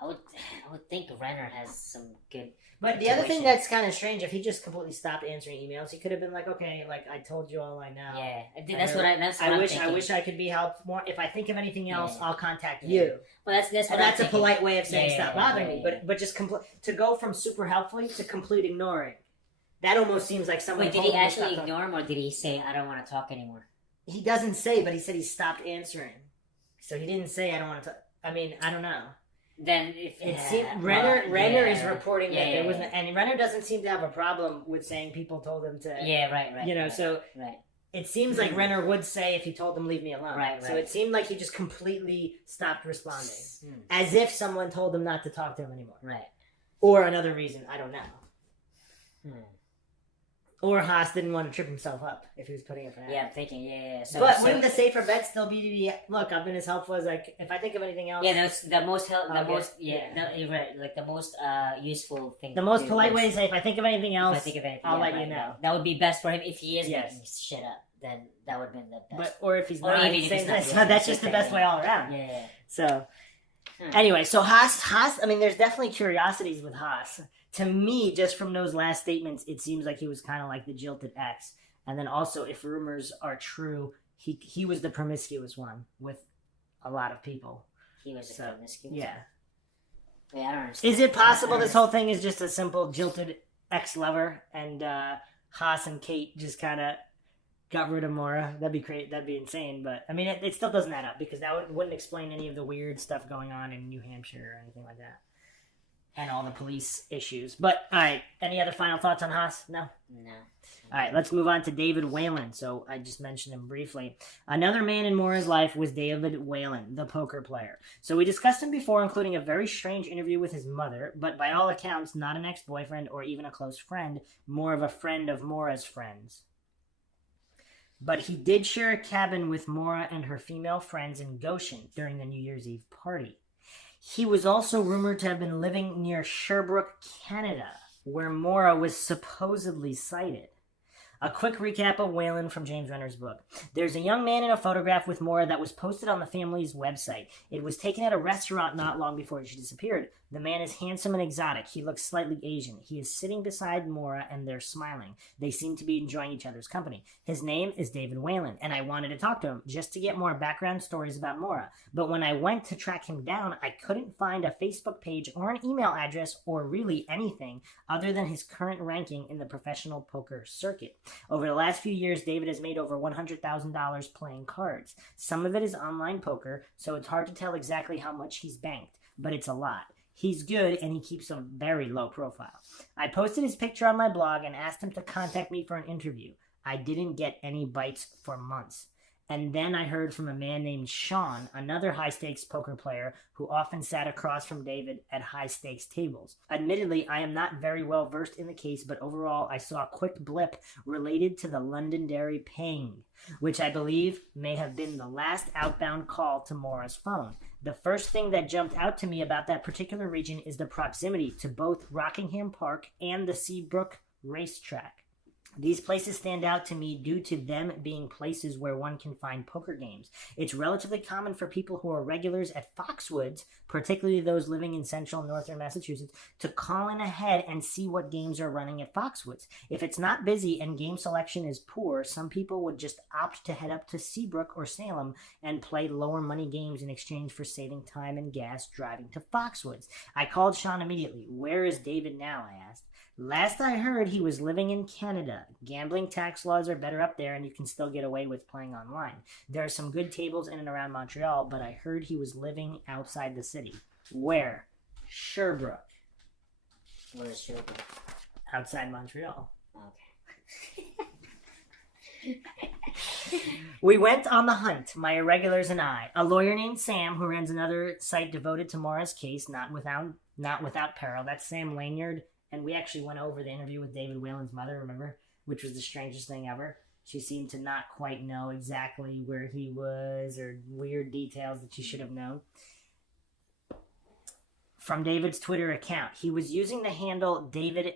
I would think Renner has some good. But the other thing intuition. that's kind of strange, if he just completely stopped answering emails, he could have been like, okay, like I told you all I know. Yeah, that's what I'm I thinking. wish I could be helped more. If I think of anything else, Yeah. I'll contact Yeah. you. Well, that's what And that's I'm a thinking. polite way of saying Yeah, stop yeah, bothering yeah, me. yeah. But just to go from super helpful to complete ignoring, that almost seems like someone. Wait, did told he him to stop actually talking. ignore him, or did he say, "I don't want to talk anymore"? He doesn't say, but he said he stopped answering. So he didn't say I don't want to. I mean, I don't know. Then if It seemed Renner is reporting that there was, yeah. and Renner doesn't seem to have a problem with saying people told him to. Yeah, right. You know, right, so right. it seems like Renner would say if he told them leave me alone. Right, So right. it seemed like he just completely stopped responding, Hmm. as if someone told him not to talk to him anymore, Right. or another reason I don't know. Hmm. Or Haas didn't want to trip himself up if he was putting up an ad. Yeah, I'm thinking. Yeah. So, But so, wouldn't the safer bet still be to be, look, I've been as helpful as if I think of anything else. yeah, that's the most Yeah. No, you're right. Like the most useful thing. The to most do polite is- way to say, if I think of anything If else, I think of anything, I'll yeah, let right, you know. That would be best for him if he is Yes. making shit up. Then that would have been the best. but or if he's Or not, even if same he's not, thing. yeah, That's same just the thing, best yeah. way all around. yeah. So, Hmm. anyway, so Haas, I mean, there's definitely curiosities with Haas. To me, just from those last statements, it seems like he was kind of like the jilted ex. And then also, if rumors are true, he was the promiscuous one with a lot of people. He was So, a promiscuous. Yeah. Wait, I don't understand. Is it possible this whole thing is just a simple jilted ex-lover and Haas and Kate just kind of got rid of Maura? That'd be great. That'd be insane. But, I mean, it still doesn't add up because that wouldn't explain any of the weird stuff going on in New Hampshire or anything like that. And all the police issues. But, all right, any other final thoughts on Haas? No? No. All right, let's move on to David Whalen. So I just mentioned him briefly. Another man in Maura's life was David Whalen, the poker player. So we discussed him before, including a very strange interview with his mother, but by all accounts, not an ex-boyfriend or even a close friend, more of a friend of Maura's friends. But he did share a cabin with Maura and her female friends in Goshen during the New Year's Eve party. He was also rumored to have been living near Sherbrooke, Canada, where Maura was supposedly sighted. A quick recap of Whalen from James Renner's book. There's a young man in a photograph with Maura that was posted on the family's website. It was taken at a restaurant not long before she disappeared. The man is handsome and exotic. He looks slightly Asian. He is sitting beside Maura and they're smiling. They seem to be enjoying each other's company. His name is David Whalen, and I wanted to talk to him just to get more background stories about Maura. But when I went to track him down, I couldn't find a Facebook page or an email address or really anything other than his current ranking in the professional poker circuit. Over the last few years, David has made over $100,000 playing cards. Some of it is online poker, so it's hard to tell exactly how much he's banked, but it's a lot. He's good, and he keeps a very low profile. I posted his picture on my blog and asked him to contact me for an interview. I didn't get any bites for months. And then I heard from a man named Sean, another high-stakes poker player who often sat across from David at high-stakes tables. Admittedly, I am not very well versed in the case, but overall I saw a quick blip related to the Londonderry ping, which I believe may have been the last outbound call to Maura's phone. The first thing that jumped out to me about that particular region is the proximity to both Rockingham Park and the Seabrook racetrack. These places stand out to me due to them being places where one can find poker games. It's relatively common for people who are regulars at Foxwoods, particularly those living in central and northern Massachusetts, to call in ahead and see what games are running at Foxwoods. If it's not busy and game selection is poor, some people would just opt to head up to Seabrook or Salem and play lower money games in exchange for saving time and gas driving to Foxwoods. I called Sean immediately. "Where is David now?" I asked. "Last I heard, he was living in Canada. Gambling tax laws are better up there, and you can still get away with playing online. There are some good tables in and around Montreal, but I heard he was living outside the city." "Where?" "Sherbrooke." Where is Sherbrooke? "Outside Montreal." Okay. We went on the hunt, my irregulars and I. A lawyer named Sam, who runs another site devoted to Maura's case, Not Without Peril. That's Sam Lanyard. And we actually went over the interview with David Whalen's mother, remember? Which was the strangest thing ever. She seemed to not quite know exactly where he was or weird details that she should have known. From David's Twitter account, he was using the handle David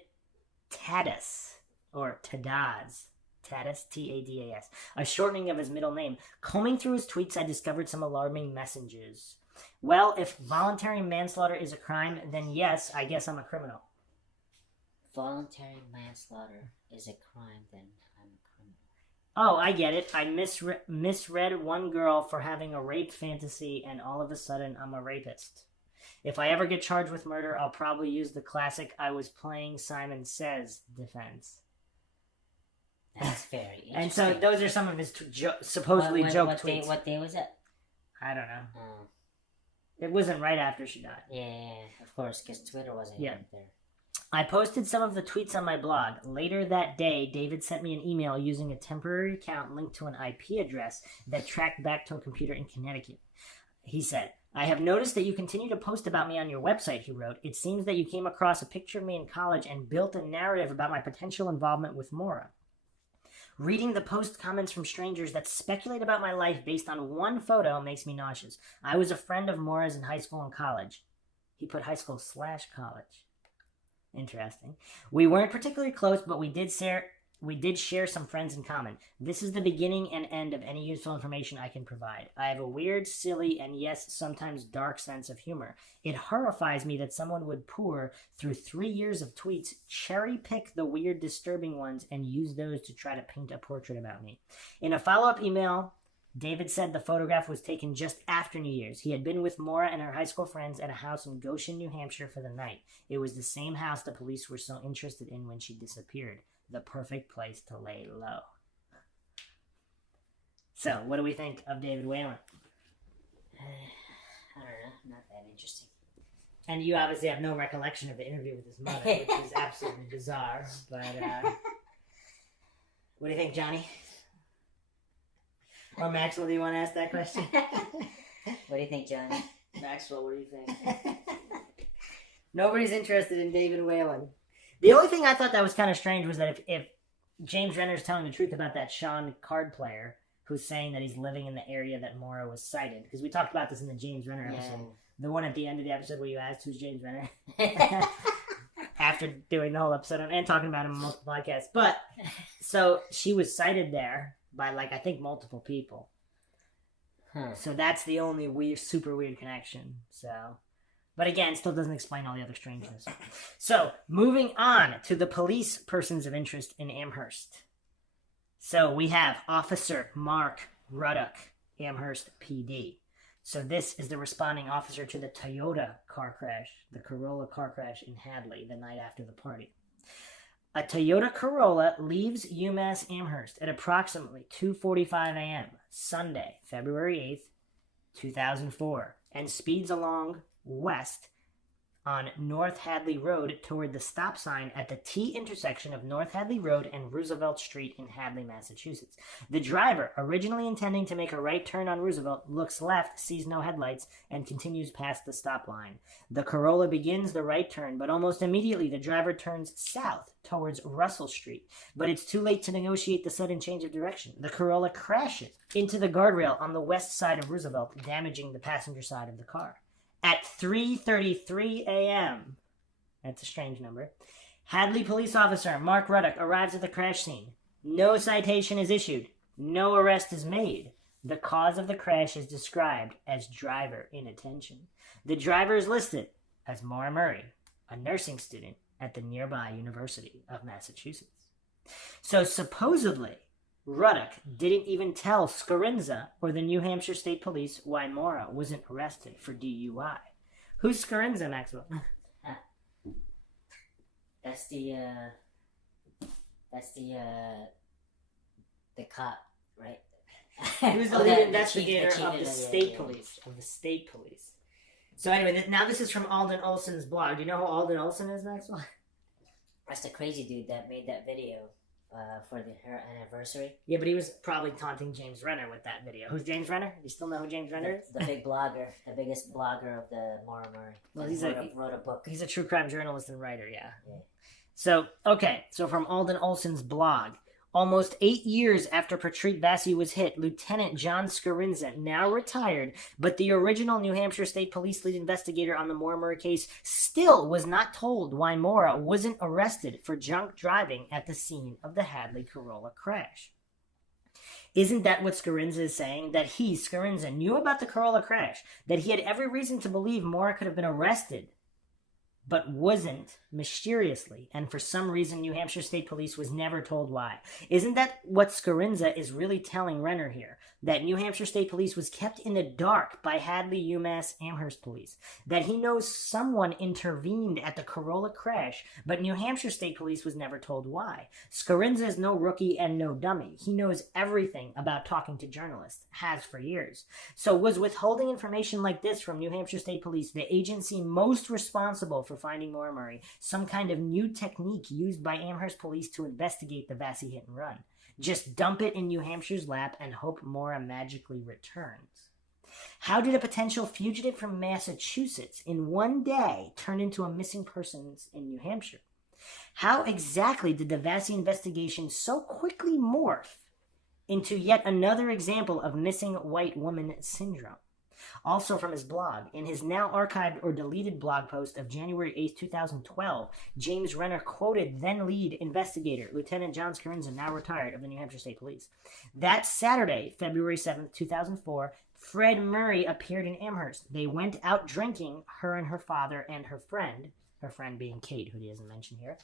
Tadas, or Tadaz. Tadas, T-A-D-A-S, a shortening of his middle name. Combing through his tweets, I discovered some alarming messages. Well, if voluntary manslaughter is a crime, then yes, I guess I'm a criminal. Voluntary manslaughter is a crime, then I'm a criminal. Oh, I get it. I misread one girl for having a rape fantasy, and all of a sudden I'm a rapist. If I ever get charged with murder, I'll probably use the classic "I was playing Simon Says" defense. That's very interesting. And so those are some of his supposedly joke tweets. What day was it? I don't know. Oh. It wasn't right after she died. Yeah, of course, because Twitter wasn't Yeah. even there. I posted some of the tweets on my blog. Later that day, David sent me an email using a temporary account linked to an IP address that tracked back to a computer in Connecticut. He said, I have noticed that you continue to post about me on your website, he wrote. It seems that you came across a picture of me in college and built a narrative about my potential involvement with Maura. Reading the post comments from strangers that speculate about my life based on one photo makes me nauseous. I was a friend of Maura's in high school and college. He put high school / college. Interesting. We weren't particularly close, but we did share some friends in common. This is the beginning and end of any useful information I can provide. I have a weird, silly, and yes, sometimes dark sense of humor. It horrifies me that someone would pour through 3 years of tweets, cherry-pick the weird, disturbing ones, and use those to try to paint a portrait about me. In a follow-up email, David said the photograph was taken just after New Year's. He had been with Maura and her high school friends at a house in Goshen, New Hampshire for the night. It was the same house the police were so interested in when she disappeared. The perfect place to lay low. So, what do we think of David Whalen? I don't know, not that interesting. And you obviously have no recollection of the interview with his mother, which is absolutely bizarre. But, what do you think, Johnny? Or Maxwell, do you want to ask that question? What do you think, Johnny? Maxwell, what do you think? Nobody's interested in David Whalen. The only thing I thought that was kind of strange was that if James Renner's telling the truth about that Sean card player who's saying that he's living in the area that Maura was cited, because we talked about this in the James Renner episode, the one at the end of the episode where you asked who's James Renner, after doing the whole episode and talking about him on multiple podcasts. But, so she was cited there by, like, I think multiple people. Huh. So that's the only weird, super weird connection, so... But again, still doesn't explain all the other strangeness. So, moving on to the police persons of interest in Amherst. So, we have Officer Mark Ruddock, Amherst PD. So, this is the responding officer to the Toyota car crash, the Corolla car crash in Hadley the night after the party. A Toyota Corolla leaves UMass Amherst at approximately 2:45 a.m. Sunday, February 8th, 2004, and speeds along west on North Hadley Road toward the stop sign at the T intersection of North Hadley Road and Roosevelt Street in Hadley, Massachusetts. The driver, originally intending to make a right turn on Roosevelt, looks left, sees no headlights, and continues past the stop line. The Corolla begins the right turn, but almost immediately the driver turns south towards Russell Street. But it's too late to negotiate the sudden change of direction. The Corolla crashes into the guardrail on the west side of Roosevelt, damaging the passenger side of the car. At 3:33 a.m., that's a strange number, Hadley police officer Mark Ruddock arrives at the crash scene. No citation is issued. No arrest is made. The cause of the crash is described as driver inattention. The driver is listed as Maura Murray, a nursing student at the nearby University of Massachusetts. So supposedly, Ruddock didn't even tell Scarinza or the New Hampshire State Police why Maura wasn't arrested for DUI. Who's Scarinza, Maxwell? That's the cop, right? Who's the Oh, lead the investigator chief of the state police? Of the state police. So anyway, now this is from Alden Olson's blog. Do you know who Alden Olson is, Maxwell? That's the crazy dude that made that video for her anniversary. Yeah, but he was probably taunting James Renner with that video. Who's James Renner? Do you still know who James Renner is? The big blogger, the biggest blogger of the Maura Murray. Well, He he's wrote a book. He's a true crime journalist and writer, yeah. Yeah. So, okay, so from Alden Olson's blog, Almost 8 years after Petri Vassi was hit, Lieutenant John Scarinza, now retired, but the original New Hampshire State Police lead investigator on the Maura case, still was not told why Maura wasn't arrested for drunk driving at the scene of the Hadley Corolla crash. Isn't that what Scarinza is saying? That he, Scarinza, knew about the Corolla crash, that he had every reason to believe Maura could have been arrested, but wasn't, mysteriously, and for some reason New Hampshire State Police was never told why. Isn't that what Scarinza is really telling Renner here? That New Hampshire State Police was kept in the dark by Hadley, UMass, Amherst Police. That he knows someone intervened at the Corolla crash, but New Hampshire State Police was never told why. Scarinza is no rookie and no dummy. He knows everything about talking to journalists, has for years. So was withholding information like this from New Hampshire State Police, the agency most responsible for finding Maura Murray, some kind of new technique used by Amherst Police to investigate the Vassi hit and run? Just dump it in New Hampshire's lap and hope Maura magically returns. How did a potential fugitive from Massachusetts in one day turn into a missing persons in New Hampshire? How exactly did the Vassi investigation so quickly morph into yet another example of missing white woman syndrome? Also from his blog, in his now archived or deleted blog post of January 8, 2012, James Renner quoted then lead investigator, Lieutenant John Scarinza, now retired, of the New Hampshire State Police. That Saturday, February 7, 2004, Fred Murray appeared in Amherst. They went out drinking, her and her father and her friend being Kate, who he doesn't mention here.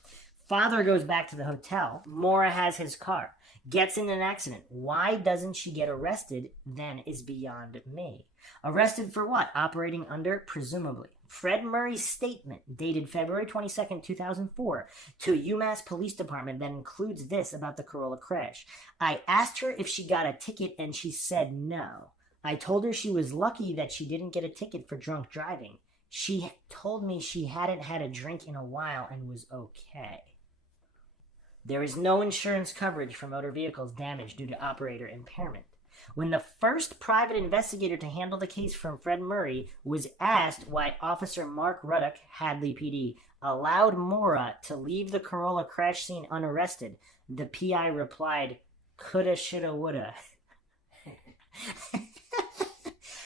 Father goes back to the hotel. Maura has his car. Gets in an accident. Why doesn't she get arrested then is beyond me. Arrested for what? Operating under, presumably. Fred Murray's statement, dated February 22nd, 2004, to UMass Police Department that includes this about the Corolla crash. I asked her if she got a ticket and she said no. I told her she was lucky that she didn't get a ticket for drunk driving. She told me she hadn't had a drink in a while and was okay. There is no insurance coverage for motor vehicles damaged due to operator impairment. When the first private investigator to handle the case from Fred Murray was asked why Officer Mark Ruddock, Hadley PD, allowed Maura to leave the Corolla crash scene unarrested, the PI replied, coulda, shoulda, woulda.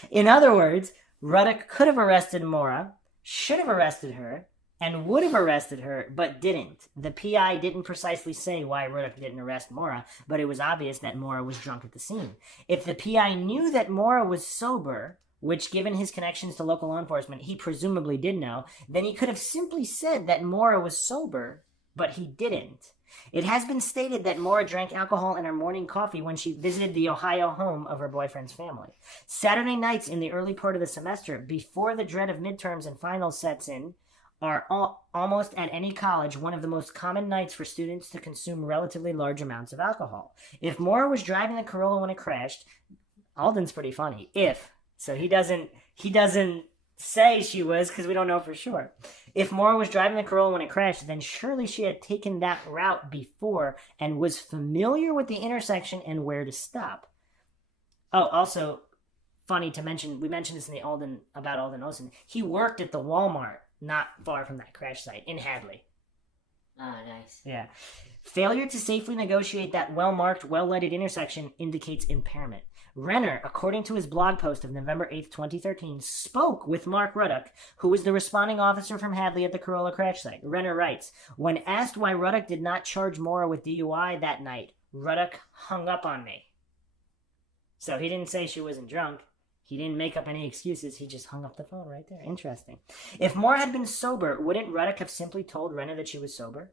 In other words, Ruddock could have arrested Maura, should have arrested her, and would have arrested her, but didn't. The PI didn't precisely say why Ruddock didn't arrest Maura, but it was obvious that Maura was drunk at the scene. If the PI knew that Maura was sober, which given his connections to local law enforcement, he presumably did know, then he could have simply said that Maura was sober, but he didn't. It has been stated that Maura drank alcohol in her morning coffee when she visited the Ohio home of her boyfriend's family. Saturday nights in the early part of the semester, before the dread of midterms and finals sets in, are almost at any college one of the most common nights for students to consume relatively large amounts of alcohol. If Maura was driving the Corolla when it crashed, Alden's pretty funny. So he doesn't say she was because we don't know for sure. If Maura was driving the Corolla when it crashed, then surely she had taken that route before and was familiar with the intersection and where to stop. Oh, also, funny to mention, we mentioned this in the Alden Olsen. He worked at the Walmart not far from that crash site in Hadley. Oh, nice. Yeah. Failure to safely negotiate that well-marked, well-lighted intersection indicates impairment. Renner, according to his blog post of November 8th, 2013, spoke with Mark Ruddock, who was the responding officer from Hadley at the Corolla crash site. Renner writes, when asked why Ruddock did not charge Maura with DUI that night, Ruddock hung up on me. So he didn't say she wasn't drunk. He didn't make up any excuses. He just hung up the phone right there. Interesting. If Maura had been sober, wouldn't Ruddock have simply told Renner that she was sober?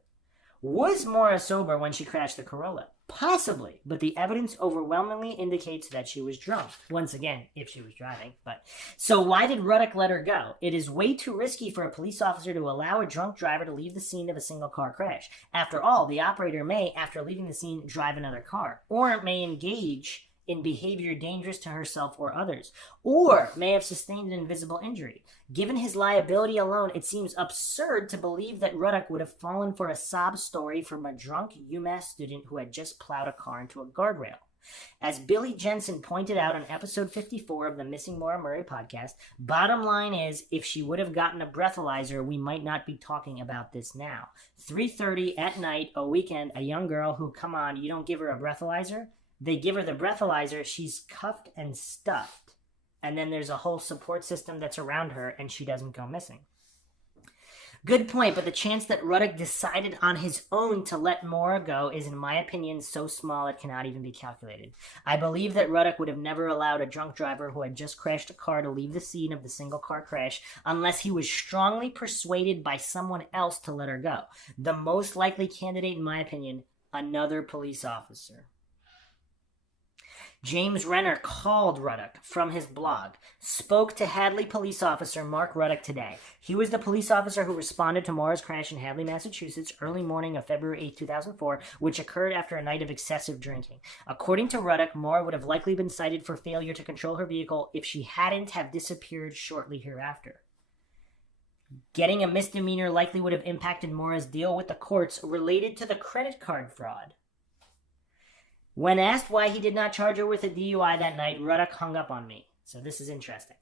Was Maura sober when she crashed the Corolla? Possibly, but the evidence overwhelmingly indicates that she was drunk. Once again, if she was driving. So why did Ruddock let her go? It is way too risky for a police officer to allow a drunk driver to leave the scene of a single car crash. After all, the operator may, after leaving the scene, drive another car, or it may engage in behavior dangerous to herself or others, or may have sustained an invisible injury. Given his liability alone, it seems absurd to believe that Ruddock would have fallen for a sob story from a drunk UMass student who had just plowed a car into a guardrail. As Billy Jensen pointed out on episode 54 of the Missing Maura Murray podcast, bottom line is, if she would have gotten a breathalyzer, we might not be talking about this now. 3:30 at night, a weekend, a young girl who, come on, you don't give her a breathalyzer? They give her the breathalyzer, she's cuffed and stuffed. And then there's a whole support system that's around her, and she doesn't go missing. Good point, but the chance that Ruddock decided on his own to let Maura go is, in my opinion, so small it cannot even be calculated. I believe that Ruddock would have never allowed a drunk driver who had just crashed a car to leave the scene of the single-car crash unless he was strongly persuaded by someone else to let her go. The most likely candidate, in my opinion, another police officer. James Renner called Ruddock from his blog, spoke to Hadley police officer Mark Ruddock today. He was the police officer who responded to Maura's crash in Hadley, Massachusetts, early morning of February 8, 2004, which occurred after a night of excessive drinking. According to Ruddock, Maura would have likely been cited for failure to control her vehicle if she hadn't have disappeared shortly hereafter. Getting a misdemeanor likely would have impacted Maura's deal with the courts related to the credit card fraud. When asked why he did not charge her with a DUI that night, Ruddock hung up on me. So this is interesting.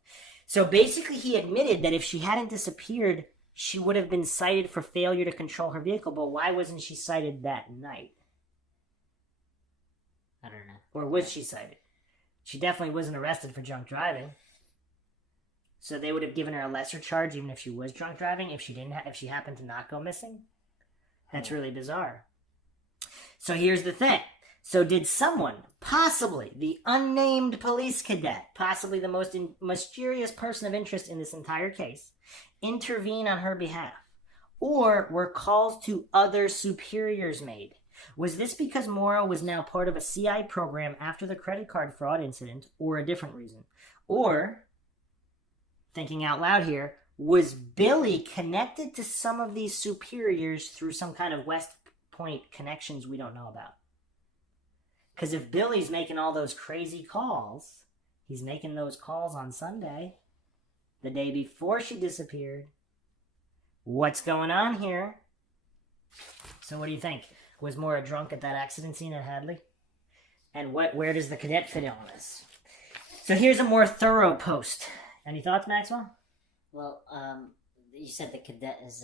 So basically he admitted that if she hadn't disappeared, she would have been cited for failure to control her vehicle, but why wasn't she cited that night? I don't know. Or was she cited? She definitely wasn't arrested for drunk driving. So they would have given her a lesser charge even if she was drunk driving, if she happened to not go missing? That's really bizarre. So here's the thing. So did someone, possibly the unnamed police cadet, possibly the most mysterious person of interest in this entire case, intervene on her behalf? Or were calls to other superiors made? Was this because Maura was now part of a CI program after the credit card fraud incident, or a different reason? Or, thinking out loud here, was Billy connected to some of these superiors through some kind of West Point connections we don't know about? Because if Billy's making all those crazy calls, he's making those calls on Sunday, the day before she disappeared. What's going on here? So what do you think? Was Maura drunk at that accident scene at Hadley? And where does the cadet fit in on this? So here's a more thorough post. Any thoughts, Maxwell? Well, you said the cadet is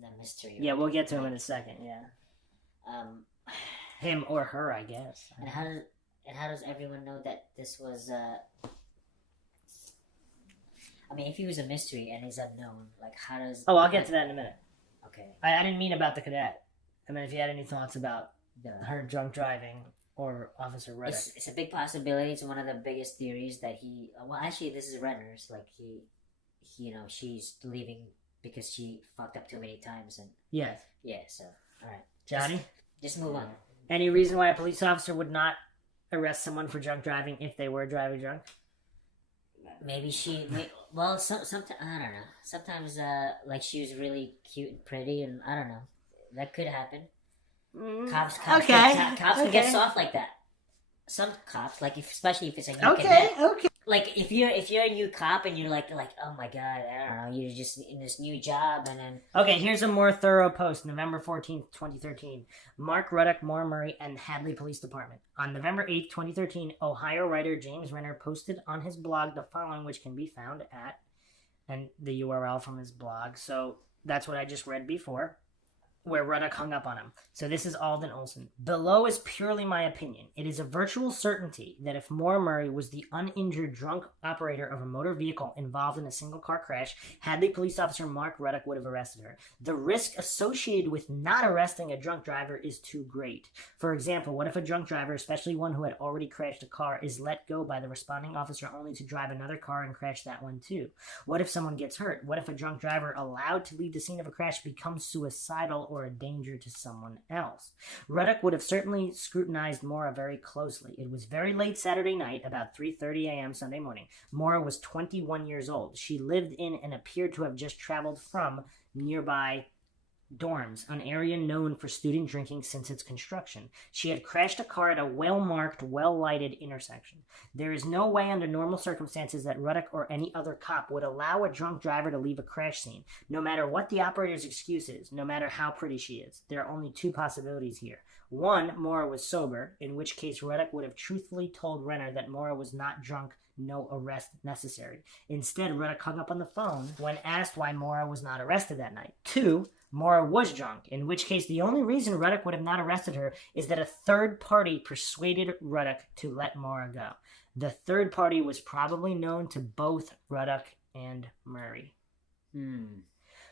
the mystery. Yeah, we'll get to him in a second, yeah. Him or her, I guess. And how does everyone know that this was? I mean, if he was a mystery and he's unknown, like how does? Oh, I'll get to that in a minute. Okay. I didn't mean about the cadet. I mean, if you had any thoughts about her drunk driving or Officer Ruddock. It's a big possibility. It's one of the biggest theories that he. Well, actually, this is Renner's. Like she's leaving because she fucked up too many times, and Yes. yeah. So, all right, Johnny? just move on. Any reason why a police officer would not arrest someone for drunk driving if they were driving drunk? Maybe well, sometimes I don't know. Sometimes, like she was really cute and pretty, and I don't know. That could happen. Cops Okay. Can get soft like that. Some cops, like especially if it's a new cadet. Okay. Like if you're a new cop and you're like oh my god, I don't know, you're just in this new job and then Okay, here's a more thorough post, November 14th, 2013. Mark Ruddock, Maura Murray, and Hadley Police Department. On November 8th, 2013, Ohio writer James Renner posted on his blog the following, which can be found at, and the URL from his blog. So that's what I just read before, where Ruddock hung up on him. So this is Alden Olson. Below is purely my opinion. It is a virtual certainty that if Maura Murray was the uninjured drunk operator of a motor vehicle involved in a single-car crash, Hadley police officer Mark Ruddock would have arrested her. The risk associated with not arresting a drunk driver is too great. For example, what if a drunk driver, especially one who had already crashed a car, is let go by the responding officer only to drive another car and crash that one too? What if someone gets hurt? What if a drunk driver allowed to leave the scene of a crash becomes suicidal or a danger to someone else? Ruddock would have certainly scrutinized Maura very closely. It was very late Saturday night, about 3:30 a.m. Sunday morning. Maura was 21 years old. She lived in and appeared to have just traveled from nearby dorms, an area known for student drinking since its construction. She had crashed a car at a well-marked, well-lighted intersection. There is no way under normal circumstances that Ruddock or any other cop would allow a drunk driver to leave a crash scene, no matter what the operator's excuse is, no matter how pretty she is. There are only two possibilities here. One, Maura was sober, in which case Ruddock would have truthfully told Renner that Maura was not drunk, no arrest necessary. Instead, Ruddock hung up on the phone when asked why Maura was not arrested that night. Two, Maura was drunk, in which case the only reason Ruddock would have not arrested her is that a third party persuaded Ruddock to let Maura go. The third party was probably known to both Ruddock and Murray.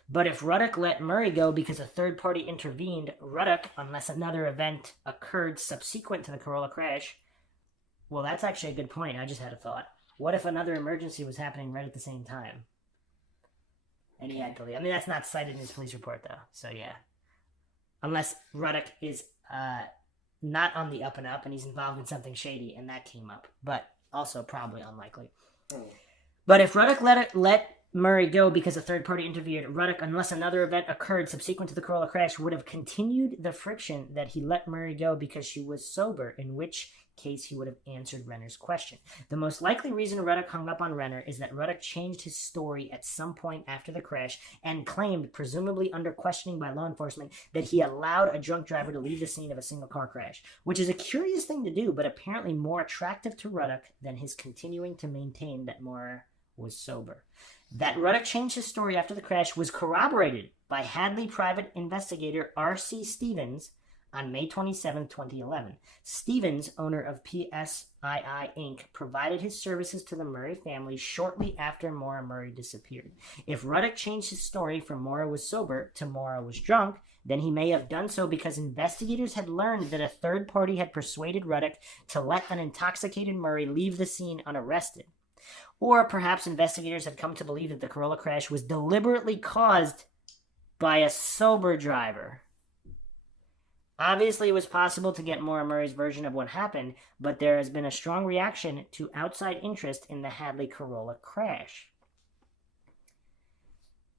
But if Ruddock let Murray go because a third party intervened, Ruddock, unless another event occurred subsequent to the Corolla crash, well, that's actually a good point. I just had a thought. What if another emergency was happening right at the same time? And he had to leave. I mean, that's not cited in his police report, though. So, yeah. Unless Ruddock is not on the up and up and he's involved in something shady, and that came up. But also probably unlikely. But if Ruddock let Murray go because a third party intervened, Ruddock, unless another event occurred subsequent to the Corolla crash, would have continued the friction that he let Murray go because she was sober, in which case he would have answered Renner's question. The most likely reason Ruddock hung up on Renner is that Ruddock changed his story at some point after the crash and claimed, presumably under questioning by law enforcement, that he allowed a drunk driver to leave the scene of a single car crash, which is a curious thing to do, but apparently more attractive to Ruddock than his continuing to maintain that Maura was sober. That Ruddock changed his story after the crash was corroborated by Hadley private investigator R.C. Stevens on May 27, 2011. Stevens, owner of PSII Inc., provided his services to the Murray family shortly after Maura Murray disappeared. If Ruddock changed his story from Maura was sober to Maura was drunk, then he may have done so because investigators had learned that a third party had persuaded Ruddock to let an intoxicated Murray leave the scene unarrested. Or perhaps investigators had come to believe that the Corolla crash was deliberately caused by a sober driver. Obviously, it was possible to get Maura Murray's version of what happened, but there has been a strong reaction to outside interest in the Hadley Corolla crash.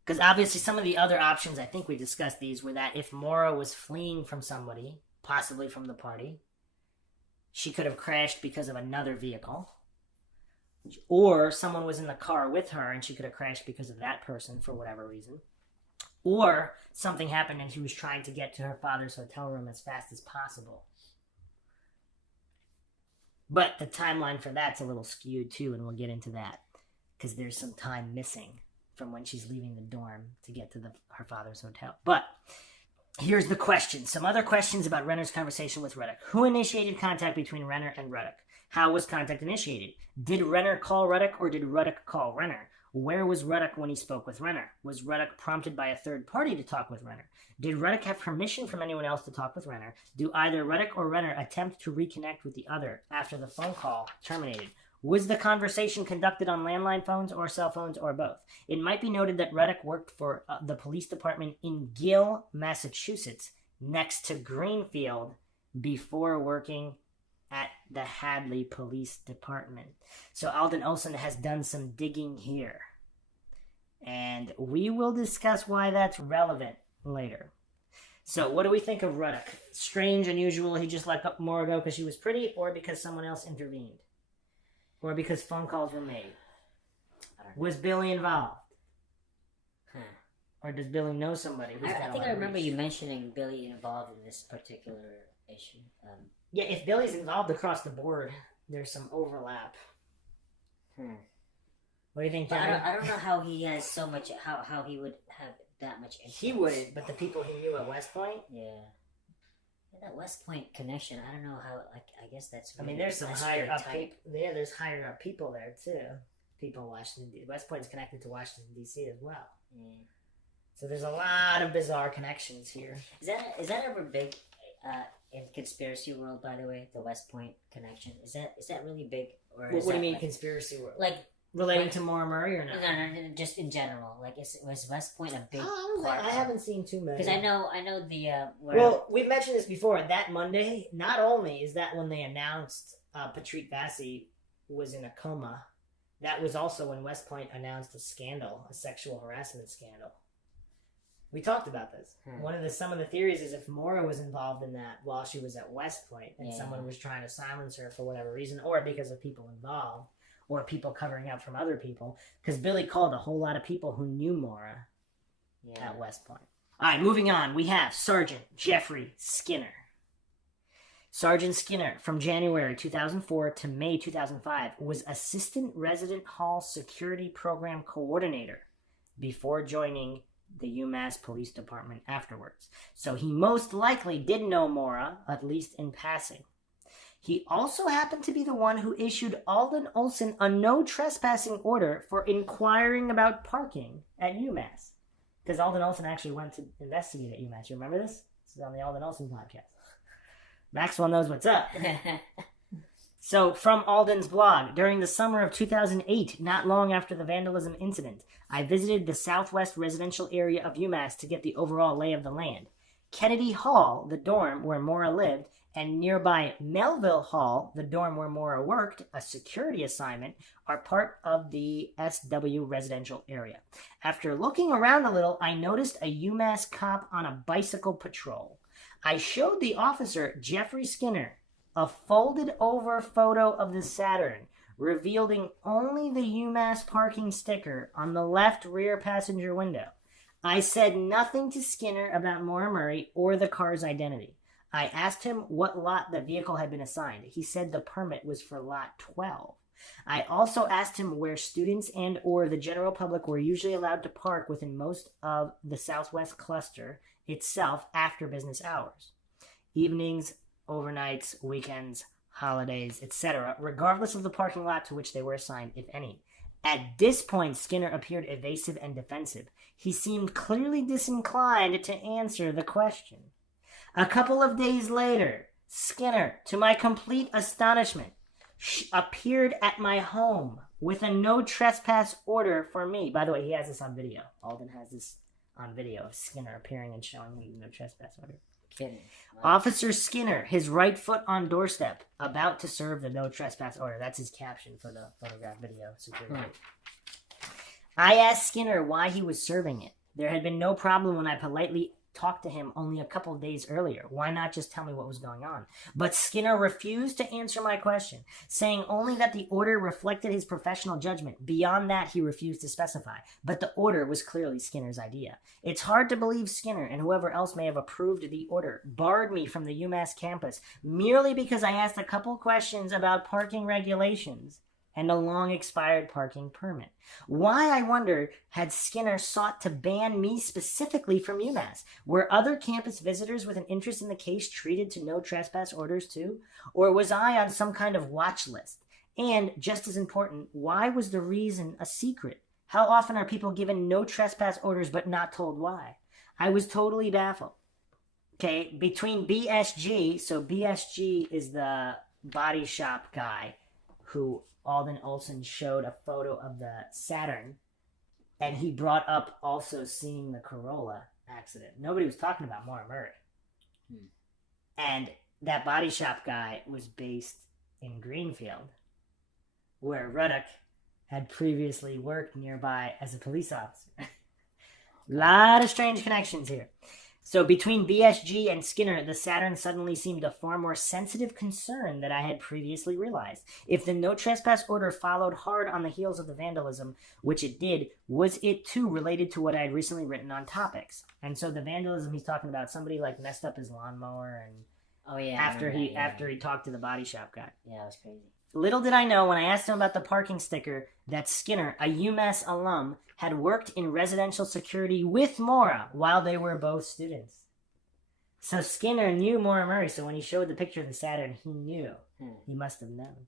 Because obviously some of the other options, I think we discussed these, were that if Maura was fleeing from somebody, possibly from the party, she could have crashed because of another vehicle. Or someone was in the car with her and she could have crashed because of that person for whatever reason. Or something happened and she was trying to get to her father's hotel room as fast as possible. But the timeline for that's a little skewed too, and we'll get into that. Because there's some time missing from when she's leaving the dorm to get to her father's hotel. But here's the question. Some other questions about Renner's conversation with Ruddock. Who initiated contact between Renner and Ruddock? How was contact initiated? Did Renner call Ruddock or did Ruddock call Renner? Where was Ruddock when he spoke with Renner? Was Ruddock prompted by a third party to talk with Renner? Did Ruddock have permission from anyone else to talk with Renner? Do either Ruddock or Renner attempt to reconnect with the other after the phone call terminated? Was the conversation conducted on landline phones or cell phones or both? It might be noted that Ruddock worked for the police department in Gill, Massachusetts, next to Greenfield, before working at the Hadley Police Department. So Alden Olson has done some digging here. And we will discuss why that's relevant later. So what do we think of Ruddock? Strange, unusual, he just let Maura go because she was pretty, or because someone else intervened? Or because phone calls were made? Was Billy involved? Or does Billy know somebody? I think I remember you mentioning Billy involved in this particular issue. Yeah, if Billy's involved across the board, there's some overlap. What do you think, Johnny? I don't know how he has so much, how he would have that much influence. He wouldn't, but the people he knew at West Point? Yeah. That West Point connection, I don't know how, I guess that's... Really, I mean, there's some higher up people. Yeah, there's higher up people there, too. People in Washington, D.C. West Point is connected to Washington, D.C. as well. Yeah. So there's a lot of bizarre connections here. Is that ever big in conspiracy world, by the way, the West Point connection? Is that really big? Or what do you mean, conspiracy world? Like, relating to Maura Murray or not? No, just in general. Like, was West Point a big part? I haven't seen too many. Because I know the... Well, we've mentioned this before. That Monday, not only is that when they announced Petri Vassi was in a coma, that was also when West Point announced a scandal, a sexual harassment scandal. We talked about this. Some of the theories is if Maura was involved in that while she was at West Point and someone was trying to silence her for whatever reason, or because of people involved, or people covering up from other people, because Billy called a whole lot of people who knew Maura at West Point. All right, moving on. We have Sergeant Jeffrey Skinner. Sergeant Skinner, from January 2004 to May 2005, was Assistant Resident Hall Security Program Coordinator before joining the UMass Police Department afterwards. So he most likely did know Maura, at least in passing. He also happened to be the one who issued Alden Olson a no trespassing order for inquiring about parking at UMass. Because Alden Olson actually went to investigate at UMass. You remember this? This is on the Alden Olson podcast. Maxwell knows what's up. So, from Alden's blog, during the summer of 2008, not long after the vandalism incident, I visited the southwest residential area of UMass to get the overall lay of the land. Kennedy Hall, the dorm where Maura lived, and nearby Melville Hall, the dorm where Maura worked, a security assignment, are part of the SW residential area. After looking around a little, I noticed a UMass cop on a bicycle patrol. I showed the officer, Jeffrey Skinner, a folded over photo of the Saturn, revealing only the UMass parking sticker on the left rear passenger window. I said nothing to Skinner about Maura Murray or the car's identity. I asked him what lot the vehicle had been assigned. He said the permit was for lot 12. I also asked him where students and or the general public were usually allowed to park within most of the Southwest cluster itself after business hours. Evenings, overnights, weekends, holidays, etc., regardless of the parking lot to which they were assigned, if any. At this point, Skinner appeared evasive and defensive. He seemed clearly disinclined to answer the question. A couple of days later, Skinner, to my complete astonishment, appeared at my home with a no trespass order for me. By the way, he has this on video. Alden has this on video of Skinner appearing and showing me the no trespass order. Kidding. Wow. Officer Skinner, his right foot on doorstep, about to serve the no trespass order. That's his caption for the photograph video. I asked Skinner why he was serving it. There had been no problem when I politely talked to him only a couple of days earlier. Why not just tell me what was going on? But Skinner refused to answer my question, saying only that the order reflected his professional judgment. Beyond that, he refused to specify. But the order was clearly Skinner's idea. It's hard to believe Skinner and whoever else may have approved the order barred me from the UMass campus merely because I asked a couple questions about parking regulations and a long-expired parking permit. Why, I wonder, had Skinner sought to ban me specifically from UMass? Were other campus visitors with an interest in the case treated to no trespass orders too? Or was I on some kind of watch list? And, just as important, why was the reason a secret? How often are people given no trespass orders but not told why? I was totally baffled. Okay, between BSG, so BSG is the body shop guy who Alden Olson showed a photo of the Saturn, and he brought up also seeing the Corolla accident. Nobody was talking about Maura Murray. And that body shop guy was based in Greenfield, where Ruddock had previously worked nearby as a police officer. Lot of strange connections here. So between BSG and Skinner, the Saturn suddenly seemed a far more sensitive concern than I had previously realized. If the no trespass order followed hard on the heels of the vandalism, which it did, was it too related to what I had recently written on topics? And so the vandalism he's talking about, somebody like messed up his lawnmower and after he talked to the body shop guy. Yeah, that was crazy. Little did I know when I asked him about the parking sticker that Skinner, a UMass alum, had worked in residential security with Maura while they were both students. So Skinner knew Maura Murray, so when he showed the picture of the Saturn, he knew. He must have known.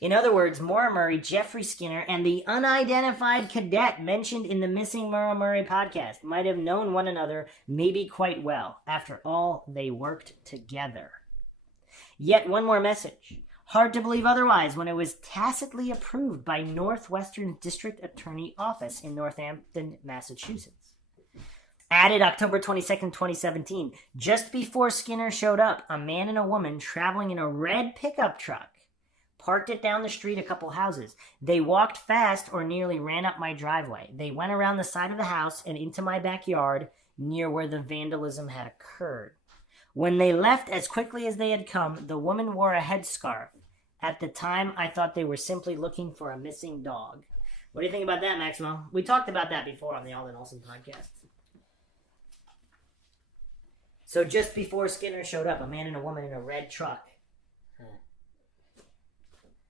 In other words, Maura Murray, Jeffrey Skinner, and the unidentified cadet mentioned in the Missing Maura Murray podcast might have known one another maybe quite well. After all, they worked together. Yet one more message. Hard to believe otherwise when it was tacitly approved by Northwestern District Attorney Office in Northampton, Massachusetts. Added October 22nd, 2017, just before Skinner showed up, a man and a woman traveling in a red pickup truck parked it down the street a couple houses. They walked fast or nearly ran up my driveway. They went around the side of the house and into my backyard near where the vandalism had occurred. When they left as quickly as they had come, the woman wore a headscarf. At the time, I thought they were simply looking for a missing dog. What do you think about that, Maxwell? We talked about that before on the Alden Olson podcast. So just before Skinner showed up, a man and a woman in a red truck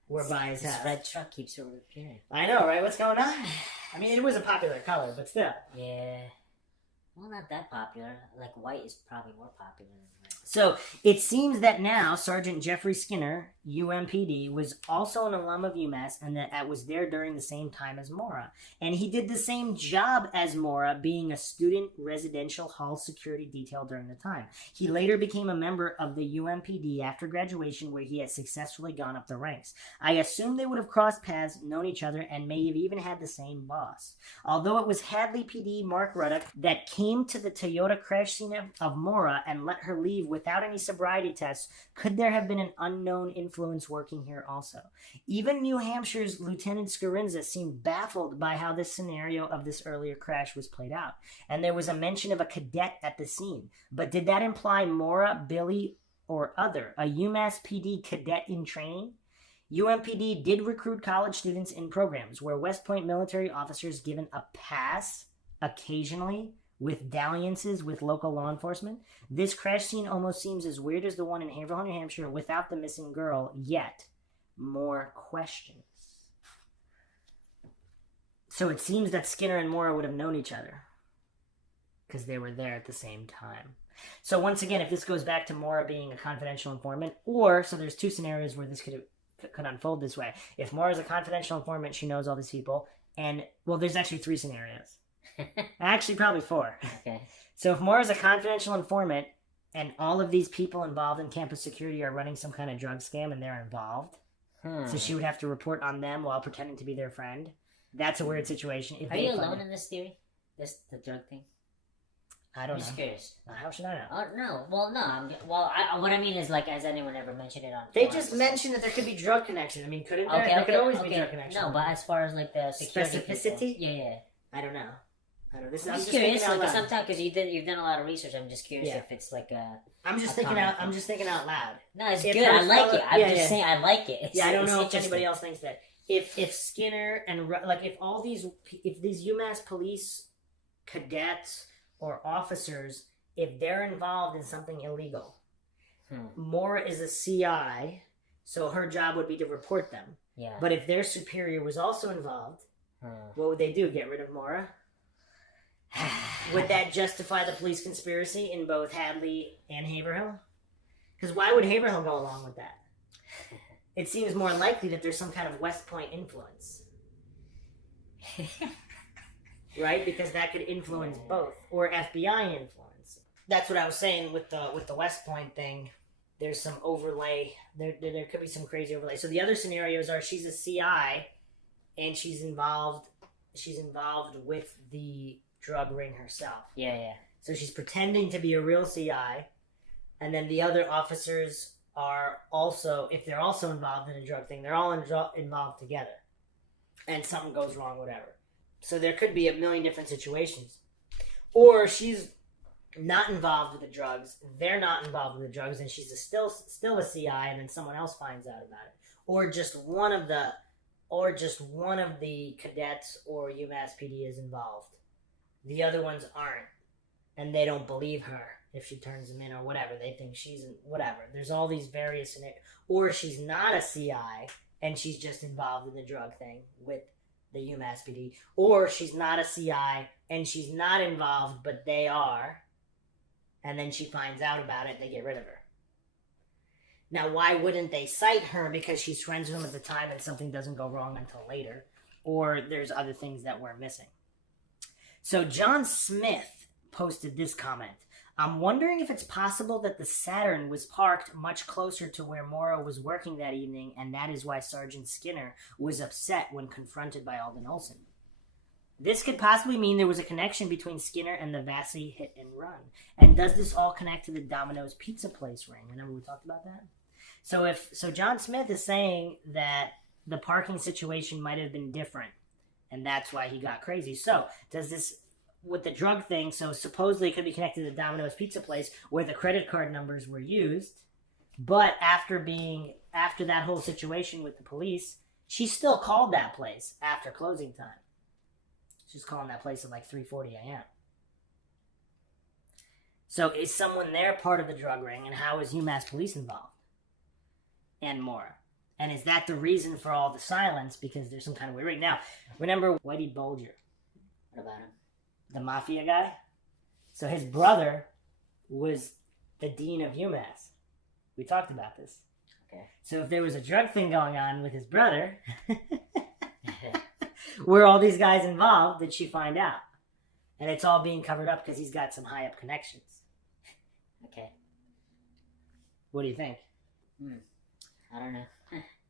were by his This house. red truck keeps appearing. I know, right? What's going on? I mean, it was a popular color, but still. Yeah. Well, not that popular. Like, white is probably more popular than red. So it seems that now Sergeant Jeffrey Skinner, UMPD, was also an alum of UMass and that was there during the same time as Maura. And he did the same job as Maura, being a student residential hall security detail during the time. He later became a member of the UMPD after graduation, where he had successfully gone up the ranks. I assume they would have crossed paths, known each other, and may have even had the same boss. Although it was Hadley PD Mark Ruddock that came to the Toyota crash scene of Maura and let her leave without any sobriety tests, could there have been an unknown influence working here also? Even New Hampshire's Lieutenant Scarinza seemed baffled by how this scenario of this earlier crash was played out. And there was a mention of a cadet at the scene. But did that imply Maura, Billy, or other, a UMass PD cadet in training? UMPD did recruit college students in programs where West Point military officers given a pass occasionally with dalliances with local law enforcement. This crash scene almost seems as weird as the one in Haverhill, New Hampshire without the missing girl, yet more questions. So it seems that Skinner and Maura would have known each other because they were there at the same time. So once again, if this goes back to Maura being a confidential informant, or, so there's two scenarios where this could unfold this way. If Maura's a confidential informant, she knows all these people, and, well, there's actually three scenarios. Actually, probably four. Okay. So if Maura's a confidential informant and all of these people involved in campus security are running some kind of drug scam and they're involved, so she would have to report on them while pretending to be their friend. That's a weird situation. If Are they you find alone it. in this theory? The drug thing? I don't I'm know. just curious. How should I know? Oh, no. Well, no. What I mean is, like, has anyone ever mentioned it on They forums? just mentioned that there could be drug connection. I mean, couldn't there? Okay, There could always okay. be drug connection. No, but as far as, like, the security Specificity? people, yeah. I don't know. I'm I'm just just thinking curious, out like, loud. sometimes, because you've done a lot of research, I'm just curious Yeah. if it's, like, a... I'm just a thinking common out. thing. I'm just thinking out loud. No, it's If good. I her like fellow- it. I'm yeah, just yeah. saying I like it. Yeah, I don't it's know if interesting. anybody else thinks that. If Skinner and like if these UMass police cadets or officers, if they're involved in something illegal, Maura is a CI, so her job would be to report them. Yeah. But if their superior was also involved, what would they do? Get rid of Maura? Would that justify the police conspiracy in both Hadley and Haverhill? Because why would Haverhill go along with that? It seems more likely that there's some kind of West Point influence. Right? Because that could influence both. Or FBI influence. That's what I was saying with the West Point thing. There's some overlay. There could be some crazy overlay. So the other scenarios are she's a CI and she's involved with the drug ring herself. Yeah. So she's pretending to be a real CI, and then the other officers are also, if they're also involved in a drug thing, they're all involved together. And something goes wrong, whatever. So there could be a million different situations. Or she's not involved with the drugs, they're not involved with the drugs, and she's still a CI, and then someone else finds out about it. Or just one of the cadets or UMass PD is involved. The other ones aren't. And they don't believe her if she turns them in or whatever. They think she's in whatever. There's all these various scenarios. Or she's not a CI and she's just involved in the drug thing with the UMass PD. Or she's not a CI and she's not involved, but they are. And then she finds out about it and they get rid of her. Now, why wouldn't they cite her? Because she's friends with him at the time and something doesn't go wrong until later. Or there's other things that we're missing. So John Smith posted this comment. I'm wondering if it's possible that the Saturn was parked much closer to where Maura was working that evening, and that is why Sergeant Skinner was upset when confronted by Alden Olson. This could possibly mean there was a connection between Skinner and the Vassi hit and run. And does this all connect to the Domino's Pizza Place ring? Remember we talked about that? So John Smith is saying that the parking situation might have been different. And that's why he got crazy. So, does this, with the drug thing, so supposedly it could be connected to the Domino's Pizza Place where the credit card numbers were used, but after that whole situation with the police, she still called that place after closing time. She's calling that place at like 3:40 a.m. So is someone there part of the drug ring, and how is UMass police involved? And more. And is that the reason for all the silence? Because there's some kind of weird ring. Now, remember Whitey Bulger, What about him? the mafia guy? So his brother was the dean of UMass. We talked about this. Okay. So if there was a drug thing going on with his brother, were all these guys involved, did she find out? And it's all being covered up because he's got some high up connections. Okay. What do you think? I don't know.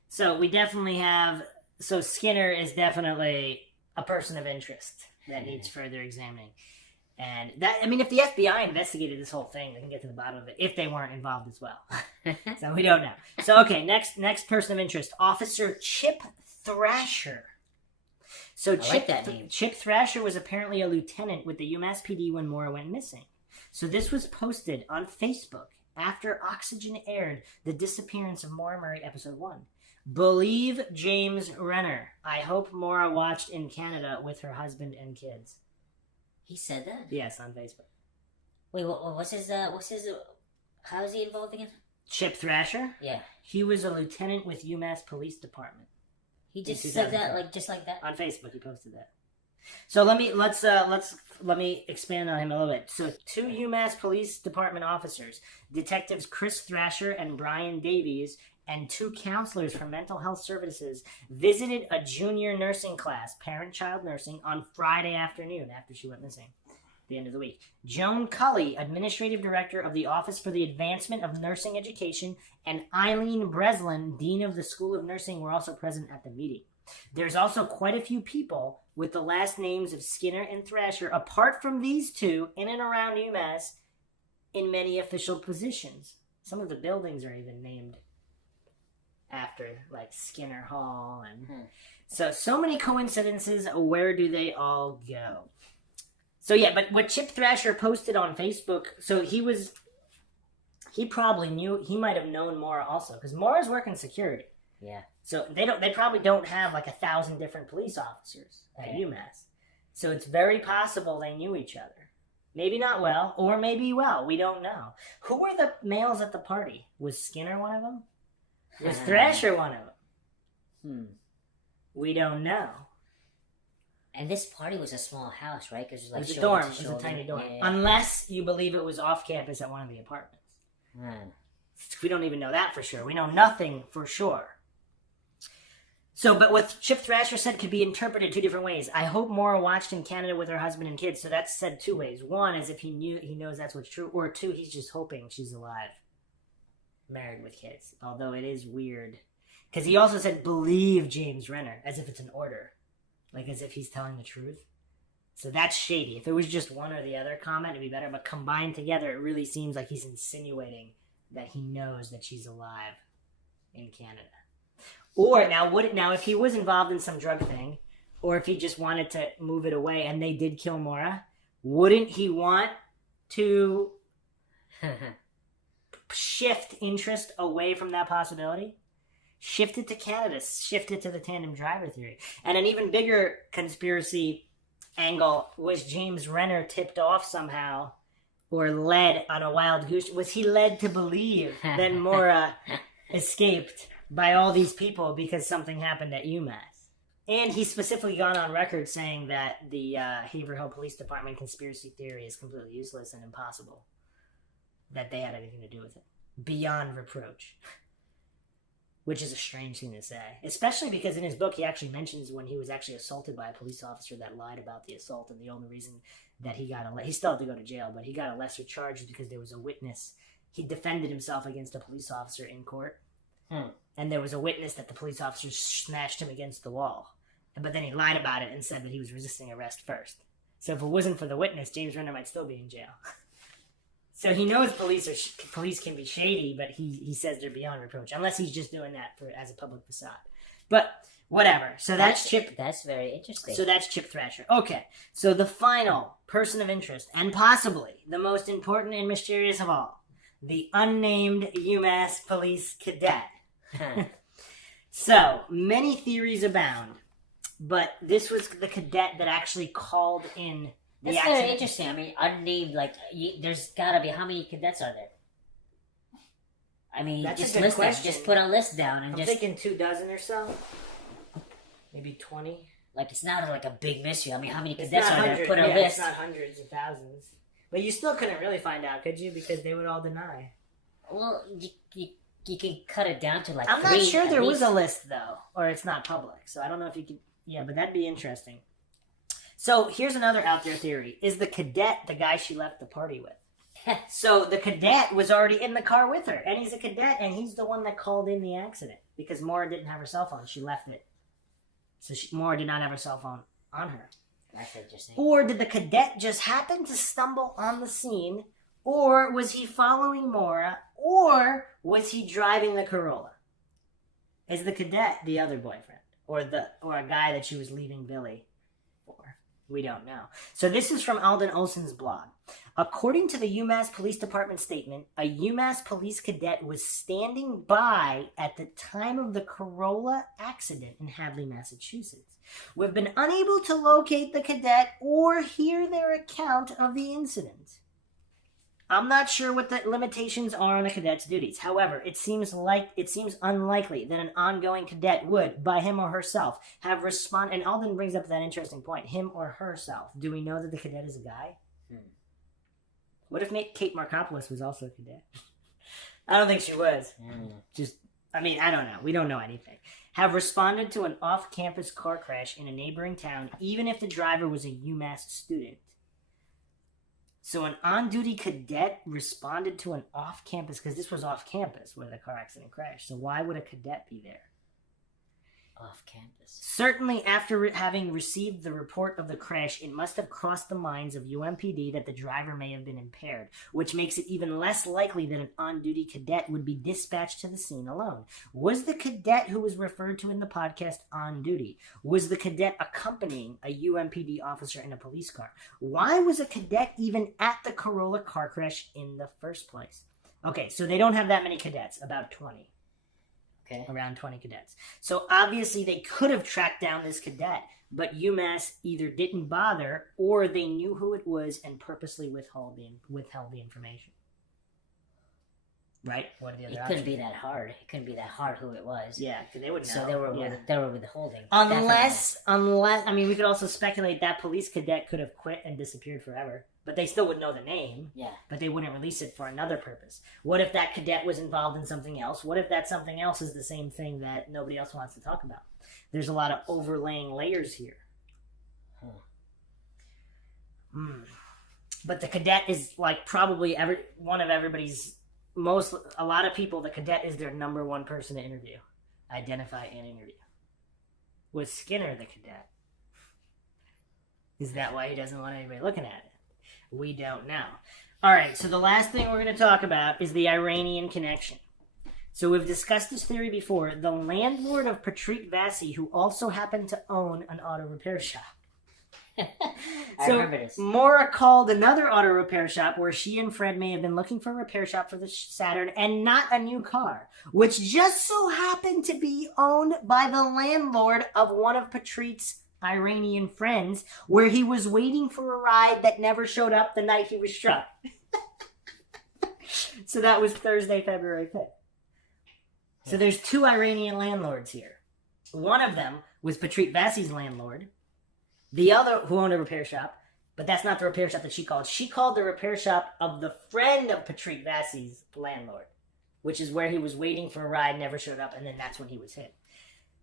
So we definitely have... So Skinner is definitely a person of interest that needs further examining. And that, I mean, if the FBI investigated this whole thing, they can get to the bottom of it if they weren't involved as well. So we don't know. So, okay, next person of interest, Officer Chip Thrasher. So like that name. Chip Thrasher was apparently a lieutenant with the UMass PD when Maura went missing. So this was posted on Facebook after Oxygen aired the disappearance of Maura Murray episode 1. Believe James Renner. I hope Maura watched in Canada with her husband and kids. He said that? Yes, on Facebook. Wait, what's his, how is he involved again? Chip Thrasher? Yeah. He was a lieutenant with UMass Police Department. He just In said that, 2004. like, just like that? On Facebook, he posted that. So let me expand on him a little bit. So 2 UMass Police Department officers, detectives Chris Thrasher and Brian Davies, and 2 counselors from mental health services visited a junior nursing class, parent-child nursing, on Friday afternoon after she went missing, the end of the week. Joan Cully, administrative director of the Office for the Advancement of Nursing Education, and Eileen Breslin, dean of the School of Nursing, were also present at the meeting. There's also quite a few people with the last names of Skinner and Thrasher, apart from these 2, in and around UMass, in many official positions. Some of the buildings are even named after, like Skinner Hall, and so many coincidences. Where do they all go? So yeah, but what Chip Thrasher posted on Facebook, so he probably knew, he might have known Maura also, because Maura's working security. Yeah. So they probably don't have like 1,000 different police officers at UMass. So it's very possible they knew each other. Maybe not well, or maybe well. We don't know. Who were the males at the party? Was Skinner one of them? Was Thrasher one of them? We don't know. And this party was a small house, right? Because It was a dorm. It was a tiny dorm. Yeah. Unless you believe it was off campus at one of the apartments. We don't even know that for sure. We know nothing for sure. So, but what Chip Thrasher said could be interpreted 2 different ways. I hope Maura watched in Canada with her husband and kids. So that's said 2 ways. One is if he knows that's what's true. Or 2, he's just hoping she's alive. Married with kids. Although it is weird. Because he also said, believe James Renner. As if it's an order. Like as if he's telling the truth. So that's shady. If it was just one or the other comment, it'd be better. But combined together, it really seems like he's insinuating that he knows that she's alive in Canada. Or now if he was involved in some drug thing, or if he just wanted to move it away and they did kill Maura, wouldn't he want to shift interest away from that possibility? Shift it to Canada, shift it to the tandem driver theory. And an even bigger conspiracy angle was James Renner tipped off somehow or led on a wild goose. Was he led to believe that Maura escaped by all these people because something happened at UMass? And he's specifically gone on record saying that the Haverhill Police Department conspiracy theory is completely useless and impossible. That they had anything to do with it. Beyond reproach. Which is a strange thing to say. Especially because in his book he actually mentions when he was actually assaulted by a police officer that lied about the assault, and the only reason that he still had to go to jail, but he got a lesser charge because there was a witness. He defended himself against a police officer in court. And there was a witness that the police officer smashed him against the wall. But then he lied about it and said that he was resisting arrest first. So if it wasn't for the witness, James Renner might still be in jail. So he knows police can be shady, but he says they're beyond reproach. Unless he's just doing that as a public facade. But whatever. So that's Chip. That's very interesting. So that's Chip Thrasher. Okay. So the final person of interest, and possibly the most important and mysterious of all, the unnamed UMass police cadet. So, many theories abound, but this was the cadet that actually called in That's very interesting. I mean, unnamed, like, there's gotta be, how many cadets are there? I mean, That's just a good list them. question. Just put a list down and I'm just... thinking 24 or so. Maybe 20. Like, it's not like a big mystery. I mean, how many It's cadets not are there? hundreds. Put a Yeah, list. it's not hundreds of thousands. But you still couldn't really find out, could you? Because they would all deny. Well, you can cut it down to like I'm three, not sure at there was least. a list, though. Or it's not public. So I don't know if you could... Yeah, but that'd be interesting. So here's another out there theory. Is the cadet the guy she left the party with? So the cadet was already in the car with her. And he's a cadet, and he's the one that called in the accident. Because Maura didn't have her cell phone. She left it. So Maura did not have her cell phone on her. That's interesting. Or did the cadet just happen to stumble on the scene? Or was he following Maura? Or was he driving the Corolla? Is the cadet the other boyfriend? Or a guy that she was leaving Billy for? We don't know. So this is from Alden Olson's blog. According to the UMass Police Department statement, a UMass police cadet was standing by at the time of the Corolla accident in Hadley, Massachusetts. We've been unable to locate the cadet or hear their account of the incident. I'm not sure what the limitations are on a cadet's duties. However, it seems unlikely that an ongoing cadet would, by him or herself, have responded. And Alden brings up that interesting point: him or herself. Do we know that the cadet is a guy? What if Kate Markopoulos was also a cadet? I don't think she was. I don't know. We don't know anything. Have responded to an off-campus car crash in a neighboring town, even if the driver was a UMass student. So an on-duty cadet responded to an off-campus, because this was off-campus where the car accident crashed. So why would a cadet be there? Off campus. Certainly after having received the report of the crash, it must have crossed the minds of UMPD that the driver may have been impaired, which makes it even less likely that an on-duty cadet would be dispatched to the scene alone. Was the cadet who was referred to in the podcast on duty? Was the cadet accompanying a UMPD officer in a police car? Why was a cadet even at the Corolla car crash in the first place? Okay, so they don't have that many cadets, about 20. Okay. Around 20 cadets. So obviously they could have tracked down this cadet, but UMass either didn't bother or they knew who it was and purposely withheld the information. Right? What are the other It options? couldn't be that hard. It couldn't be that hard who it was. Yeah, because they would know. So they were withholding. Unless, I mean, we could also speculate that police cadet could have quit and disappeared forever. But they still would know the name. Yeah. But they wouldn't release it for another purpose. What if that cadet was involved in something else? What if that something else is the same thing that nobody else wants to talk about? There's a lot of overlaying layers here. But the cadet is like probably one of everybody's a lot of people, the cadet is their number one person to interview. Identify and interview. Was Skinner the cadet? Is that why he doesn't want anybody looking at it? We don't know. All right, so the last thing we're going to talk about is the Iranian connection. So we've discussed this theory before. The landlord of Petri Vassi, who also happened to own an auto repair shop. I remember this. Maura called another auto repair shop where she and Fred may have been looking for a repair shop for the Saturn and not a new car, which just so happened to be owned by the landlord of one of Petri's Iranian friends, where he was waiting for a ride that never showed up the night he was struck. So that was Thursday, February 5th. So there's two Iranian landlords here. One of them was Petri Vassi's landlord. The other, who owned a repair shop, but that's not the repair shop that she called. She called the repair shop of the friend of Petri Vassi's landlord, which is where he was waiting for a ride, never showed up, and then that's when he was hit.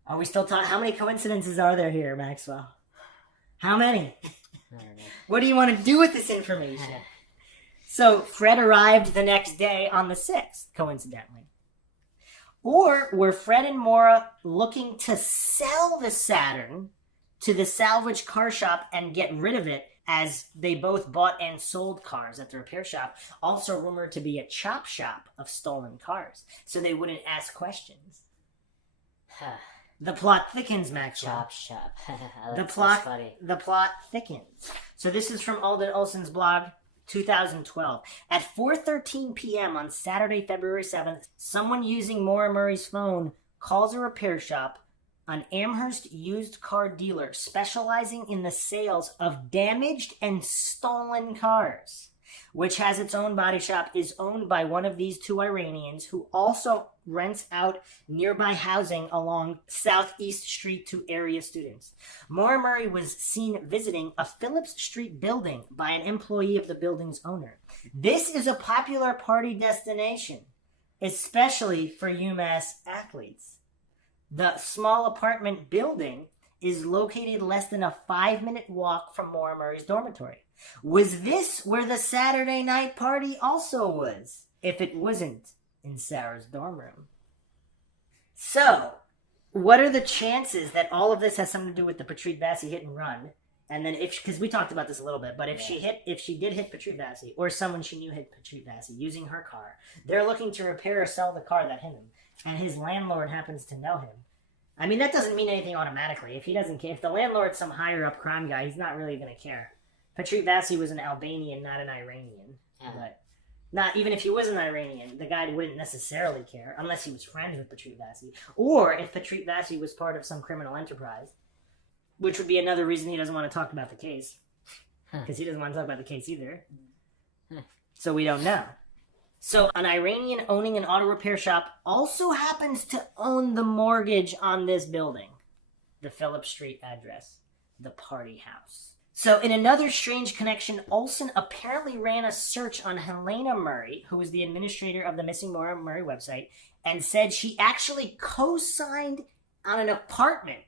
Are we still talking? How many coincidences are there here, Maxwell? How many? I don't know. What do you want to do with this information? So Fred arrived the next day on the 6th, coincidentally. Or were Fred and Maura looking to sell the Saturn to the salvage car shop and get rid of it, as they both bought and sold cars at the repair shop, also rumored to be a chop shop of stolen cars, so they wouldn't ask questions. The plot thickens, Maxwell. Chop shop. That's funny. The plot thickens. So this is from Alden Olson's blog, 2012. At 4:13 p.m. on Saturday, February 7th, someone using Maura Murray's phone calls a repair shop an Amherst used car dealer specializing in the sales of damaged and stolen cars, which has its own body shop, is owned by one of these two Iranians who also rents out nearby housing along Southeast Street to area students. Maura Murray was seen visiting a Phillips Street building by an employee of the building's owner. This is a popular party destination, especially for UMass athletes. The small apartment building is located less than a 5-minute walk from Maura Murray's dormitory. Was this where the Saturday night party also was, if it wasn't in Sarah's dorm room? So, what are the chances that all of this has something to do with the Petri Vassi hit and run? And then because we talked about this a little bit, but if she did hit Petri Vassi, or someone she knew hit Petri Vassi using her car, they're looking to repair or sell the car that hit him, and his landlord happens to know him. I mean, that doesn't mean anything automatically. If he doesn't care, if the landlord's some higher up crime guy, he's not really going to care. Petri Vassi was an Albanian, not an Iranian. But not even if he was an Iranian, the guy wouldn't necessarily care unless he was friends with Petri Vassi, or if Petri Vassi was part of some criminal enterprise, which would be another reason he doesn't want to talk about the case, because he doesn't want to talk about the case either. So we don't know. So an Iranian owning an auto repair shop also happens to own the mortgage on this building, the Phillips Street address, the party house. So in another strange connection, Olsen apparently ran a search on Helena Murray, who was the administrator of the Missing Maura Murray website, and said she actually co-signed on an apartment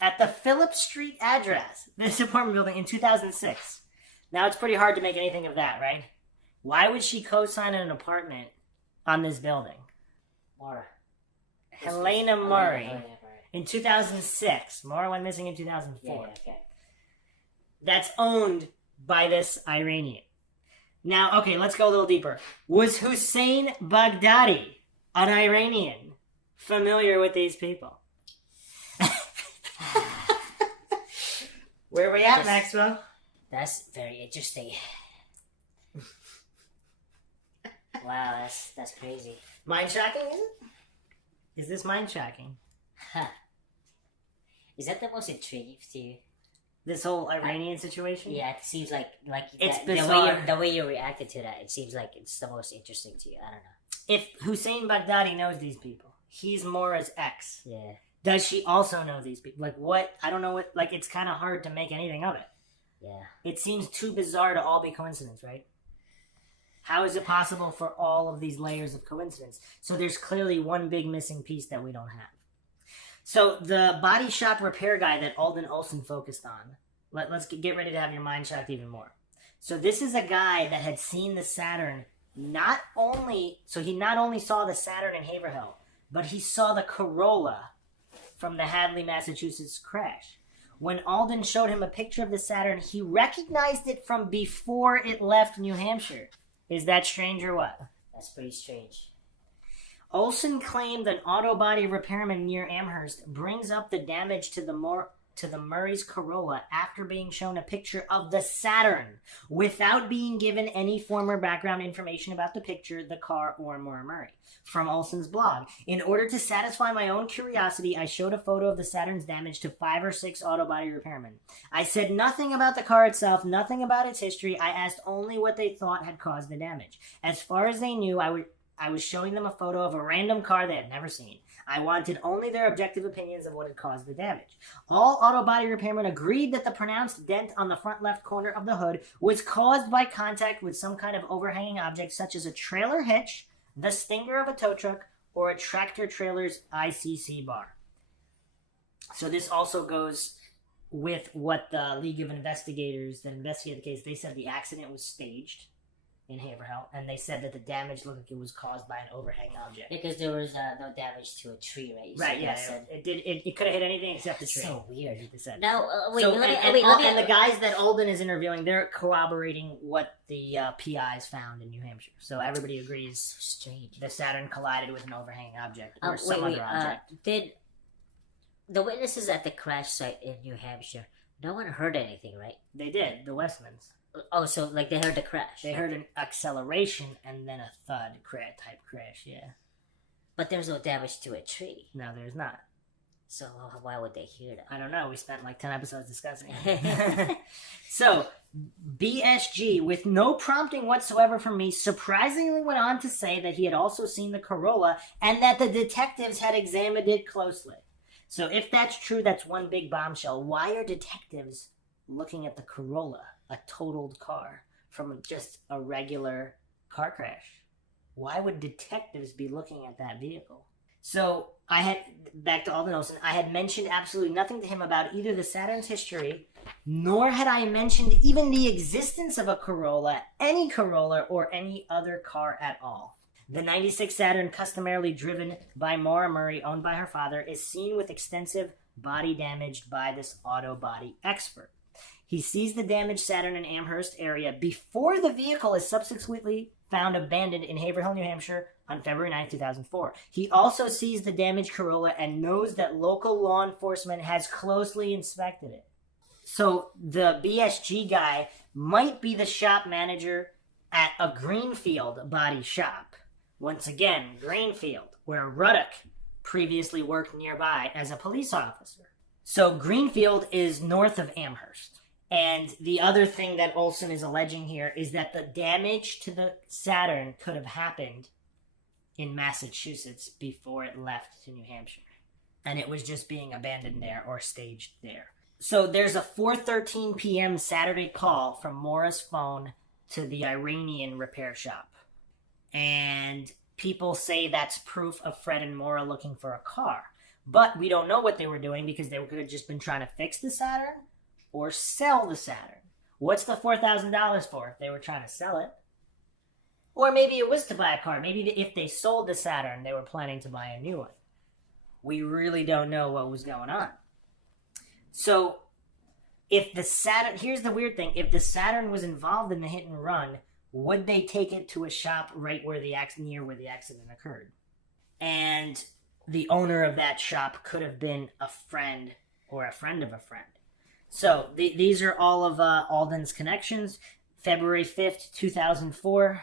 at the Phillips Street address, this apartment building, in 2006. Now it's pretty hard to make anything of that, right? Why would she co-sign an apartment on this building? Maura. Helena Murray. In 2006. Maura went missing in 2004. Yeah, okay. That's owned by this Iranian. Now, okay, let's go a little deeper. Was Hossein Baghdadi, an Iranian, familiar with these people? Where are we at, Maxwell? That's very interesting. Wow, that's crazy. Mind-shocking, is it? Is this mind-shocking? Huh. Is that the most intriguing to you? This whole Iranian situation? Yeah, it seems like it's that, bizarre. the way you reacted to that, it seems like it's the most interesting to you. I don't know. If Hossein Baghdadi knows these people, he's Maura's ex. Yeah. Does she also know these people? Like, what? I don't know what. Like, it's kind of hard to make anything of it. Yeah. It seems too bizarre to all be coincidence, right? How is it possible for all of these layers of coincidence? So there's clearly one big missing piece that we don't have. So the body shop repair guy that Alden Olsen focused on, let's get ready to have your mind shocked even more. So this is a guy that had seen the Saturn he not only saw the Saturn in Haverhill, but he saw the Corolla from the Hadley, Massachusetts crash. When Alden showed him a picture of the Saturn, he recognized it from before it left New Hampshire. Is that strange or what? That's pretty strange. Olsen claimed an auto body repairman near Amherst brings up the damage to the Murray's Corolla after being shown a picture of the Saturn without being given any former background information about the picture, the car, or Maura Murray. From Olsen's blog, in order to satisfy my own curiosity, I showed a photo of the Saturn's damage to 5 or 6 auto body repairmen. I said nothing about the car itself, nothing about its history. I asked only what they thought had caused the damage. As far as they knew, I was showing them a photo of a random car they had never seen. I wanted only their objective opinions of what had caused the damage. All auto body repairmen agreed that the pronounced dent on the front left corner of the hood was caused by contact with some kind of overhanging object such as a trailer hitch, the stinger of a tow truck, or a tractor trailer's ICC bar. So this also goes with what the League of Investigators that investigated the case, they said the accident was staged in Haverhill, and they said that the damage looked like it was caused by an overhanging object. Because there was no damage to a tree, right? Right, yeah. It could have hit anything except the tree. So weird. They said. Now, wait, so, and the guys that Alden is interviewing, they're corroborating what the PIs found in New Hampshire. So everybody agrees. So strange. The Saturn collided with an overhanging object or some other object. Did the witnesses at the crash site in New Hampshire? No one heard anything, right? They did. The Westmans. Oh, so like they heard the crash. They heard an acceleration and then a thud type crash, yeah. But there's no damage to a tree. No, there's not. So why would they hear that? I don't know. We spent like 10 episodes discussing it. So, BSG, with no prompting whatsoever from me, surprisingly went on to say that he had also seen the Corolla and that the detectives had examined it closely. So if that's true, that's one big bombshell. Why are detectives looking at the Corolla, a totaled car, from just a regular car crash? Why would detectives be looking at that vehicle? So back to Alden Olson, I had mentioned absolutely nothing to him about either the Saturn's history, nor had I mentioned even the existence of a Corolla, any Corolla, or any other car at all. The 96 Saturn, customarily driven by Maura Murray, owned by her father, is seen with extensive body damage by this auto body expert. He sees the damaged Saturn in Amherst area before the vehicle is subsequently found abandoned in Haverhill, New Hampshire on February 9, 2004. He also sees the damaged Corolla and knows that local law enforcement has closely inspected it. So the BSG guy might be the shop manager at a Greenfield body shop. Once again, Greenfield, where Ruddock previously worked nearby as a police officer. So Greenfield is north of Amherst. And the other thing that Olson is alleging here is that the damage to the Saturn could have happened in Massachusetts before it left to New Hampshire. And it was just being abandoned there or staged there. So there's a 4:13 p.m. Saturday call from Maura's phone to the Iranian repair shop. And people say that's proof of Fred and Maura looking for a car. But we don't know what they were doing because they could have just been trying to fix the Saturn or sell the Saturn. What's the $4,000 for if they were trying to sell it? Or maybe it was to buy a car. Maybe if they sold the Saturn, they were planning to buy a new one. We really don't know what was going on. So, if the Saturn... Here's the weird thing. If the Saturn was involved in the hit and run, would they take it to a shop right where near where the accident occurred? And the owner of that shop could have been a friend or a friend of a friend. So, these are all of Alden's connections. February 5th, 2004.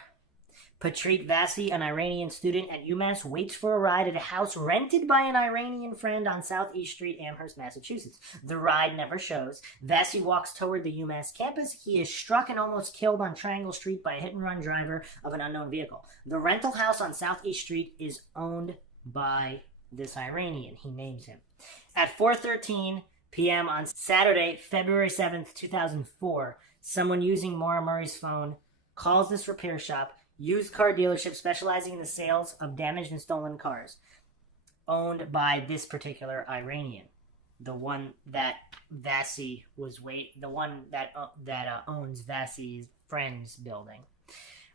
Petri Vassi, an Iranian student at UMass, waits for a ride at a house rented by an Iranian friend on Southeast Street, Amherst, Massachusetts. The ride never shows. Vassi walks toward the UMass campus. He is struck and almost killed on Triangle Street by a hit-and-run driver of an unknown vehicle. The rental house on Southeast Street is owned by this Iranian. He names him. At 4:13 p.m. on Saturday, February 7th, 2004, someone using Maura Murray's phone calls this repair shop, used car dealership specializing in the sales of damaged and stolen cars, owned by this particular Iranian, the one that Vassi the one that owns Vassi's friend's building.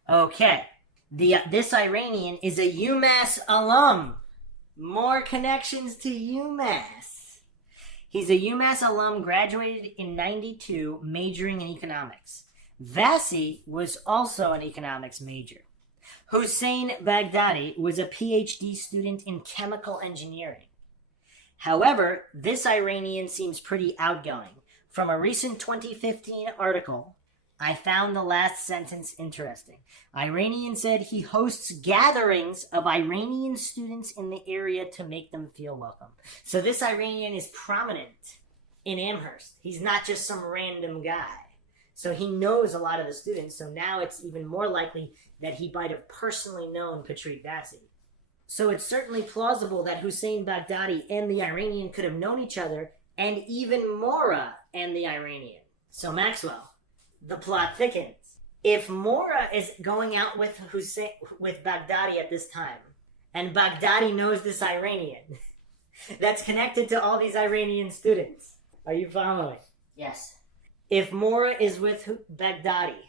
Okay, this Iranian is a UMass alum. More connections to UMass. He's a UMass alum, graduated in '92, majoring in economics. Vassi was also an economics major. Hossein Baghdadi was a PhD student in chemical engineering. However, this Iranian seems pretty outgoing. From a recent 2015 article, I found the last sentence interesting. Iranian said he hosts gatherings of Iranian students in the area to make them feel welcome. So this Iranian is prominent in Amherst. He's not just some random guy. So he knows a lot of the students, so now it's even more likely that he might have personally known Petri Vassi. So it's certainly plausible that Hossein Baghdadi and the Iranian could have known each other, and even Maura and the Iranian. So Maxwell, the plot thickens. If Maura is going out with Baghdadi at this time, and Baghdadi knows this Iranian, that's connected to all these Iranian students. Are you following? Yes. If Maura is with Baghdadi,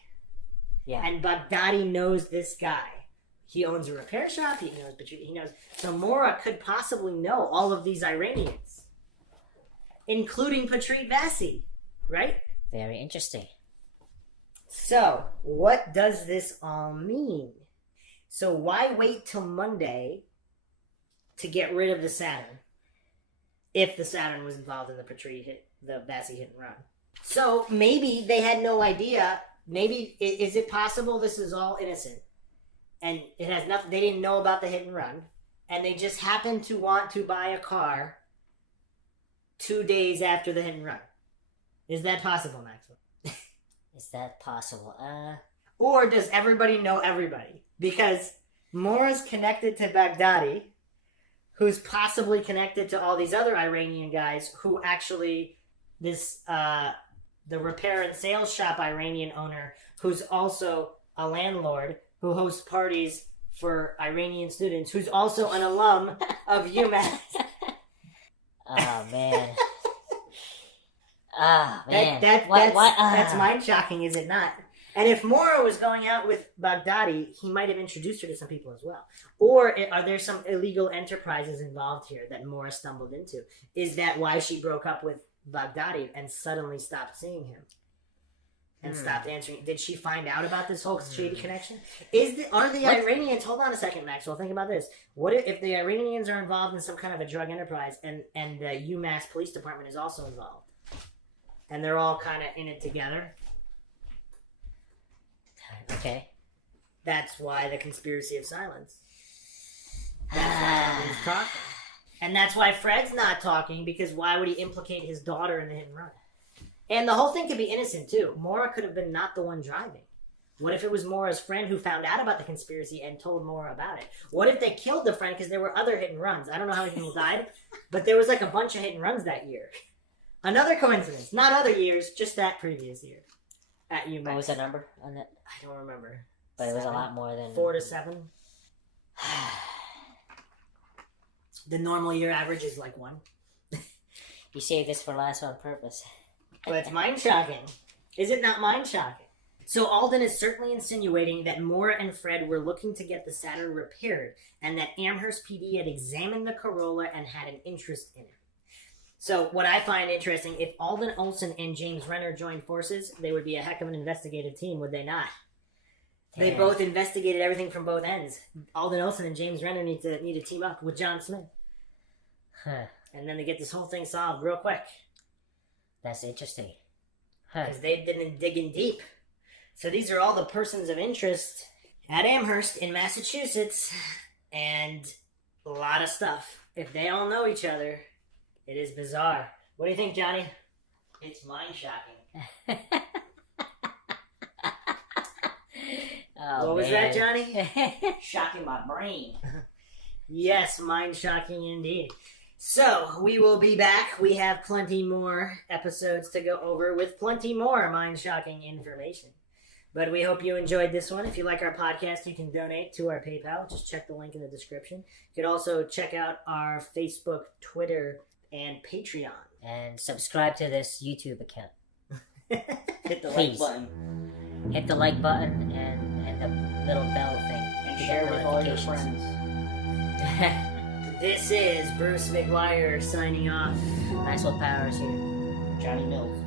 Yeah. and Baghdadi knows this guy, he owns a repair shop, he knows. So Maura could possibly know all of these Iranians, including Petri Vassi, right? Very interesting. So, what does this all mean? So why wait till Monday to get rid of the Saturn if the Saturn was involved in the Vassi hit and run? So maybe they had no idea. Maybe, is it possible this is all innocent? And it has nothing, they didn't know about the hit and run. And they just happened to want to buy a car 2 days after the hit and run. Is that possible, Maxwell? Is that possible? Or does everybody know everybody? Because Maura's connected to Baghdadi, who's possibly connected to all these other Iranian guys who actually, the repair and sales shop Iranian owner, who's also a landlord, who hosts parties for Iranian students, who's also an alum of UMass. Oh, man. Oh, man. That's mind-shocking, is it not? And if Maura was going out with Baghdadi, he might have introduced her to some people as well. Or are there some illegal enterprises involved here that Maura stumbled into? Is that why she broke up with Baghdadi and suddenly stopped seeing him? And stopped answering. Did she find out about this whole shady connection? Are the Iranians... Hold on a second, Maxwell. Think about this. What if the Iranians are involved in some kind of a drug enterprise and the UMass police department is also involved? And they're all kind of in it together? Okay. That's why the conspiracy of silence. That's why he's talking. And that's why Fred's not talking, because why would he implicate his daughter in the hit and run? And the whole thing could be innocent, too. Maura could have been not the one driving. What if it was Maura's friend who found out about the conspiracy and told Maura about it? What if they killed the friend because there were other hit and runs? I don't know how many people died, but there was like a bunch of hit and runs that year. Another coincidence. Not other years, just that previous year. At UMass. What was the number on that? I don't remember. But it was a lot more than... 4 to 7. The normal year average is like 1. You saved this for last on purpose. But it's mind-shocking. Is it not mind-shocking? So Alden is certainly insinuating that Maura and Fred were looking to get the Saturn repaired, and that Amherst PD had examined the Corolla and had an interest in it. So what I find interesting, if Alden Olson and James Renner joined forces, they would be a heck of an investigative team, would they not? Damn. They both investigated everything from both ends. Alden Olson and James Renner need to team up with John Smith. Huh. And then they get this whole thing solved real quick. That's interesting. Because they've been digging deep. So these are all the persons of interest at Amherst in Massachusetts. And a lot of stuff. If they all know each other, it is bizarre. What do you think, Johnny? It's mind-shocking. Oh, what was that, Johnny? Shocking my brain. Yes, mind-shocking indeed. So, we will be back. We have plenty more episodes to go over with plenty more mind-shocking information. But we hope you enjoyed this one. If you like our podcast, you can donate to our PayPal. Just check the link in the description. You can also check out our Facebook, Twitter, and Patreon. And subscribe to this YouTube account. Hit the Please. like button. Hit the like button and the little bell thing. And share with all your friends. This is Bruce McGuire signing off. Maxwell Powers here. Johnny Mills.